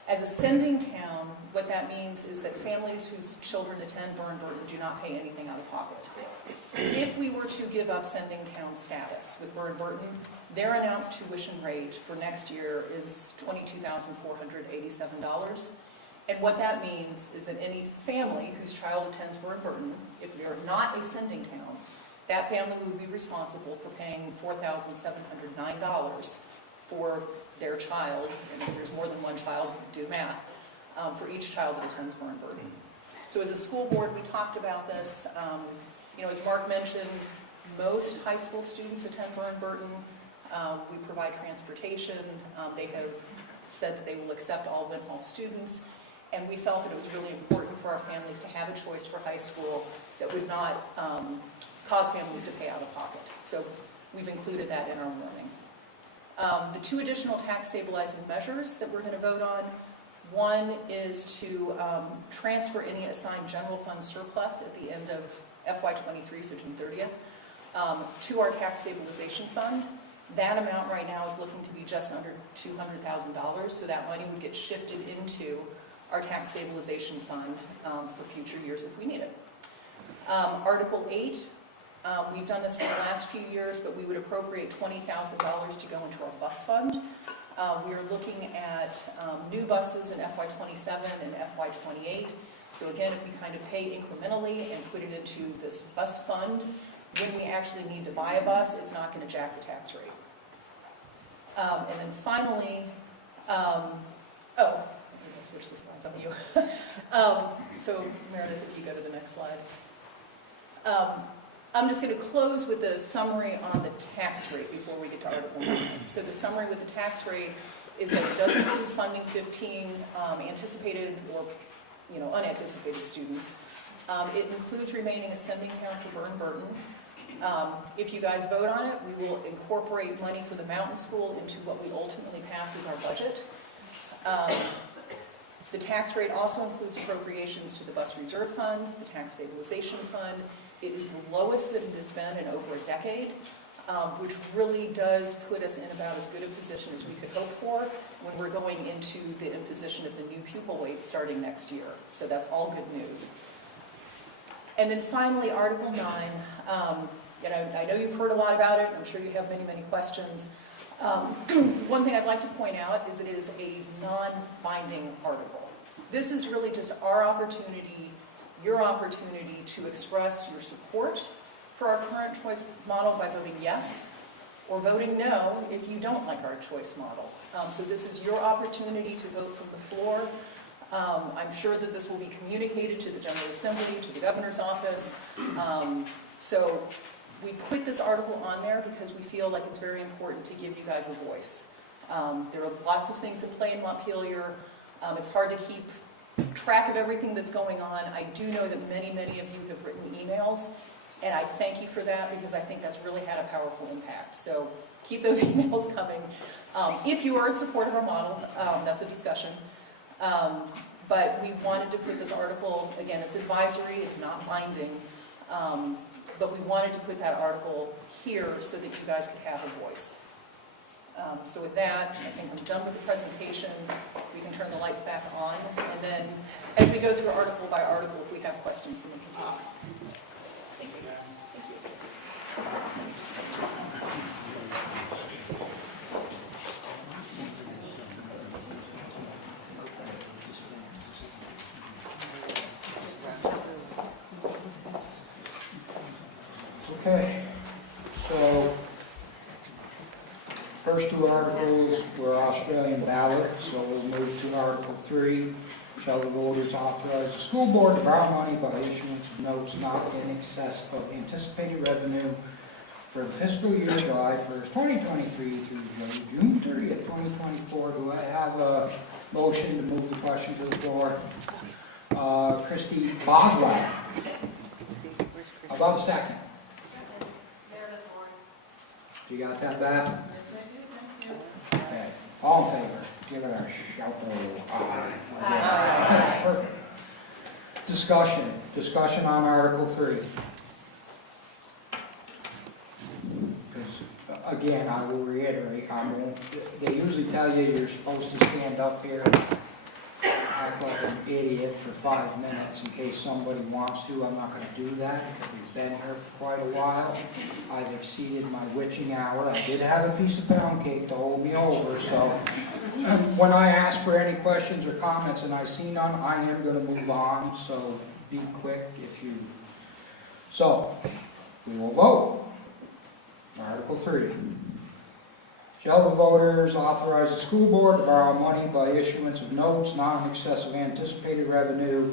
as a sending town, what that means is that families whose children attend Burton do not pay anything out of pocket. If we were to give up sending town status with Burton, their announced tuition rate for next year is $22,487. And what that means is that any family whose child attends Burton, if we are not a sending town, that family would be responsible for paying $4,709 for their child, and if there's more than one child, do math, for each child that attends Burton. So as a school board, we talked about this. You know, as Mark mentioned, most high school students attend Burton. We provide transportation. They have said that they will accept all Winhall students, and we felt that it was really important for our families to have a choice for high school that would not cause families to pay out of pocket. So we've included that in our warning. The two additional tax stabilizing measures that we're going to vote on, one is to transfer any assigned general fund surplus at the end of FY23, so June 30th, to our tax stabilization fund. That amount right now is looking to be just under $200,000, so that money would get shifted into our tax stabilization fund for future years if we need it. Article 8, we've done this for the last few years, but we would appropriate $20,000 to go into our bus fund. We are looking at new buses in FY27 and FY28. So again, if we kind of pay incrementally and put it into this bus fund, when we actually need to buy a bus, it's not going to jack the tax rate. And then finally, I'm going to switch the slides on you. So Meredith, if you go to the next slide. I'm just going to close with a summary on the tax rate before we get to Article 9. So the summary with the tax rate is that it does include funding 15 anticipated or unanticipated students. It includes remaining a sending town for Burton. If you guys vote on it, we will incorporate money for the mountain school into what we ultimately pass as our budget. The tax rate also includes appropriations to the bus reserve fund, the tax stabilization fund. It is the lowest that it has been in over a decade, which really does put us in about as good a position as we could hope for when we're going into the imposition of the new pupil weight starting next year. So that's all good news. And then finally, Article 9. I know you've heard a lot about it. I'm sure you have many, many questions. One thing I'd like to point out is that it is a non-binding article. This is really just our opportunity, your opportunity to express your support for our current choice model by voting yes or voting no if you don't like our choice model. So this is your opportunity to vote from the floor. I'm sure that this will be communicated to the General Assembly, to the Governor's Office. So we put this article on there because we feel like it's very important to give you guys a voice. There are lots of things at play in Montpelier. It's hard to keep track of everything that's going on. I do know that many, many of you have written emails, and I thank you for that because I think that's really had a powerful impact. So keep those emails coming. If you are in support of our model, that's a discussion. But we wanted to put this article, again, it's advisory, it's not binding, but we wanted to put that article here so that you guys could have a voice. So with that, I think I'm done with the presentation. We can turn the lights back on, and then as we go through article by article, if we have questions, then we can talk. Thank you. Thank you. Okay, so first two articles were Australian ballot, so we'll move to Article 3. Shall the voters authorize the school board to borrow money by issuance of notes not in excess of anticipated revenue for the fiscal year July 1st, 2023 through June 30th, 2024. Do I have a motion to move the question to the floor? Christie Boswell. How about a second? You got that, Beth? Okay. All in favor? Give it a shout. Aye. Aye. Perfect. Discussion on Article 3. Because, again, I will reiterate, they usually tell you you're supposed to stand up here and act like an idiot for 5 minutes in case somebody wants to. I'm not going to do that because we've been here for quite a while. I've exceeded my witching hour. I did have a piece of pound cake to hold me over, so when I ask for any questions or comments and I see none, I am going to move on, so be quick if you... So, we will vote. Article 3. Shall the voters authorize the school board to borrow money by issuance of notes not in excess of anticipated revenue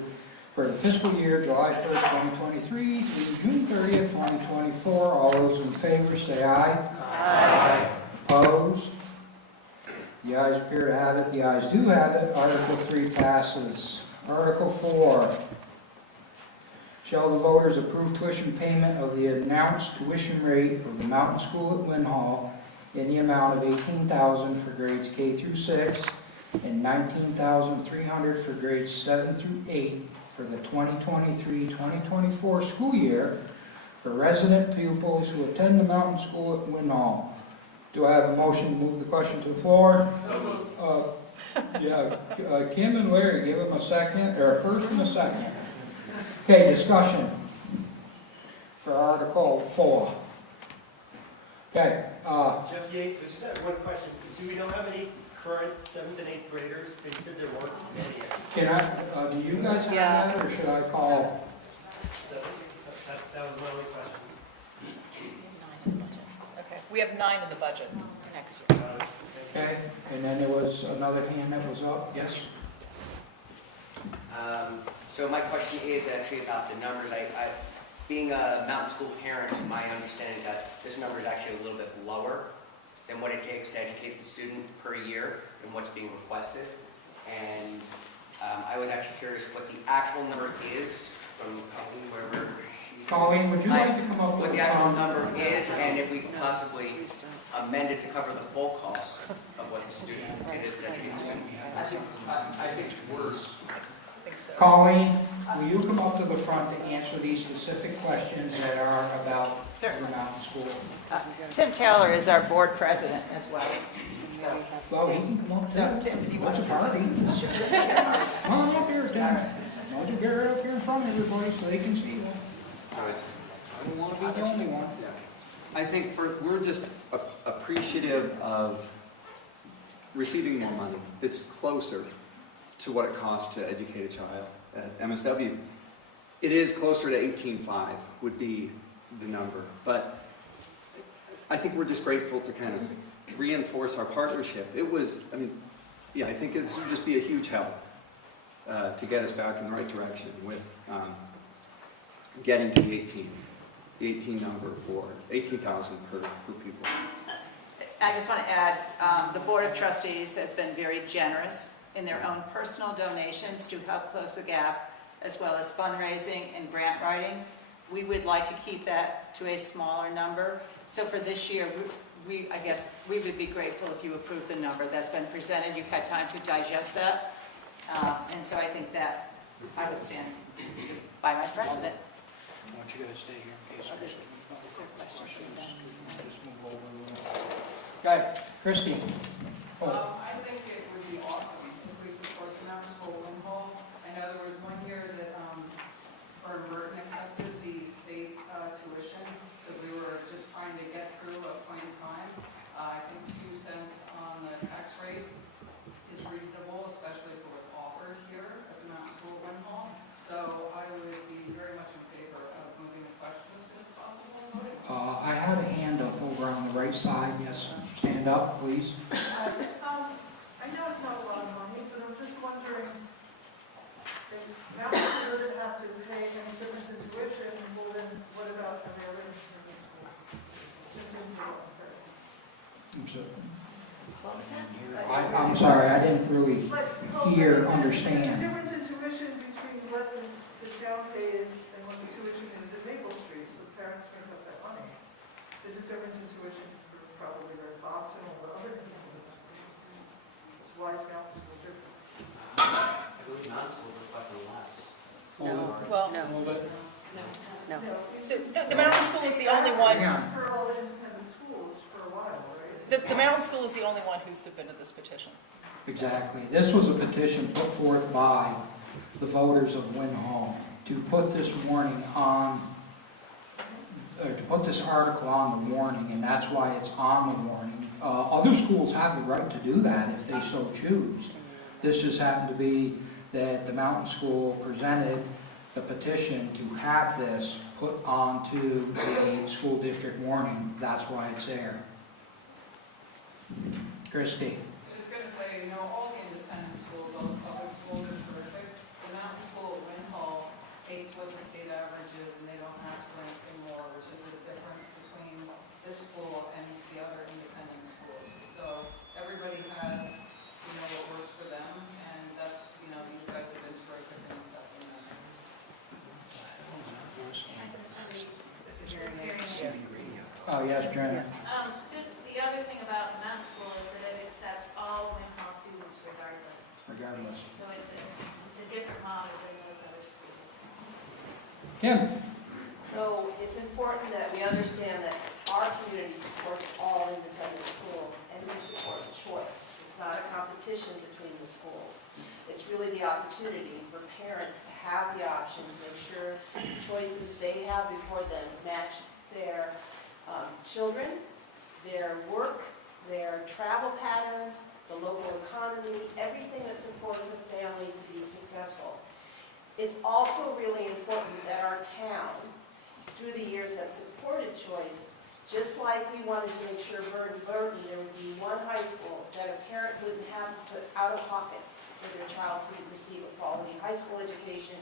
for the fiscal year July 1st, 2023 through June 30th, 2024? All those in favor say aye. Aye. Opposed? The ayes appear to have it. The ayes do have it. Article 3 passes. Article 4. Shall the voters approve tuition payment of the announced tuition rate of the Mountain School at Winhall in the amount of $18,000 for grades K through 6 and $19,300 for grades 7 through 8 for the 2023-2024 school year for resident pupils who attend the Mountain School at Winhall? Do I have a motion to move the question to the floor? Kim and Larry, give them a second, or a first and a second. Okay, discussion for Article 4. Okay. Jeff Yates, I just have one question. Do we know how many current 7th and 8th graders? They said there weren't many. Can I, do you guys have that, or should I call? That was my only question. Okay, we have 9 in the budget for next year. Okay, and then there was another hand that was up, yes? So my question is actually about the numbers. Being a Mountain School parent, my understanding is that this number is actually a little bit lower than what it takes to educate the student per year and what's being requested. And I was actually curious what the actual number is from Colleen, wherever she... Colleen, would you like to come up with what the actual number is, and if we could possibly amend it to cover the full cost of what the student it is to educate the student. I think it's worse. Colleen, will you come up to the front to answer these specific questions that are about the Mountain School? Tim Taylor is our board president as well. Well, he can come up So, too. Tim, if you What's want a party? Come on up here, Tim. Why don't you get right up here in front of everybody so they can see you? I don't want to be the only one. I think we're just appreciative of receiving more money. It's closer to what it costs to educate a child at MSW. It is closer to 18.5 would be the number, but I think we're just grateful to kind of reinforce our partnership. It was, I mean, yeah, I think this would just be a huge help to get us back in the right direction with getting to the 18 number for 18,000 per pupil. I just want to add, the Board of Trustees has been very generous in their own personal donations to help close the gap, as well as fundraising and grant writing. We would like to keep that to a smaller number. So for this year, I guess we would be grateful if you approve the number that's been presented. You've had time to digest that. And so I think that I would stand by my precedent. I want you guys to stay here in case there's questions. Just move over a little. Okay, Christine. I think it would be awesome if we support the Mountain School Winhall. I know there was one year that Burton accepted the state tuition, that we were just trying to get hand up, please. I know it's not a lot of money, but I'm just wondering, if Mountain School doesn't have to pay any difference in tuition, well then, what about every other Indian school? Just seems a little unfair. What was that? I'm sorry, I didn't really hear, There's a understand. difference in tuition between what the town pays and what the tuition is at Maple Street, so parents make up that money. There's a difference in tuition for probably Red Fox and all the other people. Why is Mountain School different? I believe non-school requesting less. Well, No. so the Mountain School is the only one, For all the independent schools for a while, right? the Mountain School is the only one who submitted this petition. Exactly. This was a petition put forth by the voters of Winhall to put this warning on, to put this article on the warning, and that's why it's on the warning. Other schools have the right to do that if they so choose. This just happened to be that the Mountain School presented the petition to have this put onto the school district warning. That's why it's there. Christie. I was gonna say, all the independent schools, all the public schools are terrific. The Mountain School at Winhall pays what the state average is, and they don't ask for anything more, which is the difference between this school and the other independent schools. So everybody has, what works for them, and that's, these guys have been terrific in stepping in. Oh, yes, Jenna. Just the other thing about the Mountain School is that it accepts all Winhall students regardless. Regardless. So it's a different model than those other schools. Kim? So it's important that we understand that our community supports all independent schools, and we support choice. It's not a competition between the schools. It's really the opportunity for parents to have the option to make sure the choices they have before them match their children, their work, their travel patterns, the local economy, everything that supports a family to be successful. It's also really important that our town, through the years that supported choice, just like we wanted to make sure Burton there would be one high school that a parent wouldn't have to put out of pocket for their child to receive a quality high school education.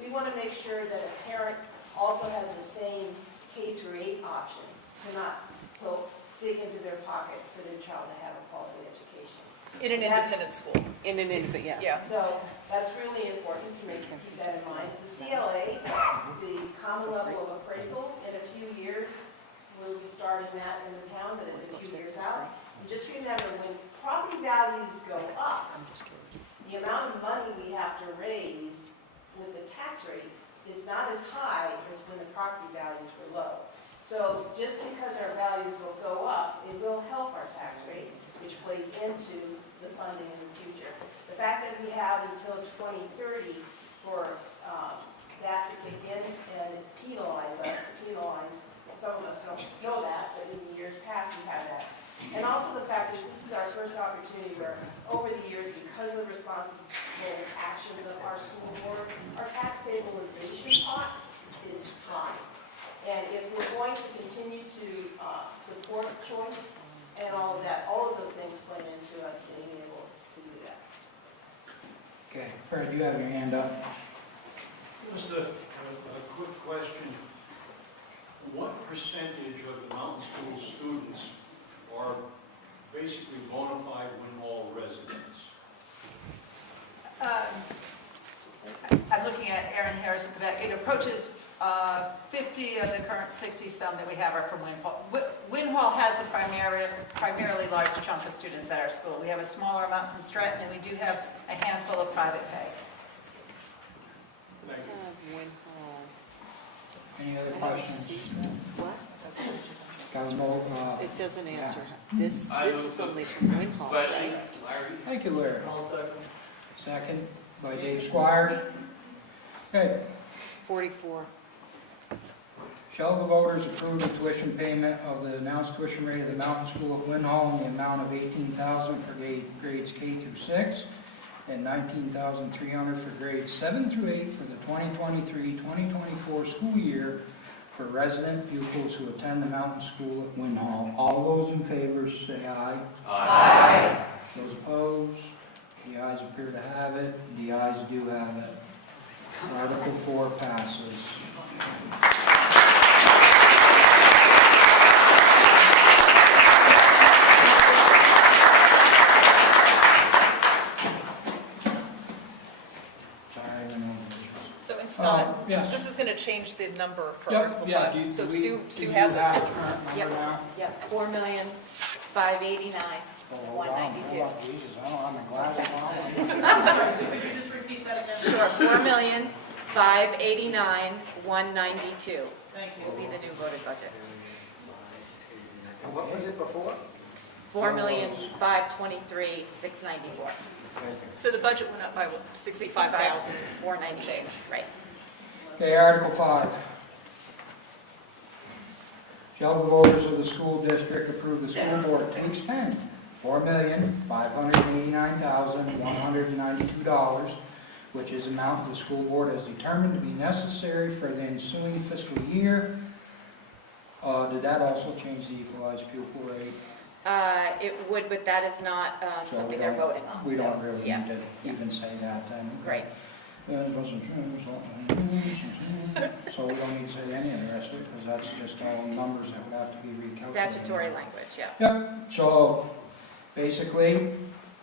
We want to make sure that a parent also has the same K through 8 option to not go dig into their pocket for their child to have a quality education. In an independent school. In an independent, Yeah. So that's really important to keep that in mind. The CLA, the common level of appraisal, in a few years, we'll be starting that in the town, but it's a few years out. And just remember, when property values go up, the amount of money we have to raise with the tax rate is not as high as when the property values were low. So just because our values will go up, it will help our tax rate, which plays into the funding in the future. The fact that we have until 2030 for that to kick in and penalize us, some of us don't know that, but in the years past we had that. And also the fact is this is our first opportunity where over the years, because of the responsible actions of our school board, our tax stabilization pot is high. And if we're going to continue to support choice and all of that, all of those things play into us being able to do that. Okay, Fred, you have your hand up. Just a quick question. What percentage of the Mountain School students are basically bona fide Winhall residents? I'm looking at Erin Harris at the back. It approaches 50 of the current 60-some that we have are from Winhall. Winhall has the primarily large chunk of students at our school. We have a smaller amount from Stratton, and we do have a handful of private pay. Thank you. Any other questions? What? It It doesn't answer. This is only from Winhall, right? Thank you, Larry. Second by Dave Squires. Okay. 44. Shall the voters approve the tuition payment of the announced tuition rate of the Mountain School at Winhall in the amount of $18,000 for grades K through 6 and $19,300 for grades 7 through 8 for the 2023-2024 school year for resident pupils who attend the mountain school at Winhall. All those in favor say aye. Aye. Those opposed? The ayes appear to have it. The ayes do have it. Article 4 passes. So it's not, yes. this is going to change the number for Yep, Article yeah, 5. So do Sue you has it. have the current number Yep. now? Yep, 4,589,192. Oh, Jesus, I don't have my glasses on. I'm sorry, so could you just repeat that again? Sure, 4,589,192 Thank you. will be the new voted budget. What was it before? 4,523,694. So the budget went up by 65,000. 490 change, right. Okay, Article 5. Shall the voters of the school district approve the school board to expend $4,589,192, which is the amount the school board has determined to be necessary for the ensuing fiscal year. Did that also change the equalized pupil rate? It would, but that is not So something they're voting on. We so, don't really yeah. need to even say that then. Right. So we don't need to say any of the rest of it, because that's just all numbers that would have to be recalculated. Statutory language, yeah. Yep, so basically,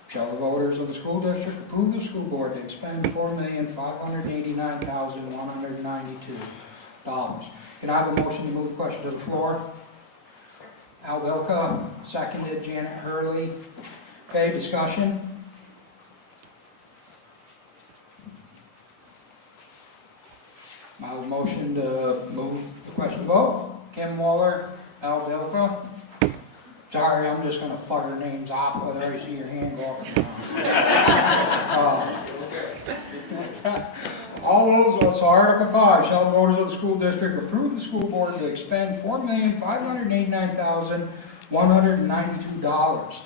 shall the voters of the school district approve the school board to expend $4,589,192? Can I have a motion to move the question to the floor? Al Wilka, seconded, Janet Hurley. Okay, discussion? I have a motion to move the question to vote. Kim Waller, Al Wilka. Sorry, I'm just gonna fuck your names off whether I see your hand go up or not. All those, so Article 5, shall the voters of the school district approve the school board to expend $4,589,192?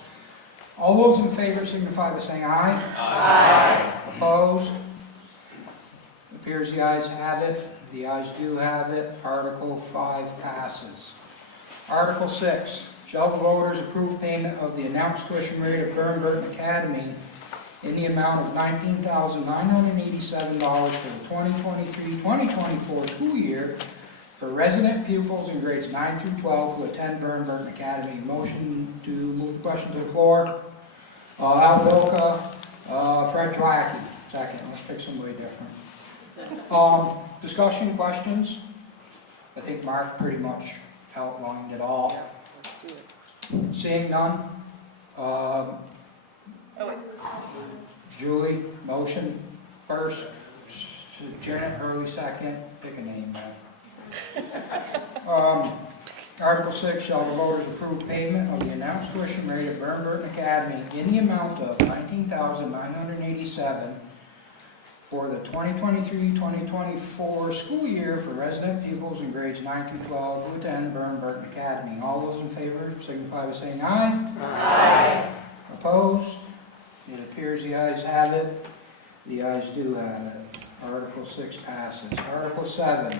All those in favor signify by saying aye. Aye. Opposed? It appears the ayes have it. The ayes do have it. Article 5 passes. Article 6, shall the voters approve payment of the announced tuition rate of Burton Academy in the amount of $19,987 for the 2023-2024 school year for resident pupils in grades 9 through 12 who attend Burton Academy? Motion to move the question to the floor. Al Wilka, Fred Dwacky. Second. Let's pick somebody different. Discussion, questions? I think Mark pretty much outlined it all. Seeing none? Julie, motion first. Janet Hurley, second. Pick a name, man. Article 6, shall the voters approve payment of the announced tuition rate of Burton Academy in the amount of $19,987 for the 2023-2024 school year for resident pupils in grades 9 through 12 who attend Burton Academy? All those in favor signify by saying aye. Aye. Opposed? It appears the ayes have it. The ayes do have it. Article 6 passes. Article 7.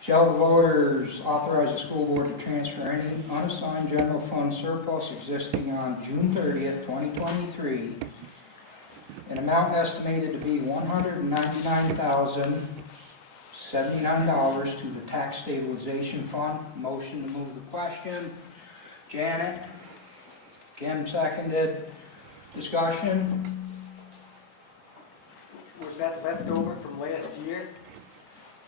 Shall the voters authorize the school board to transfer any unassigned general fund surplus existing on June 30th, 2023, an amount estimated to be $199,079 to the tax stabilization fund? Motion to move the question. Janet? Kim seconded. Discussion? Was that left over from last year?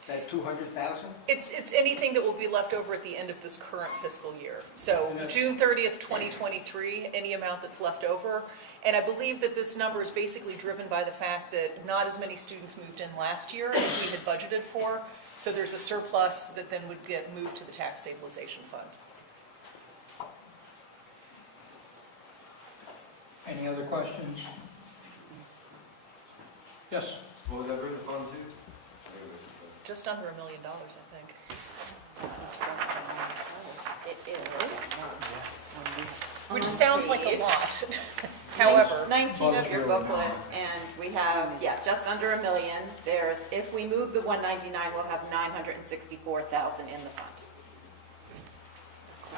That 200,000? It's anything that will be left over at the end of this current fiscal year. So June 30th, 2023, any amount that's left over. And I believe that this number is basically driven by the fact that not as many students moved in last year as we had budgeted for. So there's a surplus that then would get moved to the tax stabilization fund. Any other questions? Yes? What would that bring the fund to? Just under $1 million, I think. It is. Which on sounds like a page lot. However, 19 of your booklet, and We have, yeah, just under $1 million. There's, if we move the 199, we'll have 964,000 in the fund.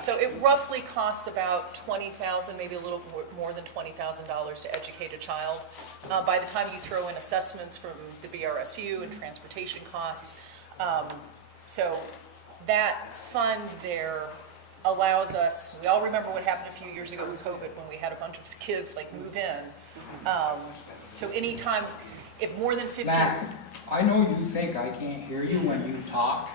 So it roughly costs about $20,000, maybe a little more than $20,000 to educate a child. By the time you throw in assessments from the BRSU and transportation costs, so that fund there allows us, we all remember what happened a few years ago with COVID when we had a bunch of kids like move in. So anytime, if more than 15... Matt, I know you think I can't hear you when you talk,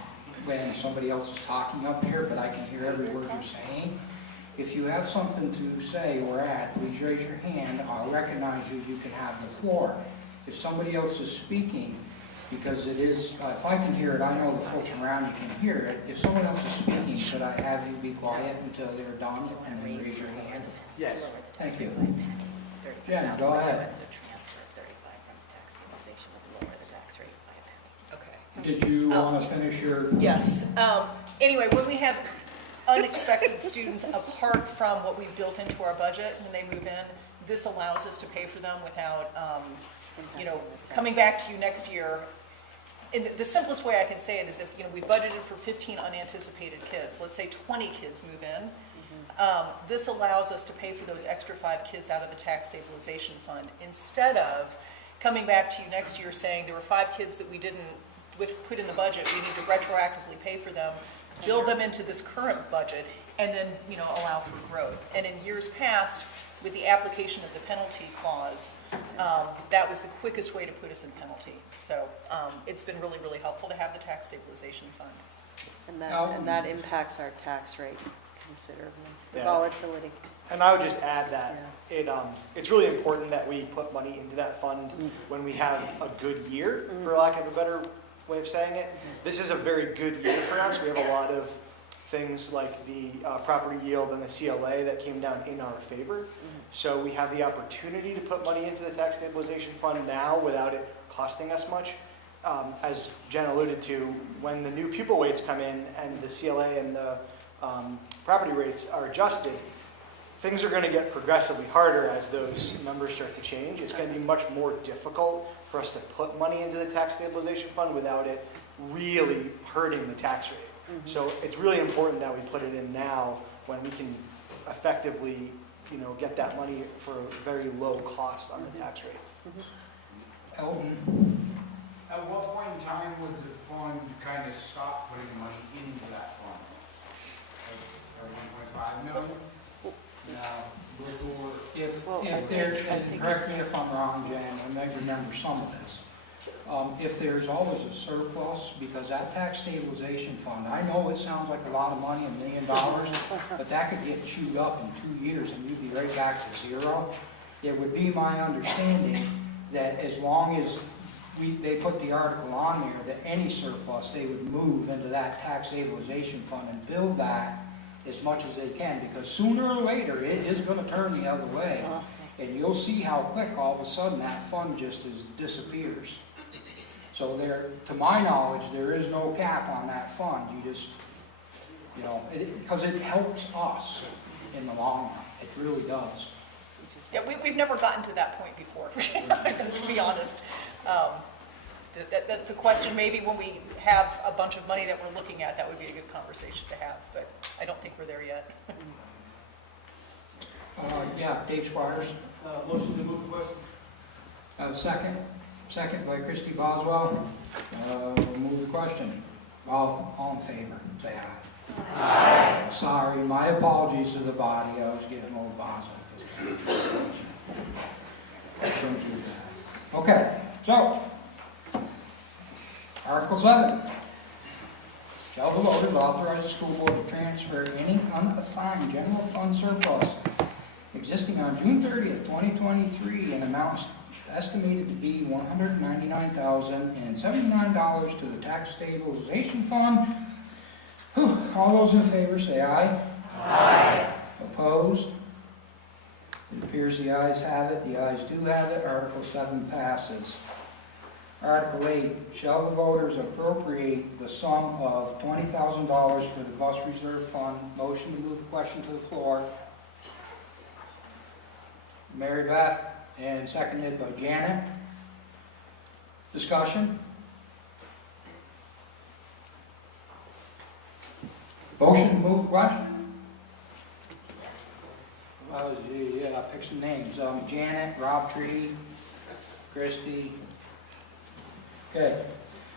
when somebody else is talking up here, but I can hear every word you're saying. If you have something to say or add, please raise your hand. I'll recognize you. You can have the floor. If somebody else is speaking, because it is, if I can hear it, I know the folks around you can hear it. If someone else is speaking, should I have you be quiet until they're done and then raise your hand? Yes. Thank you. Jen, go ahead. Did you want to finish your... Yes. Anyway, when we have unexpected students apart from what we've built into our budget when they move in, this allows us to pay for them without, coming back to you next year. And the simplest way I can say it is if, we budgeted for 15 unanticipated kids, let's say 20 kids move in, this allows us to pay for those extra 5 kids out of the tax stabilization fund instead of coming back to you next year saying there were 5 kids that we didn't put in the budget, we need to retroactively pay for them, build them into this current budget, and then, allow for growth. And in years past, with the application of the penalty clause, that was the quickest way to put us in penalty. So it's been really, really helpful to have the tax stabilization fund. And that impacts our tax rate considerably, the Yeah. volatility. And I would just add that it's really important that we put money into that fund when we have a good year, for lack of a better way of saying it. This is a very good year for us. We have a lot of things like the property yield and the CLA that came down in our favor. So we have the opportunity to put money into the tax stabilization fund now without it costing us much. As Jen alluded to, when the new pupil weights come in and the CLA and the property rates are adjusted, things are going to get progressively harder as those numbers start to change. It's going to be much more difficult for us to put money into the tax stabilization fund without it really hurting the tax rate. So it's really important that we put it in now when we can effectively, get that money for a very low cost on the tax rate. Elton? At what point in time would the fund kind of stop putting money into that fund? At 1.5 million? If there's, and correct me if I'm wrong, Jan, I may remember some of this. If there's always a surplus, because that tax stabilization fund, I know it sounds like a lot of money, $1 million, but that could get chewed up in 2 years and you'd be right back to zero. It would be my understanding that as long as they put the article on there, that any surplus, they would move into that tax stabilization fund and build that as much as they can, because sooner or later it is going to turn the other way, and you'll see how quick all of a sudden that fund just disappears. So there, to my knowledge, there is no cap on that fund. You just, because it helps us in the long run. It really does. Yeah, we've never gotten to that point before, to be honest. That's a question, maybe when we have a bunch of money that we're looking at, that would be a good conversation to have, but I don't think we're there yet. Yeah, Dave Squires. Motion to move the question. Second by Christy Boswell. We'll move the question. All in favor, say aye. Aye. Sorry, my apologies to the body. I was getting old Boswell. I shouldn't do that. Okay, so Article 7. Shall the voters authorize the school board to transfer any unassigned general fund surplus existing on June 30th, 2023 in amounts estimated to be $199,079 to the tax stabilization fund? All those in favor say aye. Aye. Opposed? It appears the ayes have it. The ayes do have it. Article 7 passes. Article 8, shall the voters appropriate the sum of $20,000 for the bus reserve fund? Motion to move the question to the floor. Mary Beth, and seconded by Janet. Discussion? Motion to move the question? Yeah, pick some names. Janet, Roundtree, Christie. Okay.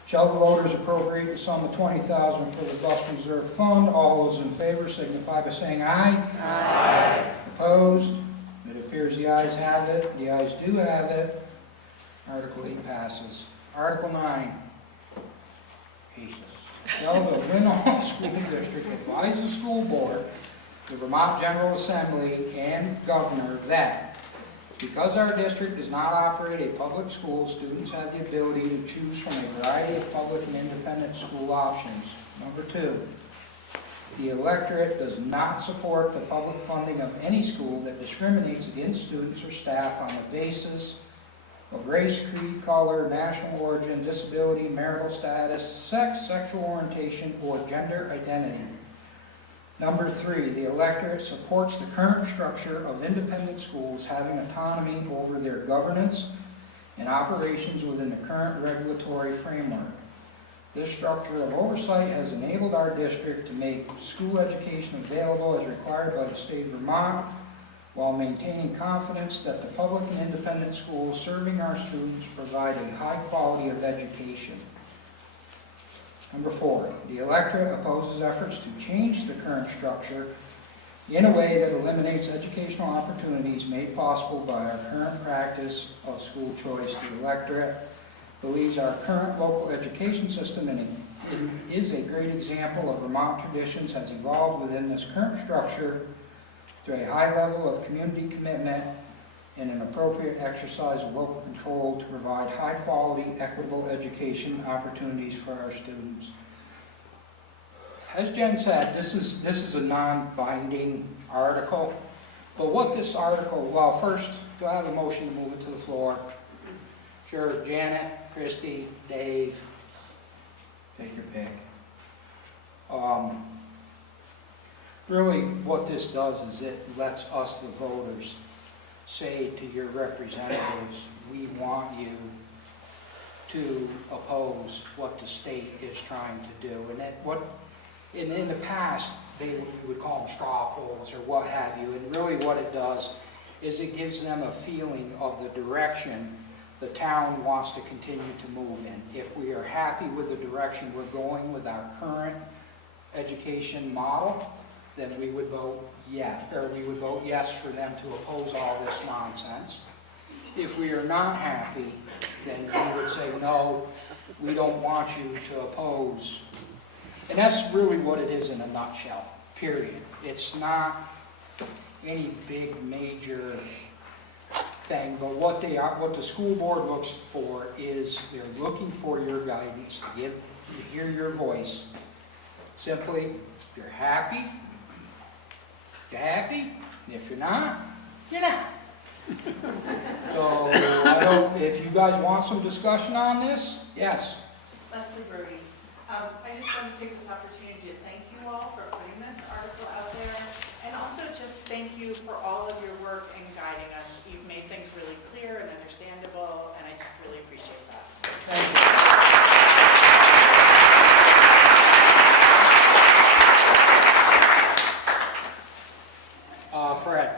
Shall the voters appropriate the sum of $20,000 for the bus reserve fund? All those in favor signify by saying aye. Aye. Opposed? It appears the ayes have it. The ayes do have it. Article 8 passes. Article 9. Jesus. Shall the Winhall School District advise the school board, the Vermont General Assembly, and Governor that because our district does not operate a public school, students have the ability to choose from a variety of public and independent school options. Number 2, the electorate does not support the public funding of any school that discriminates against students or staff on the basis of race, creed, color, national origin, disability, marital status, sex, sexual orientation, or gender identity. Number 3, the electorate supports the current structure of independent schools having autonomy over their governance and operations within the current regulatory framework. This structure of oversight has enabled our district to make school education available as required by the state of Vermont, while maintaining confidence that the public and independent schools serving our students provide a high quality of education. Number 4, the electorate opposes efforts to change the current structure in a way that eliminates educational opportunities made possible by our current practice of school choice. The electorate believes our current local education system is a great example of Vermont traditions, has evolved within this current structure through a high level of community commitment and an appropriate exercise of local control to provide high-quality, equitable education opportunities for our students. As Jen said, this is a non-binding article, but what this article, well, first, do I have a motion to move it to the floor? Sure, Janet, Christie, Dave, take your pick. Really, what this does is it lets us, the voters, say to your representatives, we want you to oppose what the state is trying to do. And in the past, we would call them straw polls or what have you. And really what it does is it gives them a feeling of the direction the town wants to continue to move in. If we are happy with the direction we're going with our current education model, then we would vote yes, or we would vote yes for them to oppose all this nonsense. If we are not happy, then we would say, no, we don't want you to oppose. And that's really what it is in a nutshell, period. It's not any big major thing, but what the school board looks for is they're looking for your guidance, to hear your voice. Simply, if you're happy, you're happy. If you're not, you're not. So, if you guys want some discussion on this, yes. Leslie Brody. I just wanted to take this opportunity to thank you all for putting this article out there, and also just thank you for all of your work in guiding us. You've made things really clear and understandable, and I just really appreciate that. Thank you. Fred.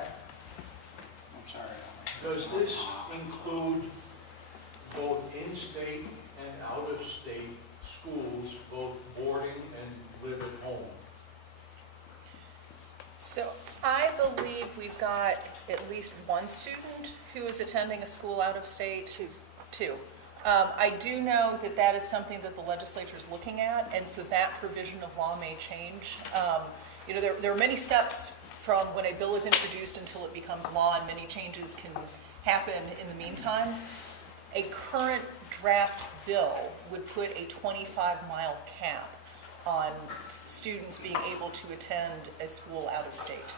I'm sorry. Does this include both in-state and out-of-state schools, both boarding and live at home? So I believe we've got at least one student who is attending a school out of state. Two. I do know that that is something that the legislature is looking at, and so that provision of law may change. There are many steps from when a bill is introduced until it becomes law, and many changes can happen in the meantime. A current draft bill would put a 25-mile cap on students being able to attend a school out of state.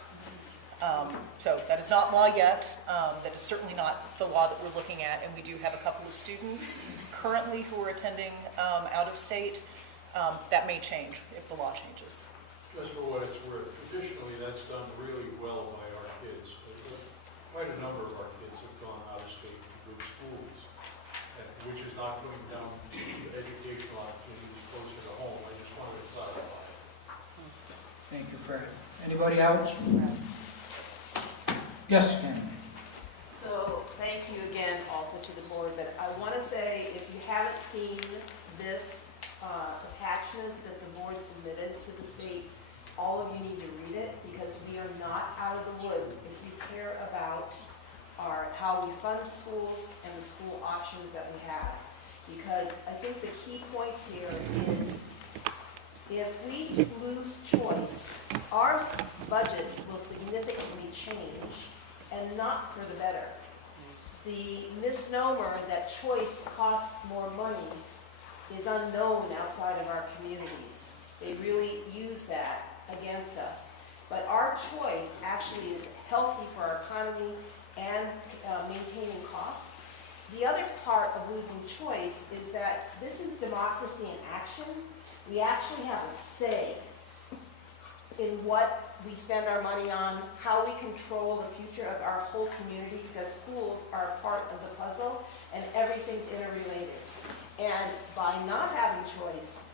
So that is not law yet. That is certainly not the law that we're looking at, and we do have a couple of students currently who are attending out of state. That may change if the law changes. Just for what it's worth, traditionally that's done really well by our kids. Quite a number of our kids have gone out of state to good schools, which is not putting down Fred. Anybody else? Yes, Ken. So, thank you again also to the board, but I want to say, if you haven't seen this attachment that the board submitted to the state, all of you need to read it, because we are not out of the woods if you care about how we fund schools and the school options that we have. Because I think the key points here is, if we lose choice, our budget will significantly change, and not for the better. The misnomer that choice costs more money is unknown outside of our communities. They really use that against us. But our choice actually is healthy for our economy and maintaining costs. The other part of losing choice is that this is democracy in action. We actually have a say in what we spend our money on, how we control the future of our whole community, because schools are a part of the puzzle and everything's interrelated. And by not having choice,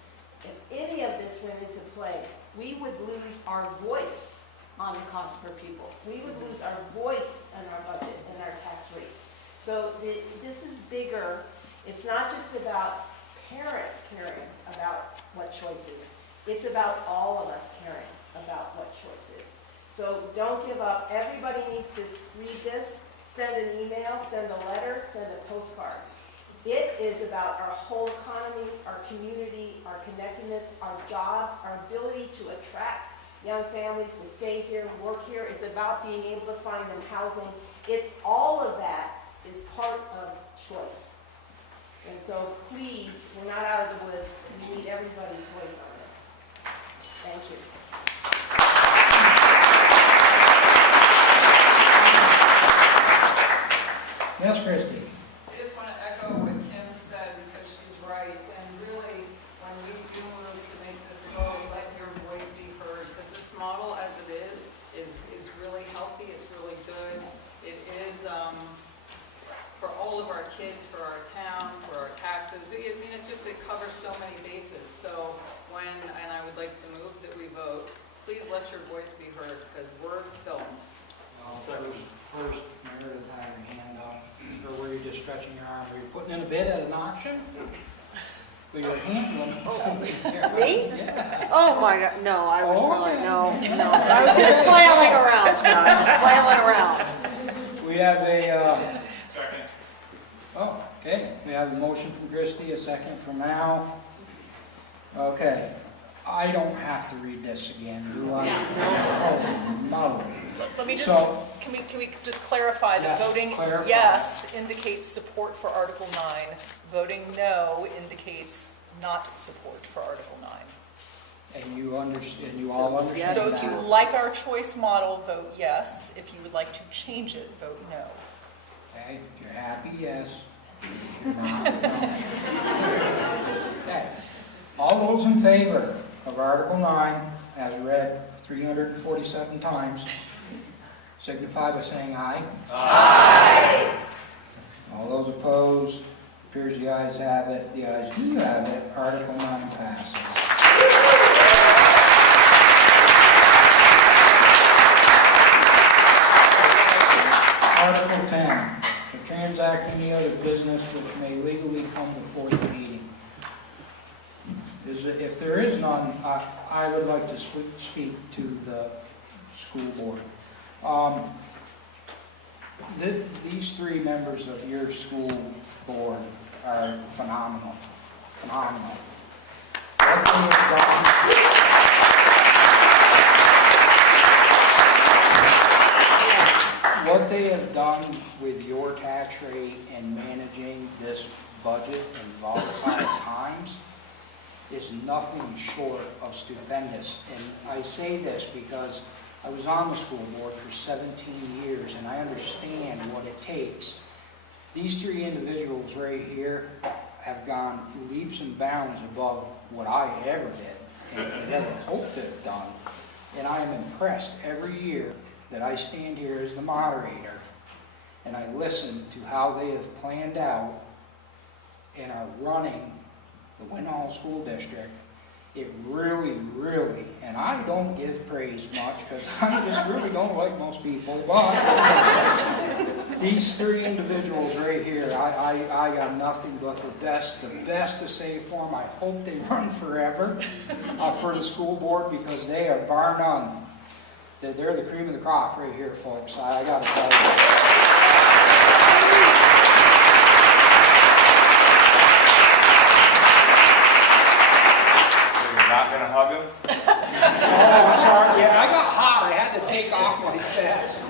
if any of this went into play, we would lose our voice on the cost per pupil. We would lose our voice in our budget and our tax rates. So this is bigger. It's not just about parents caring about what choice is. It's about all of us caring about what choice is. So don't give up. Everybody needs to read this, send an email, send a letter, send a postcard. It is about our whole economy, our community, our connectedness, our jobs, our ability to attract young families to stay here, work here. It's about being able to find them housing. It's all of that is part of choice. And so please, we're not out of the woods. We need everybody's voice on this. Thank you. Yes, Christie. I just want to echo what Kim said, because she's right. And really, when we do move to make this go, let your voice be heard. Because this model, as it is really healthy. It's really good. It is for all of our kids, for our town, for our taxes. I mean, it covers so many bases. So and I would like to move that we vote, please let your voice be heard, because we're filmed. First, Meredith had her hand up, or were you just stretching your arm? Were you putting in a bid at an auction? Were you handling something there? Me? Yeah. Oh my God, no, I was really, Okay. no. I was just flailing around, Scott, flailing around. We have a, Second. Oh, okay, we have a motion from Christie, a second from Al. Okay, I don't have to read this again, do I? Oh, no. Let me just, So- can we just clarify that Yes, voting clarify. yes indicates support for Article 9. Voting no indicates not support for Article 9. And you understand, you all understand So that? if you like our choice model, vote yes. If you would like to change it, vote no. Okay, if you're happy, yes. If you're not, no. Okay. All those in favor of Article 9, as read 347 times, signify by saying aye. Aye. All those opposed, appears the ayes have it. The ayes do have it. Article 9 passes. Article 10, to transact any other business which may legally come before the meeting. If there is none, I would like to speak to the school board. These three members of your school board are phenomenal. Phenomenal. What they have done with your tax rate and managing this budget in volatile times is nothing short of stupendous. And I say this because I was on the school board for 17 years and I understand what it takes. These three individuals right here have gone leaps and bounds above what I ever did and ever hoped to have done. And I am impressed every year that I stand here as the moderator and I listen to how they have planned out and are running the Winhall School District it really, really, and I don't give praise much because I just really don't like most people, but these three individuals right here, I got nothing but the best to say for them. I hope they run forever for the school board because they are bar none. They're the cream of the crop right here, folks. I got to tell you. Not gonna hug him? Oh, sorry. Yeah, I got hot. I had to take off my vest.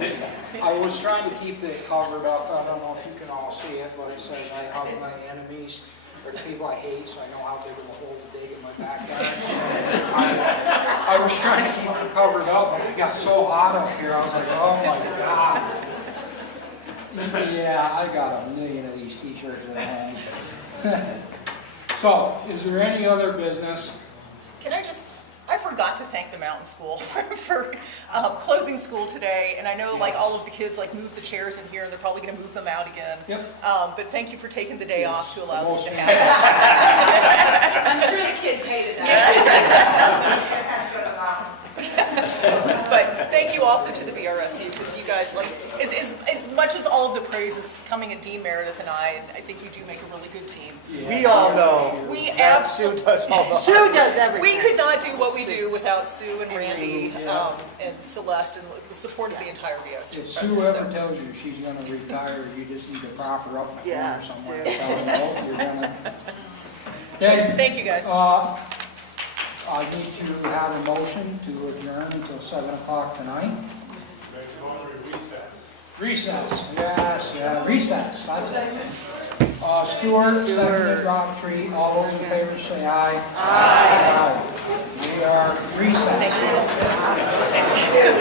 I was trying to keep it covered up. I don't know if you can all see it, but it says I hug my enemies or the people I hate, so I know how big of a hole to dig in my backyard. I was trying to keep it covered up, but it got so hot up here. I was like, oh my God. Yeah, I got a million of these t-shirts at home. So, is there any other business? I forgot to thank the Mountain School for closing school today, and I know like all of the kids like moved the chairs in here, and they're probably going to move them out again. Yep. But thank you for taking the day off to allow this to happen. I'm sure the kids hated that. But thank you also to the BRSU, because you guys, like, as much as all of the praise is coming at Dean Meredith and I think you do make a really good team. Yeah. We all know. We that absolutely, Sue does all the Sue does everything. we could not do what we do without Sue and Randy and Celeste and the support of the entire BRSU. If Sue ever tells you she's going to retire, you just need to prop her up in the Yeah, corner somewhere. Sue. Tell her, no, you're gonna... So, thank you guys. I need to have a motion to adjourn until 7 o'clock tonight. Make a motion to recess. Recess, yes, yeah, recess, that's it. Stuart, seconded, Rocktree, all those in favor say aye. Aye. We are recessed. Thank you.